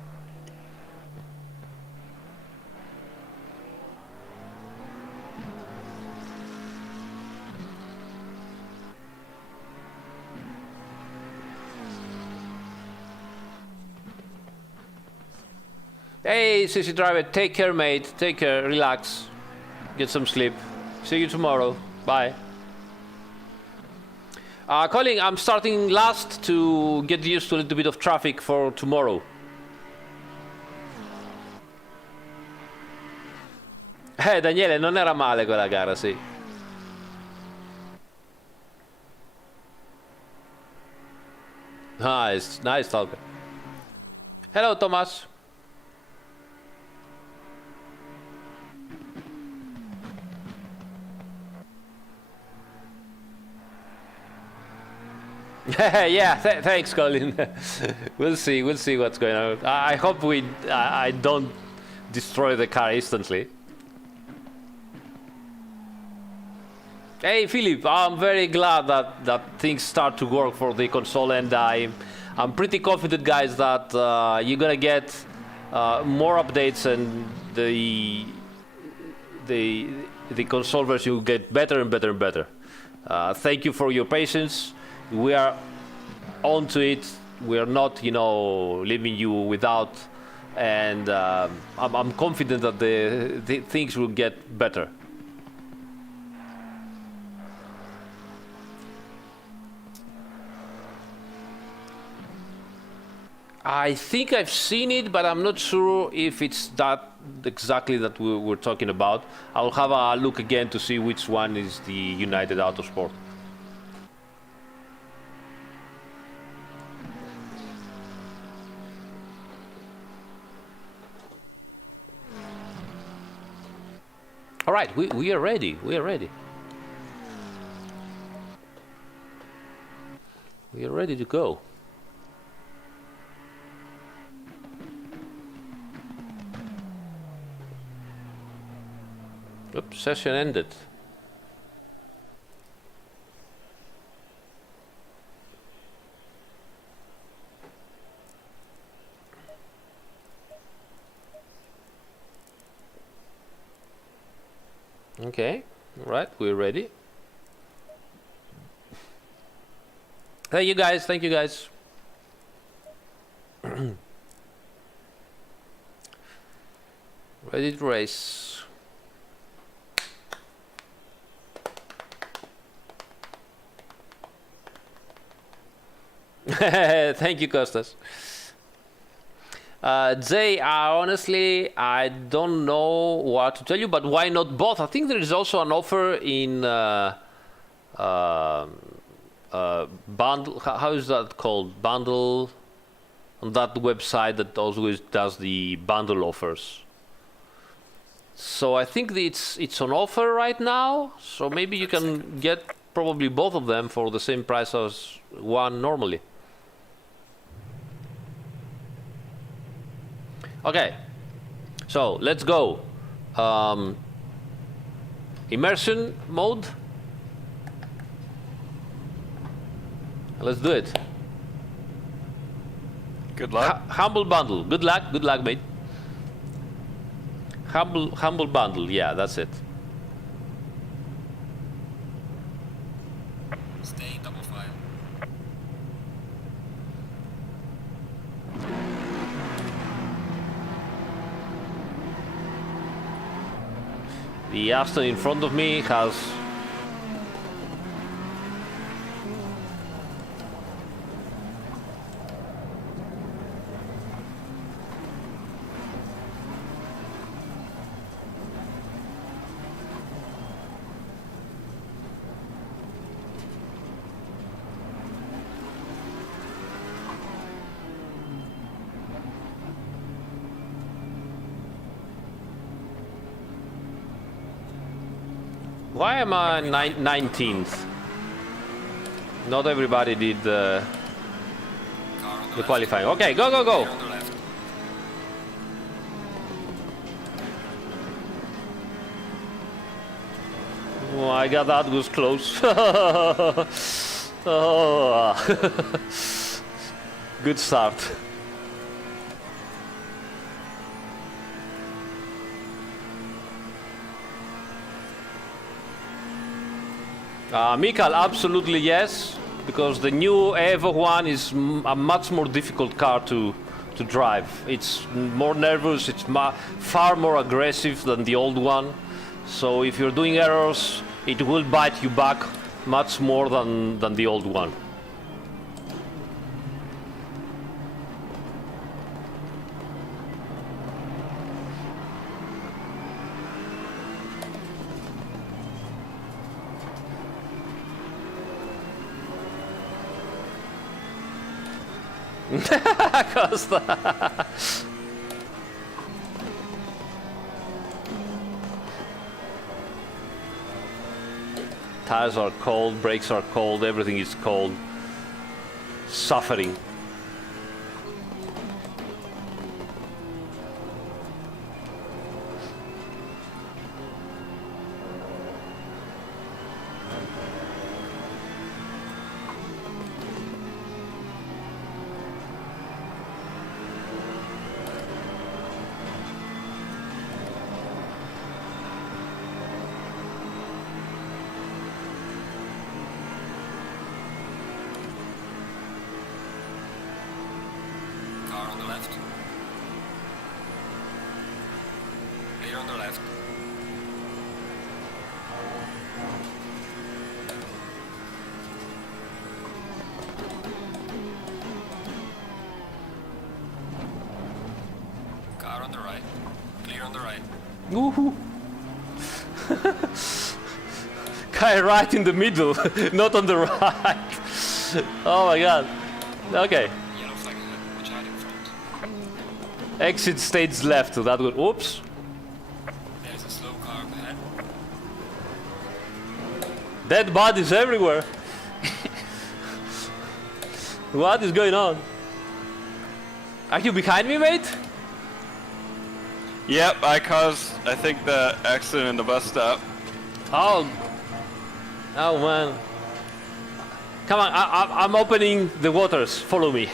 Hey, CC Driver, take care, mate. Take care, relax, get some sleep. See you tomorrow. Bye. Colin, I'm starting last to get used to a little bit of traffic for tomorrow. Daniele, non era male quella gara, sì. Nice, nice talker. Hello, Thomas. Yeah, thanks, Colin. We'll see what's going on. I hope I don't destroy the car instantly. Hey, Philip, I'm very glad that things start to work for the console, and I'm pretty confident, guys, that you're gonna get more updates, and the console version will get better and better and better. Thank you for your patience. We are on to it. We are not, leaving you without, and I'm confident that the things will get better. I think I've seen it, but I'm not sure if it's that exactly that we're talking about. I'll have a look again to see which one is the United Autosport. All right, we are ready. We are ready. We are ready to go. Oops, session ended. Okay, right, we're ready. Thank you guys, thank you guys. Ready to race. Thank you, Costas. Jay, honestly, I don't know what to tell you, but why not both? I think there is also an offer in bundle. How is that called? Bundle on that website that always does the bundle offers. So I think it's on offer right now. So maybe you can get probably both of them for the same price as one normally. Okay, so let's go. Immersion mode. Let's do it. Good luck. Humble bundle. Good luck, mate. Humble bundle. Yeah, that's it. Stay double file. The Aston in front of me has Why am I 19th? Not everybody did the qualifying. Okay, go. On the left. Oh my god, that was close. Oh. Good start. Mikael, absolutely yes, because the new EVO 1 is a much more difficult car to drive. It's more nervous, it's far more aggressive than the old one. So if you're doing errors, it will bite you back much more than the old one. Costa. Tires are cold, brakes are cold, everything is cold. Suffering. Car on the left. Clear on the left. Car on the right. Clear on the right. Woohoo! Guy right in the middle, not on the right. Oh my god. Okay. Yellow flag ahead. Watch out in front. Exit stage left. So that would. Oops. There's a slow car up ahead. Dead bodies everywhere. What is going on? Are you behind me, mate? Yep, I caused, I think, the accident in the bus stop. Oh, oh man. Come on, I'm opening the waters. Follow me.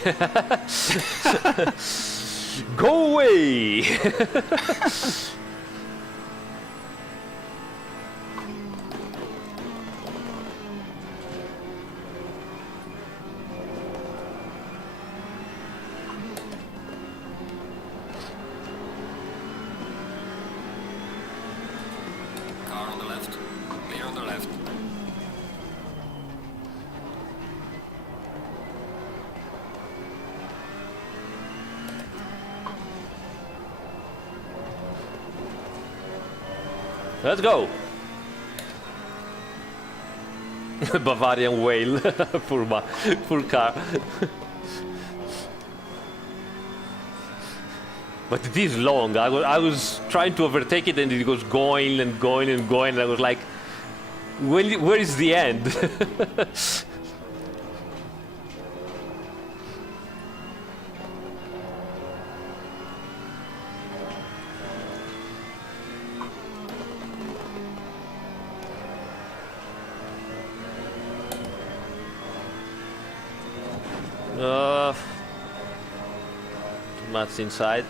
Go away. Car on the left. Clear on the left. Let's go. Bavarian whale. Poor car. But it is long. I was trying to overtake it and it was going and going and going. And I was like, where is the end? Mats inside.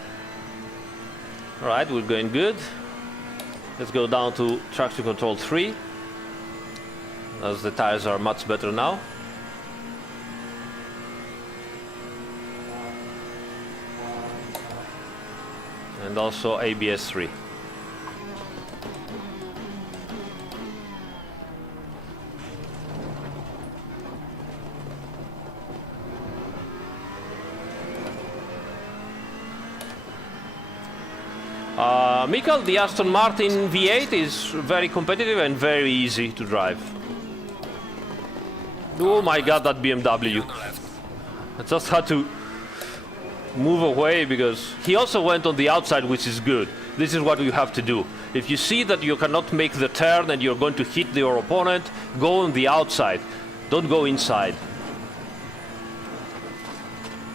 All right, we're going good. Let's go down to traction control 3, as the tires are much better now. And also ABS 3. Mikael, the Aston Martin V8 is very competitive and very easy to drive. Oh my god, that BMW. On the left. I just had to move away because he also went on the outside, which is good. This is what you have to do. If you see that you cannot make the turn and you're going to hit your opponent, go on the outside. Don't go inside.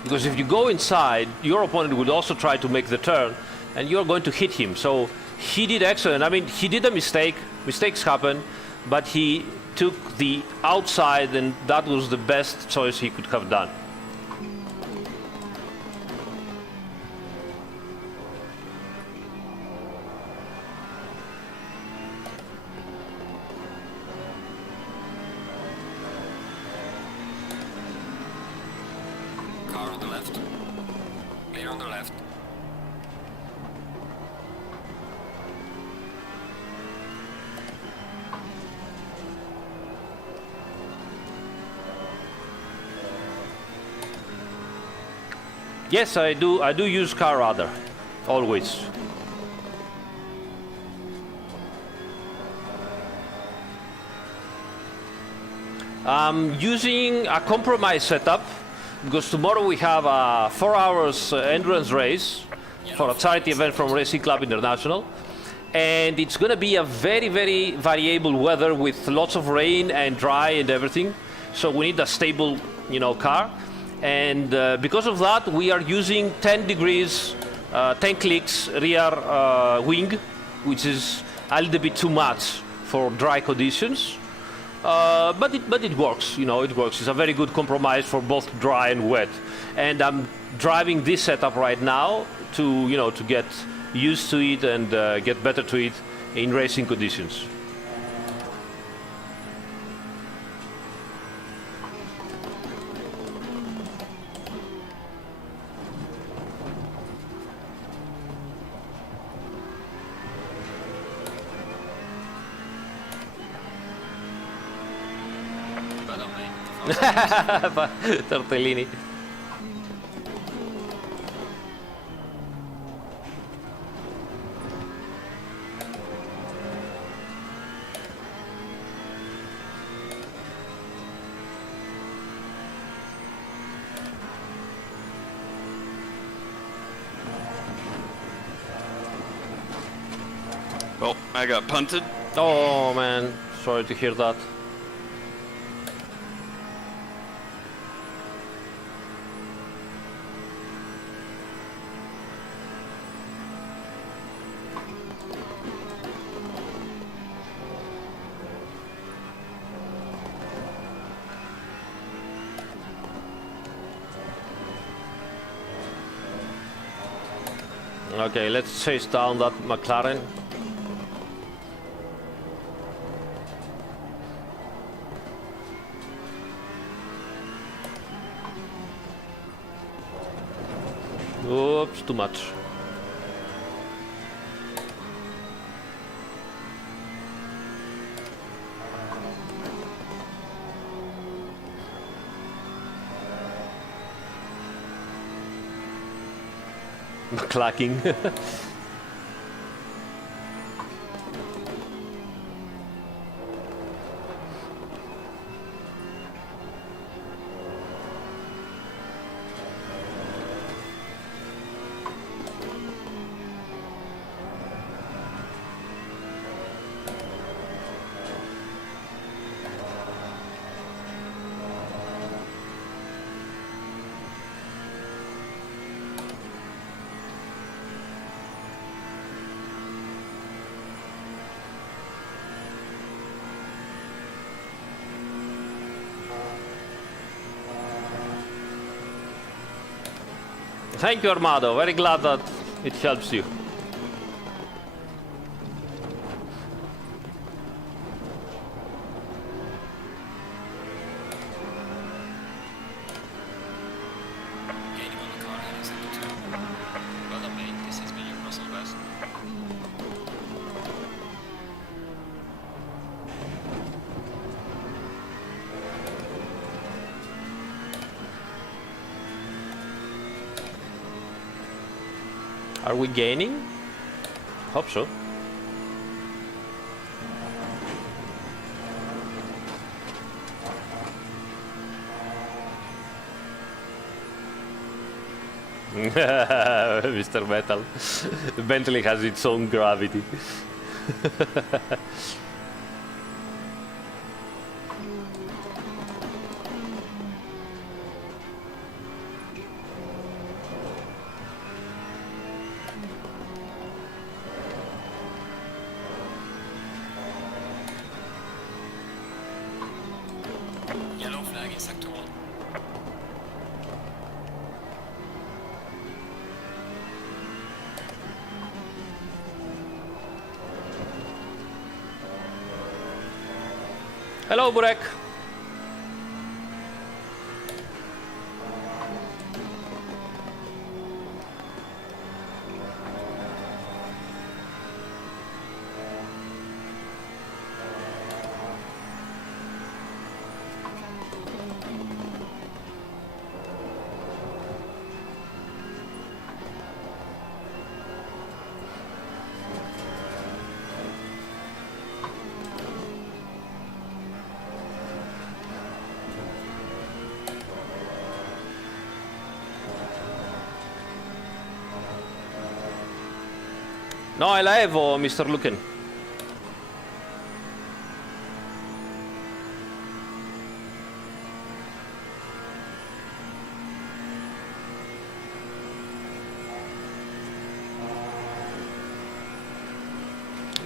Because if you go inside, your opponent will also try to make the turn and you're going to hit him. So he did excellent. I mean, he did a mistake. Mistakes happen, but he took the outside and that was the best choice he could have done. Car on the left. Clear on the left. Yes, I do use car radar, always. I'm using a compromise setup because tomorrow we have a 4 hours endurance race for a charity event from Racing Club International. And it's going to be a very, very variable weather with lots of rain and dry and everything. So we need a stable, car. And because of that, we are using 10 degrees, 10 clicks rear wing, which is a little bit too much for dry conditions. But it works, it works. It's a very good compromise for both dry and wet. And I'm driving this setup right now to, to get used to it and get better to it in racing conditions. Tortellini. Well, I got punted. Oh man, sorry to hear that. Okay, let's chase down that McLaren. Oops, too much. Clacking. Thank you, Armado. Very glad that it helps you. Gaining on the car and sector 2. Well done, mate. This has been your personal best. Are we gaining? Hope so. Mr. Metal. Bentley has its own gravity. Yellow flag in sector 1. Hello, Burek. No, è la Evo, Mr. Luken.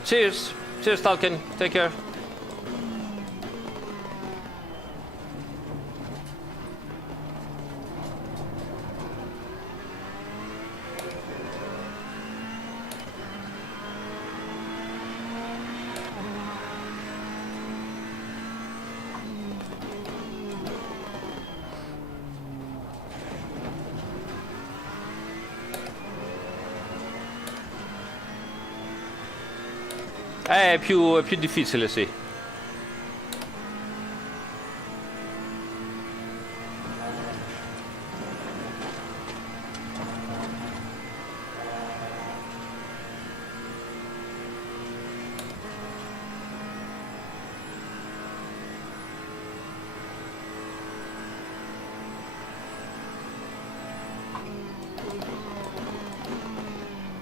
Cheers. Cheers, Talkin. Take care. È più difficile, sì.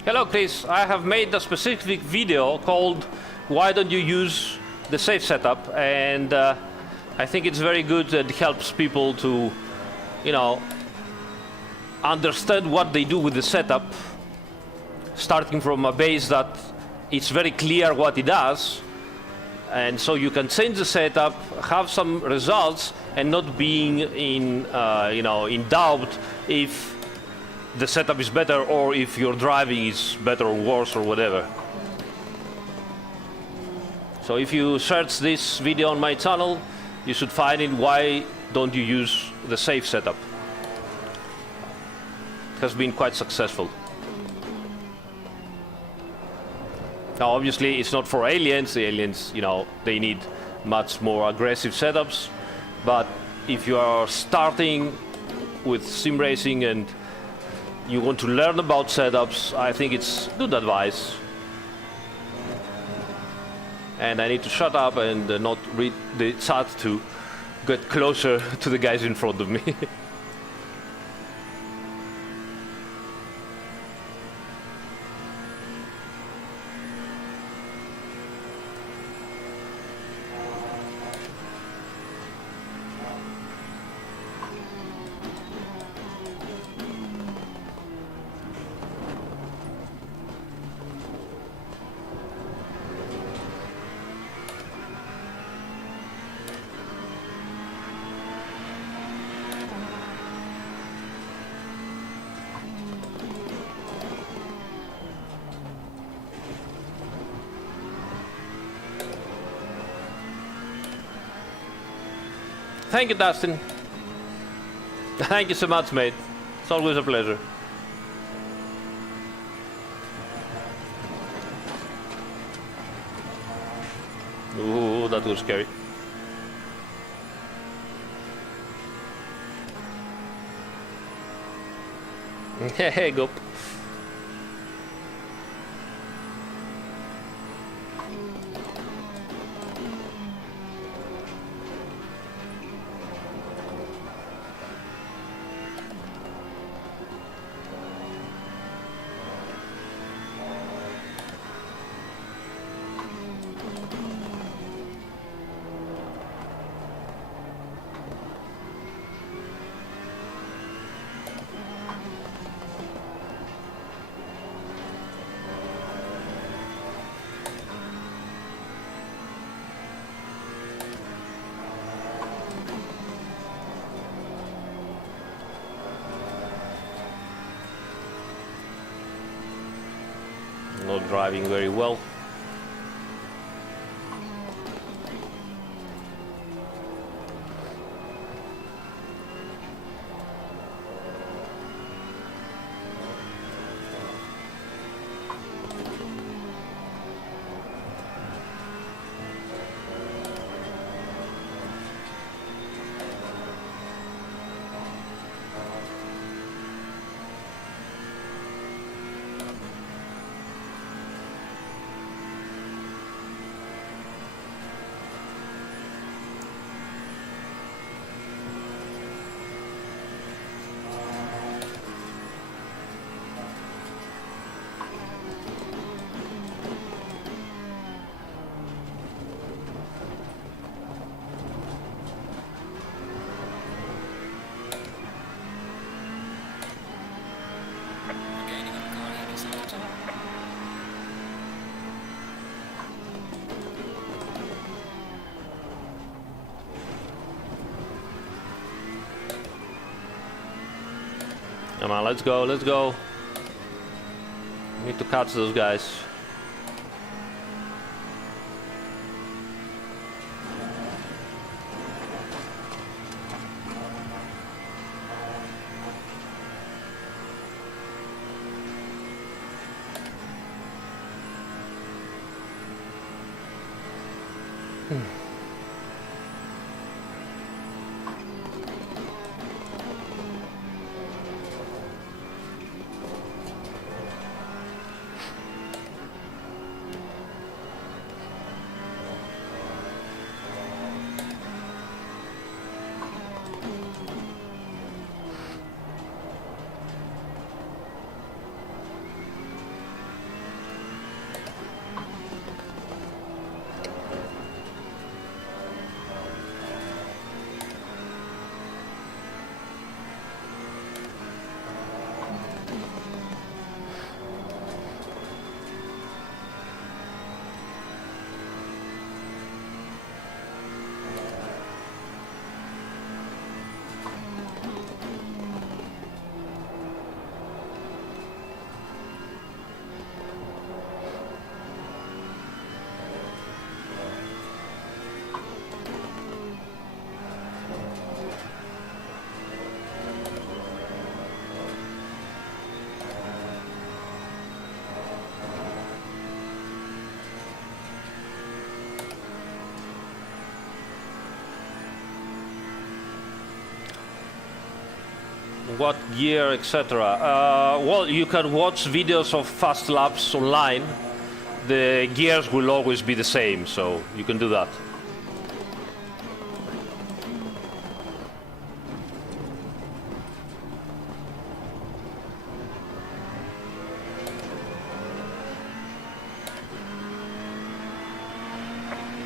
Hello, Chris. I have made a specific video called "Why Don't You Use the Safe Setup?" and I think it's very good and helps people to, you know, understand what they do with the setup, starting from a base that it's very clear what it does, and so you can change the setup, have some results, and not being in, you know, in doubt if the setup is better or if your driving is better or worse or whatever. So if you search this video on my channel, you should find it why don't you use the safe setup. It has been quite successful. Now obviously it's not for aliens. The aliens, you know, they need much more aggressive setups, but if you are starting with sim racing and you want to learn about setups, I think it's good advice. And I need to shut up and not read the chat to get closer to the guys in front of me. Thank you, Dustin. Thank you so much, mate. It's always a pleasure. Ooh, that was scary. Hey, go. Not driving very well. Gaining on the car heading center. Come on, let's go, let's go. We need to catch those guys. what gear, etc. Well, you can watch videos of fast laps online. The gears will always be the same, so you can do that.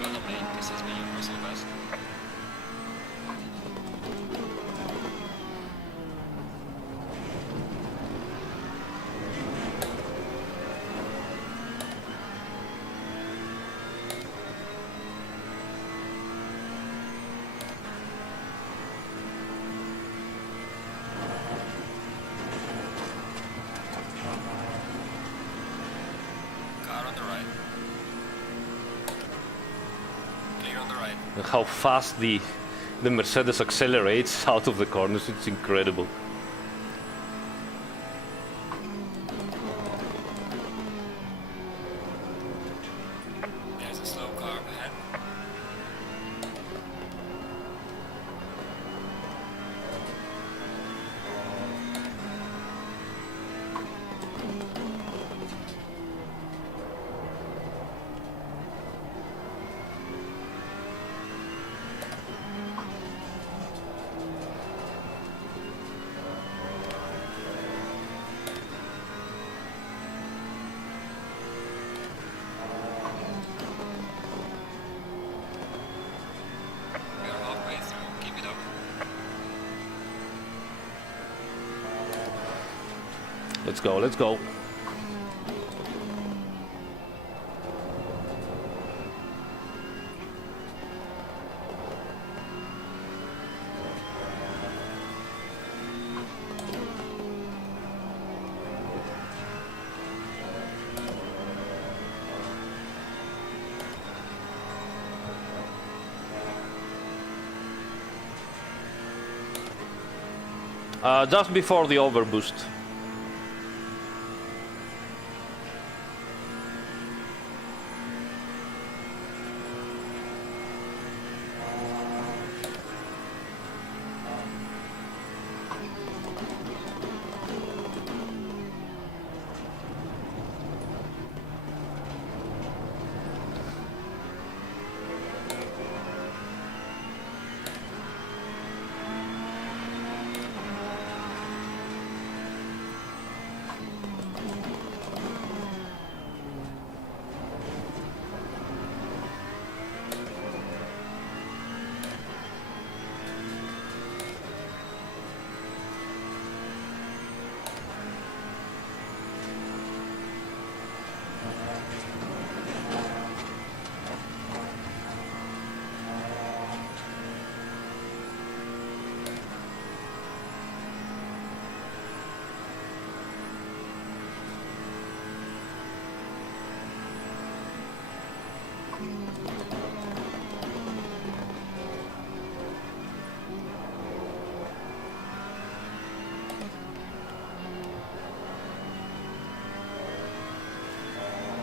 Well done, mate. This has been your personal best. Car on the right. Clear on the right. And how fast the Mercedes accelerates out of the corners, it's incredible. There's a slow car up ahead. We are halfway through. Keep it up. Let's go, let's go. Just before the overboost.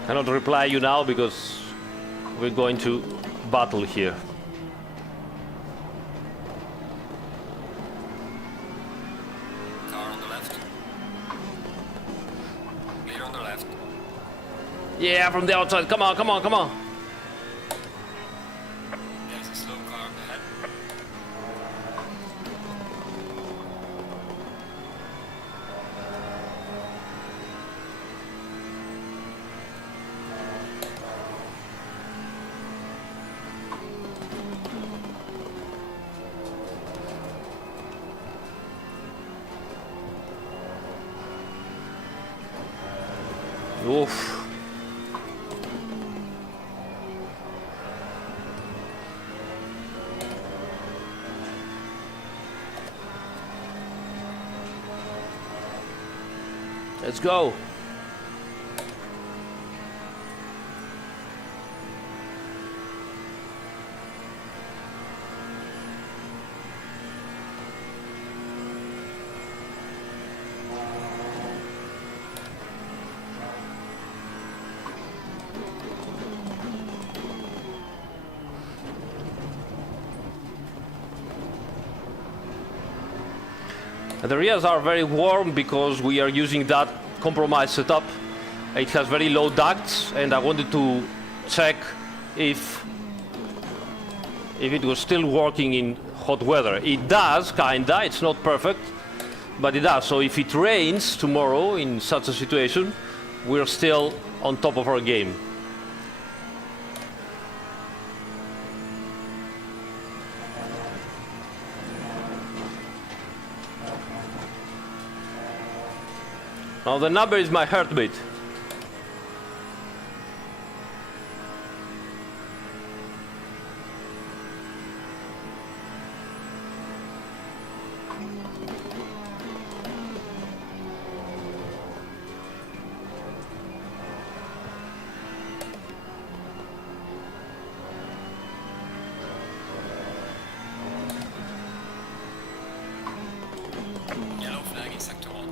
Cannot reply you now because we're going to battle here. Car on the left. Clear on the left. Yeah, from the outside. Come on, come on, come on. There's a slow car up ahead. Oof. Let's go. The rears are very warm because we are using that compromise setup. It has very low ducts, and I wanted to check if it was still working in hot weather. It does, kinda. It's not perfect, but it does. So if it rains tomorrow in such a situation, we're still on top of our game. Now the number is my heartbeat. Yellow flag in sector 1.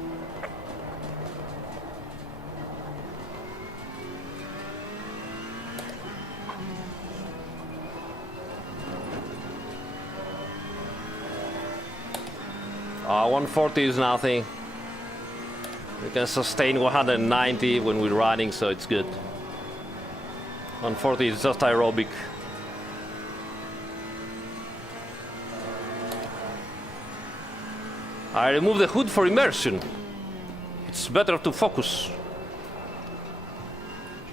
140 is nothing. We can sustain 190 when we're running, so it's good. 140 is just aerobic. I remove the hood for immersion. It's better to focus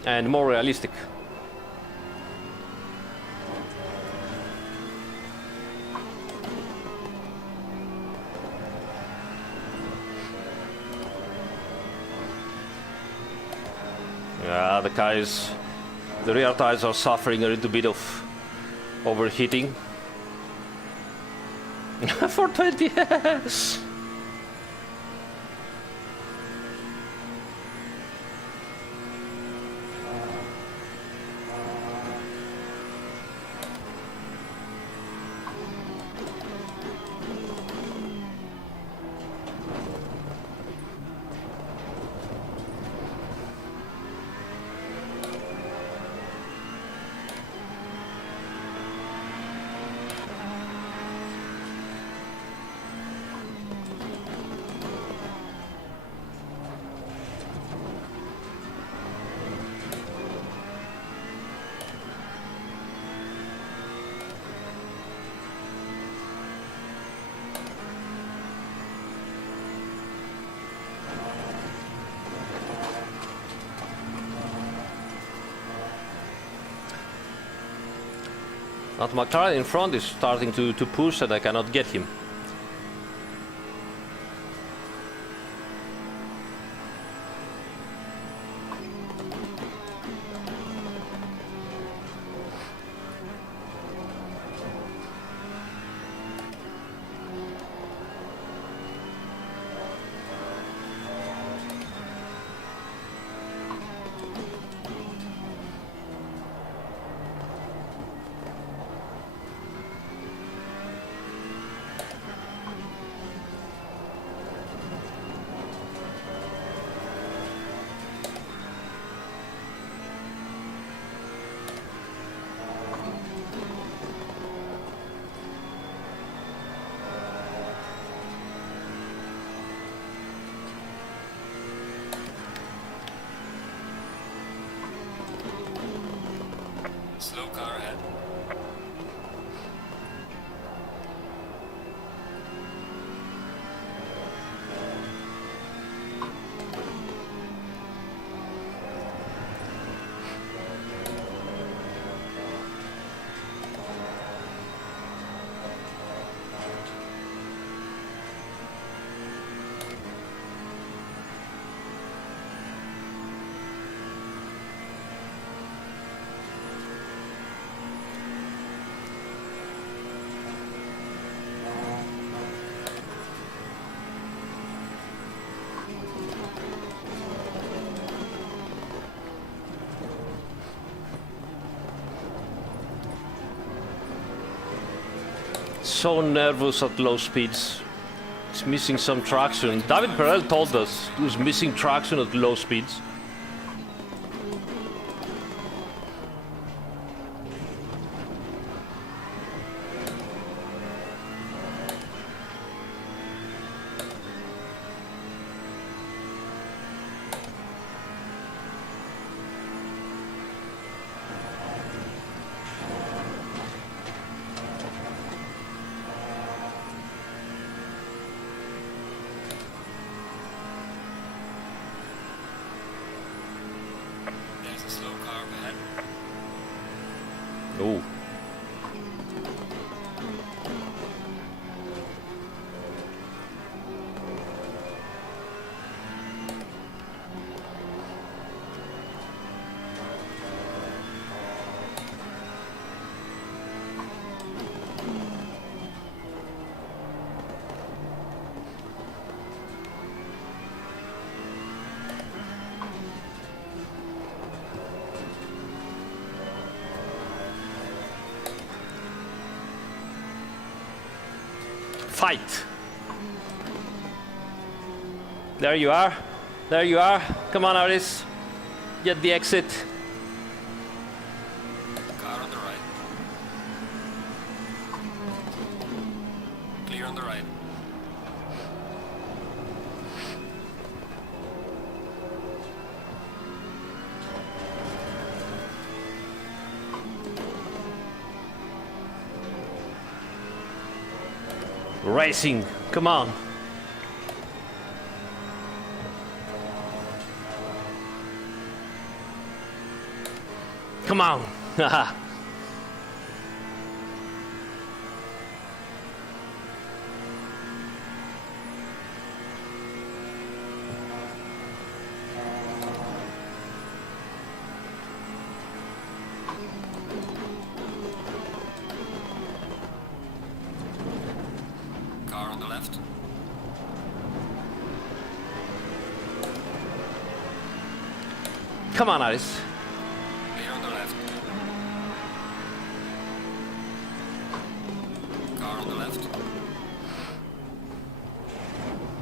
and more realistic. Yeah, the rear tires are suffering a little bit of overheating. 420. Now McLaren in front is starting to push and I cannot get him. Slow car ahead. So nervous at low speeds. It's missing some traction. David Perel told us it was missing traction at low speeds. Ooh. Fight. There you are. There you are. Come on, Aris. Get the exit. Car on the right. Clear on the right. Racing. Come on. Come on. Haha. Car on the left. Come on, Aris. Clear on the left. Car on the left.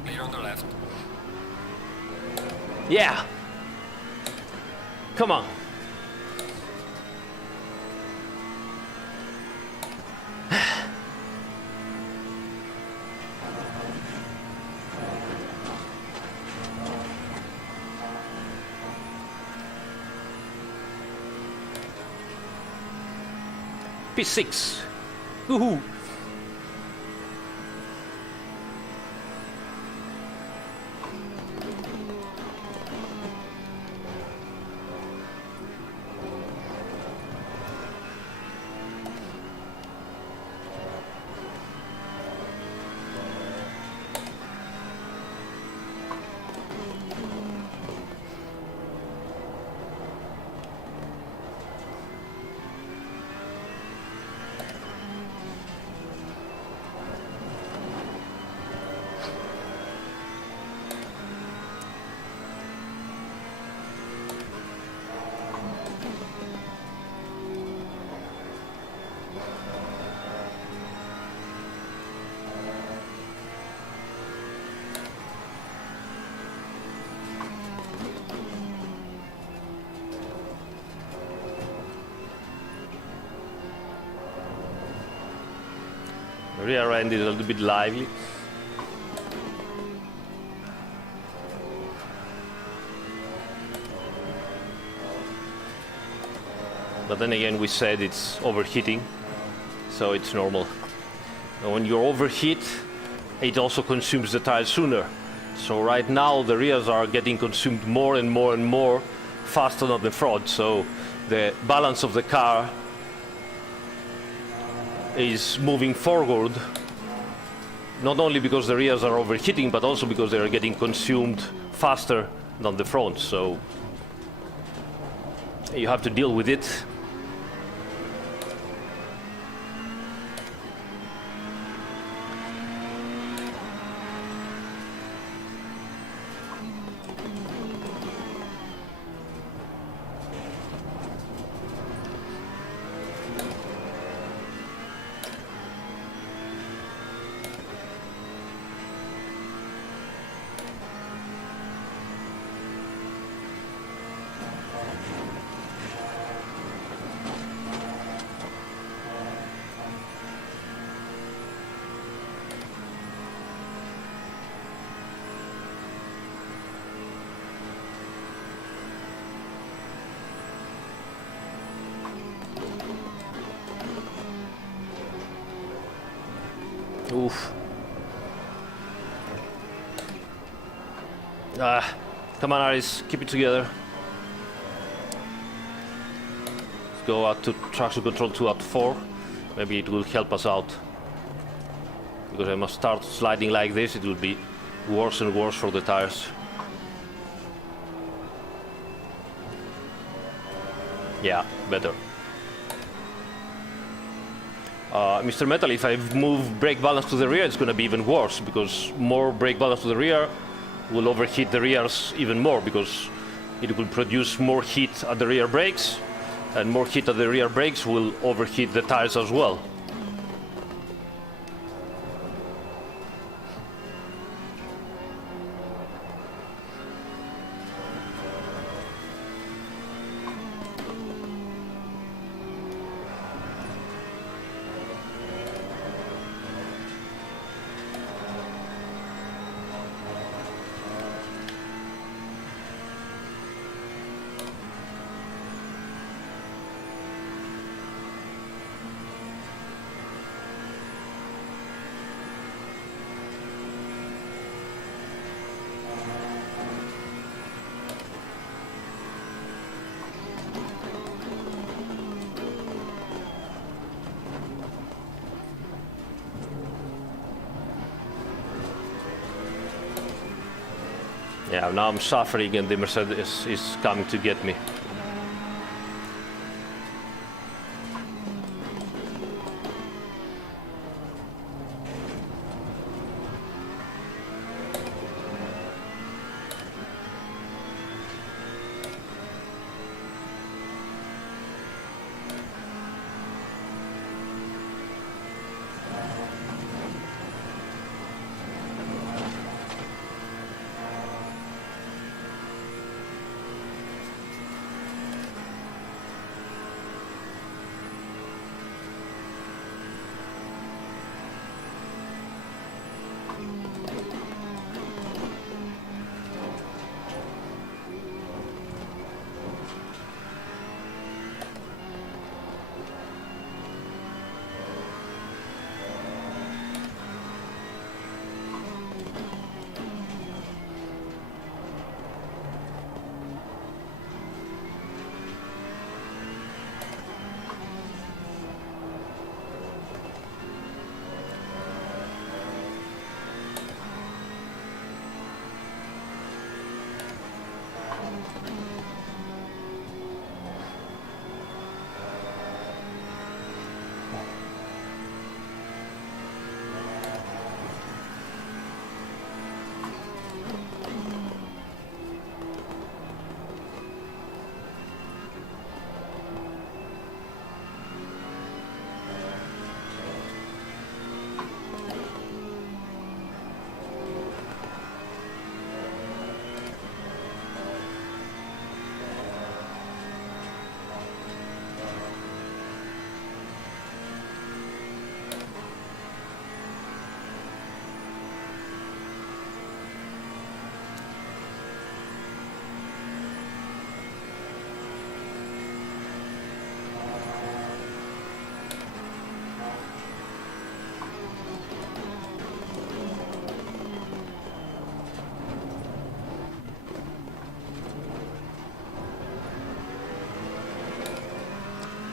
Clear on the left. Yeah. Come on. P6. Woohoo. Rear end is a little bit lively. But then again, we said it's overheating, so it's normal. And when you overheat, it also consumes the tires sooner. So right now, the rears are getting consumed more and more and more faster than the front. So the balance of the car is moving forward, not only because the rears are overheating, but also because they are getting consumed faster than the front. So you have to deal with it. Oof. Come on, Aris, keep it together. go out to traction control 2 at 4. Maybe it will help us out. Because I must start sliding like this, it will be worse and worse for the tires. Yeah, better. Mr. Metal, if I move brake balance to the rear, it's going to be even worse, because more brake balance to the rear will overheat the rears even more, because it will produce more heat at the rear brakes, and more heat at the rear brakes will overheat the tires as well. Yeah, now I'm suffering and the Mercedes is coming to get me.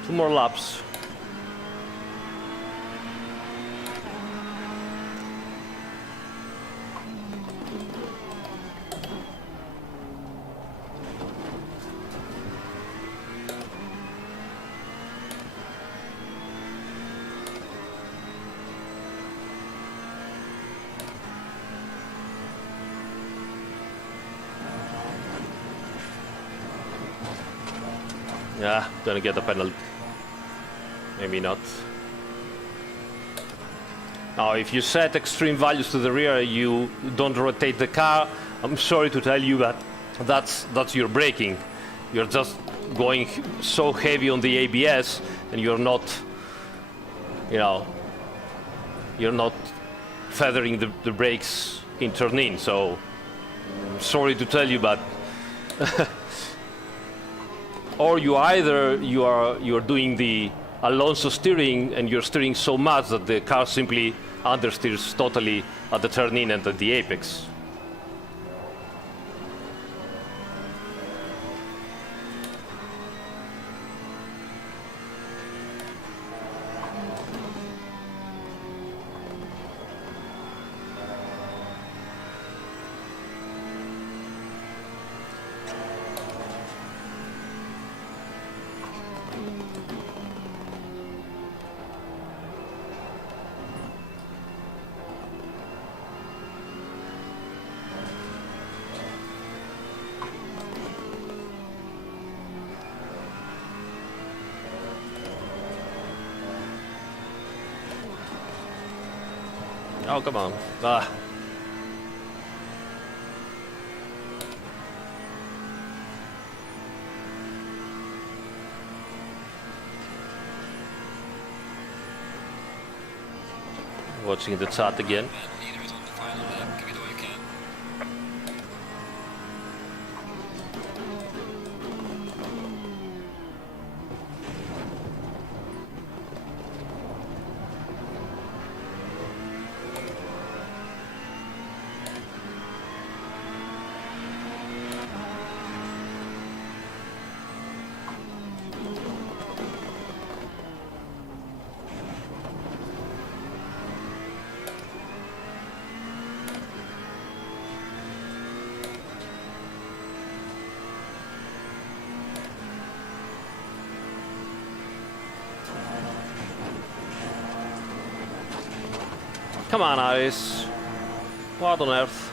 Two more laps. Yeah, gonna get a penalty. Maybe not. Now, if you set extreme values to the rear, you don't rotate the car. I'm sorry to tell you, but that's your braking. You're just going so heavy on the ABS, and you're not, you're not feathering the brakes in turn in. So, sorry to tell you, but. Or you're doing the Alonso steering, and you're steering so much that the car simply understeers totally at the turn in and at the apex. Oh, come on. Ah. Watching the chat again. Leader is on the final lap. Give it all you can. Come on, Aris. What on earth?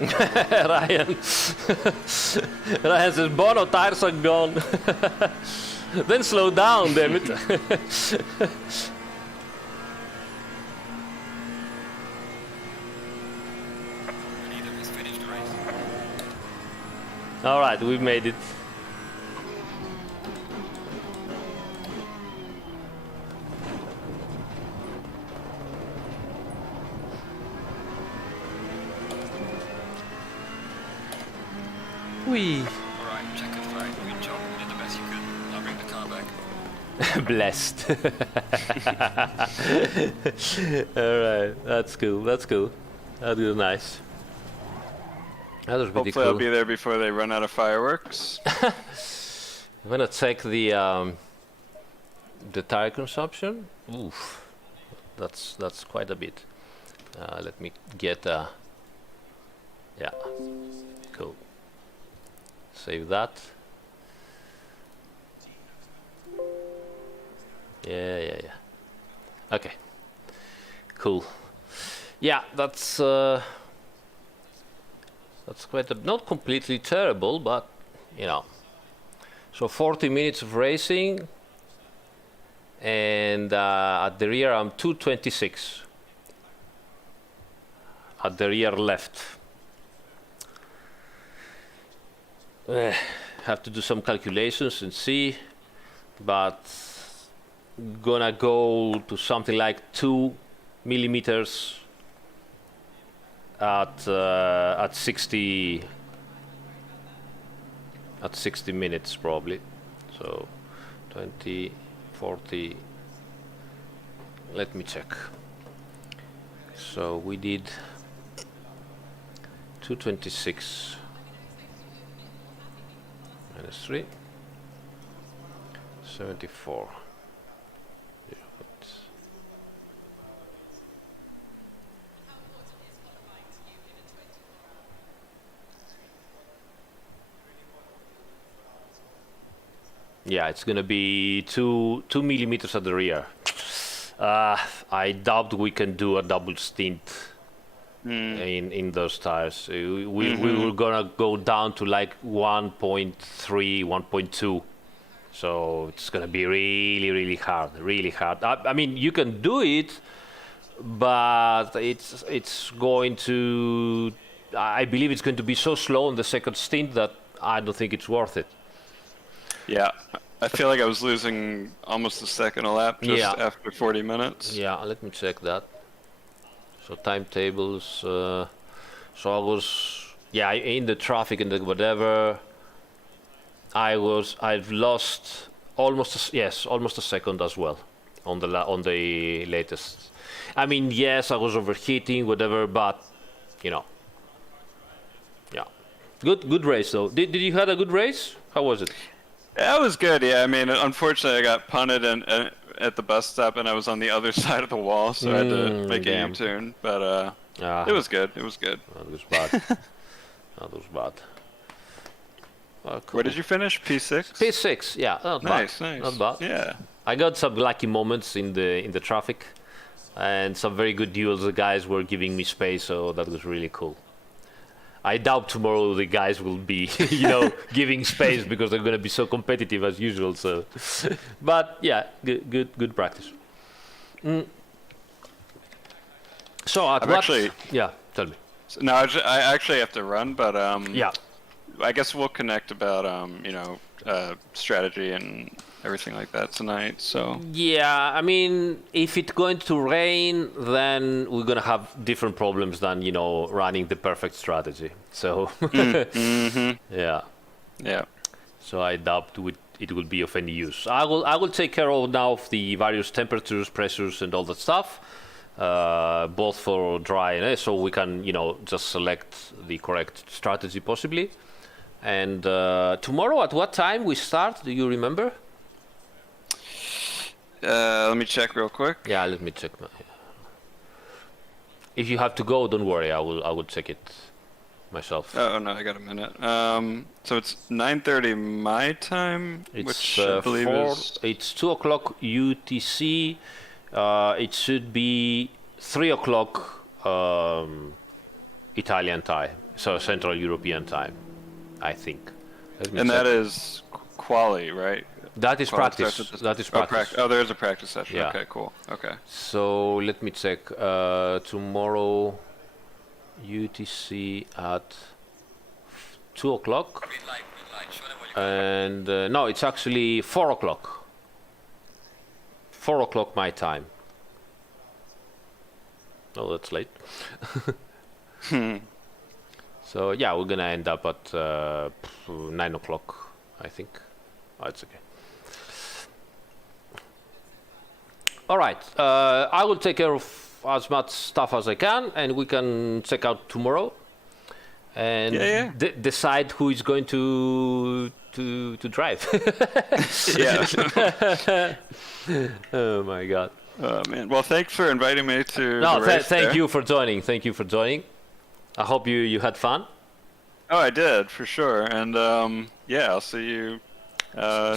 Ryan. Ryan says, Bono, tires are gone. Then slow down, damn it. Leader has finished the race. All right, we've made it. Whee. Alright, check it right. Good job. You did the best you could. Now bring the car back. Blessed. All right, that's cool. That's cool. That was nice. That was pretty Hopefully cool. I'll be there before they run out of fireworks. I'm gonna check the tire consumption. Oof, that's quite a bit. Let me get yeah, cool. Save that. Yeah. Okay, cool. Yeah, that's quite not completely terrible, but you know. So 40 minutes of racing, and at the rear I'm 226. At the rear left. Have to do some calculations and see, but gonna go to something like 2 millimeters at 60 minutes probably. So 20, 40. Let me check. So we did 226 minus 3, 74. Yeah, it's gonna be 2 millimeters at the rear. I doubt we can do a double stint in those tires. We were gonna go down to like 1.3, 1.2. So it's gonna be really, really hard, really hard. I mean, you can do it, but it's going to. I believe it's going to be so slow on the second stint that I don't think it's worth it. Yeah, I feel like I was losing almost a second a lap just after 40 minutes. Yeah, let me check that. So timetables. So I was, in the traffic and the whatever. I've lost almost a second as well on the latest. I mean, yes, I was overheating, whatever, but yeah. Good race though. Did you have a good race? How was it? That was good. Yeah, I mean, unfortunately, I got punted at the bus stop, and I was on the other side of the wall, so I had to make a U-turn. But it was good. It was good. That was bad. That was bad. Cool. Where did you finish? P6. P6. Yeah. Not Nice. bad. Not bad. Yeah. I got some lucky moments in the traffic, and some very good duels. The guys were giving me space, so that was really cool. I doubt tomorrow the guys will be, giving space because they're going to be so competitive as usual. So, but yeah, good practice. So at what? Yeah, tell me. No, I actually have to run, but yeah. I guess we'll connect about strategy and everything like that tonight. So yeah, I mean, if it's going to rain, then we're gonna have different problems than running the perfect strategy. So yeah. So I doubt it will be of any use. I will take care of now of the various temperatures, pressures, and all that stuff, both for dry and so we can just select the correct strategy possibly. And tomorrow at what time we start? Do you remember? Let me check real quick. Yeah, let me check. If you have to go, don't worry. I will check it myself. Oh no, I got a minute. So it's 9:30 my time, which I believe is. It's 2 o'clock UTC. It should be 3 o'clock Italian time, so Central European time, I think. And that is quali, right? That is practice. That is practice. Oh, there is a practice session. Yeah. Okay, cool. Okay. So let me check. Tomorrow, UTC at 2 o'clock. Green light, show them what you got. And no, it's actually 4 o'clock. 4 o'clock my time. Oh, that's late. So yeah, we're gonna end up at 9 o'clock, I think. Oh, it's okay. All right, I will take care of as much stuff as I can, and we can check out tomorrow, and decide who is going to drive. Yeah. Oh my God. Oh man. Well, thanks for inviting me to. No, the race thank you for joining. Thank you for joining. I hope you had fun. Oh, I did for sure, and yeah, I'll see you.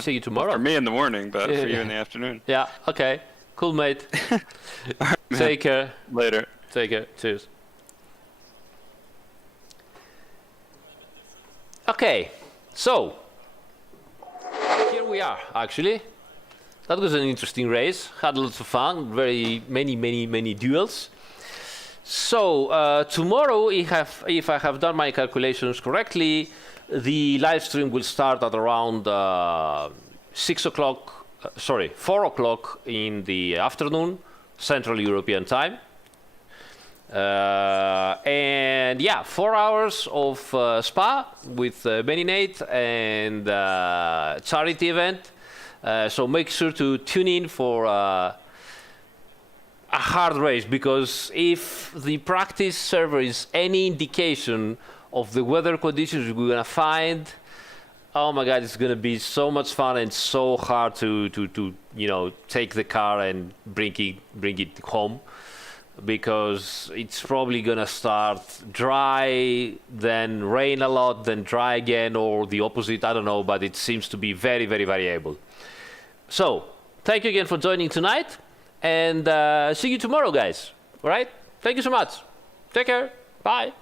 See you tomorrow. For me in the morning, but for you in the afternoon. Yeah. Okay. Cool, mate. Right, Take care. Later. Take care. Cheers. Okay. So here we are. Actually, that was an interesting race. Had lots of fun. Very many duels. So tomorrow, if I have done my calculations correctly, the live stream will start at around 4 o'clock in the afternoon, Central European time. And yeah, 4 hours of Spa with Benny Nate and charity event. So make sure to tune in for a hard race, because if the practice server is any indication of the weather conditions we're gonna find, oh my God, it's gonna be so much fun and so hard to take the car and bring it home, because it's probably gonna start dry, then rain a lot, then dry again, or the opposite. I don't know, but it seems to be very variable. So thank you again for joining tonight. And see you tomorrow, guys. All right? Thank you so much. Take care. Bye.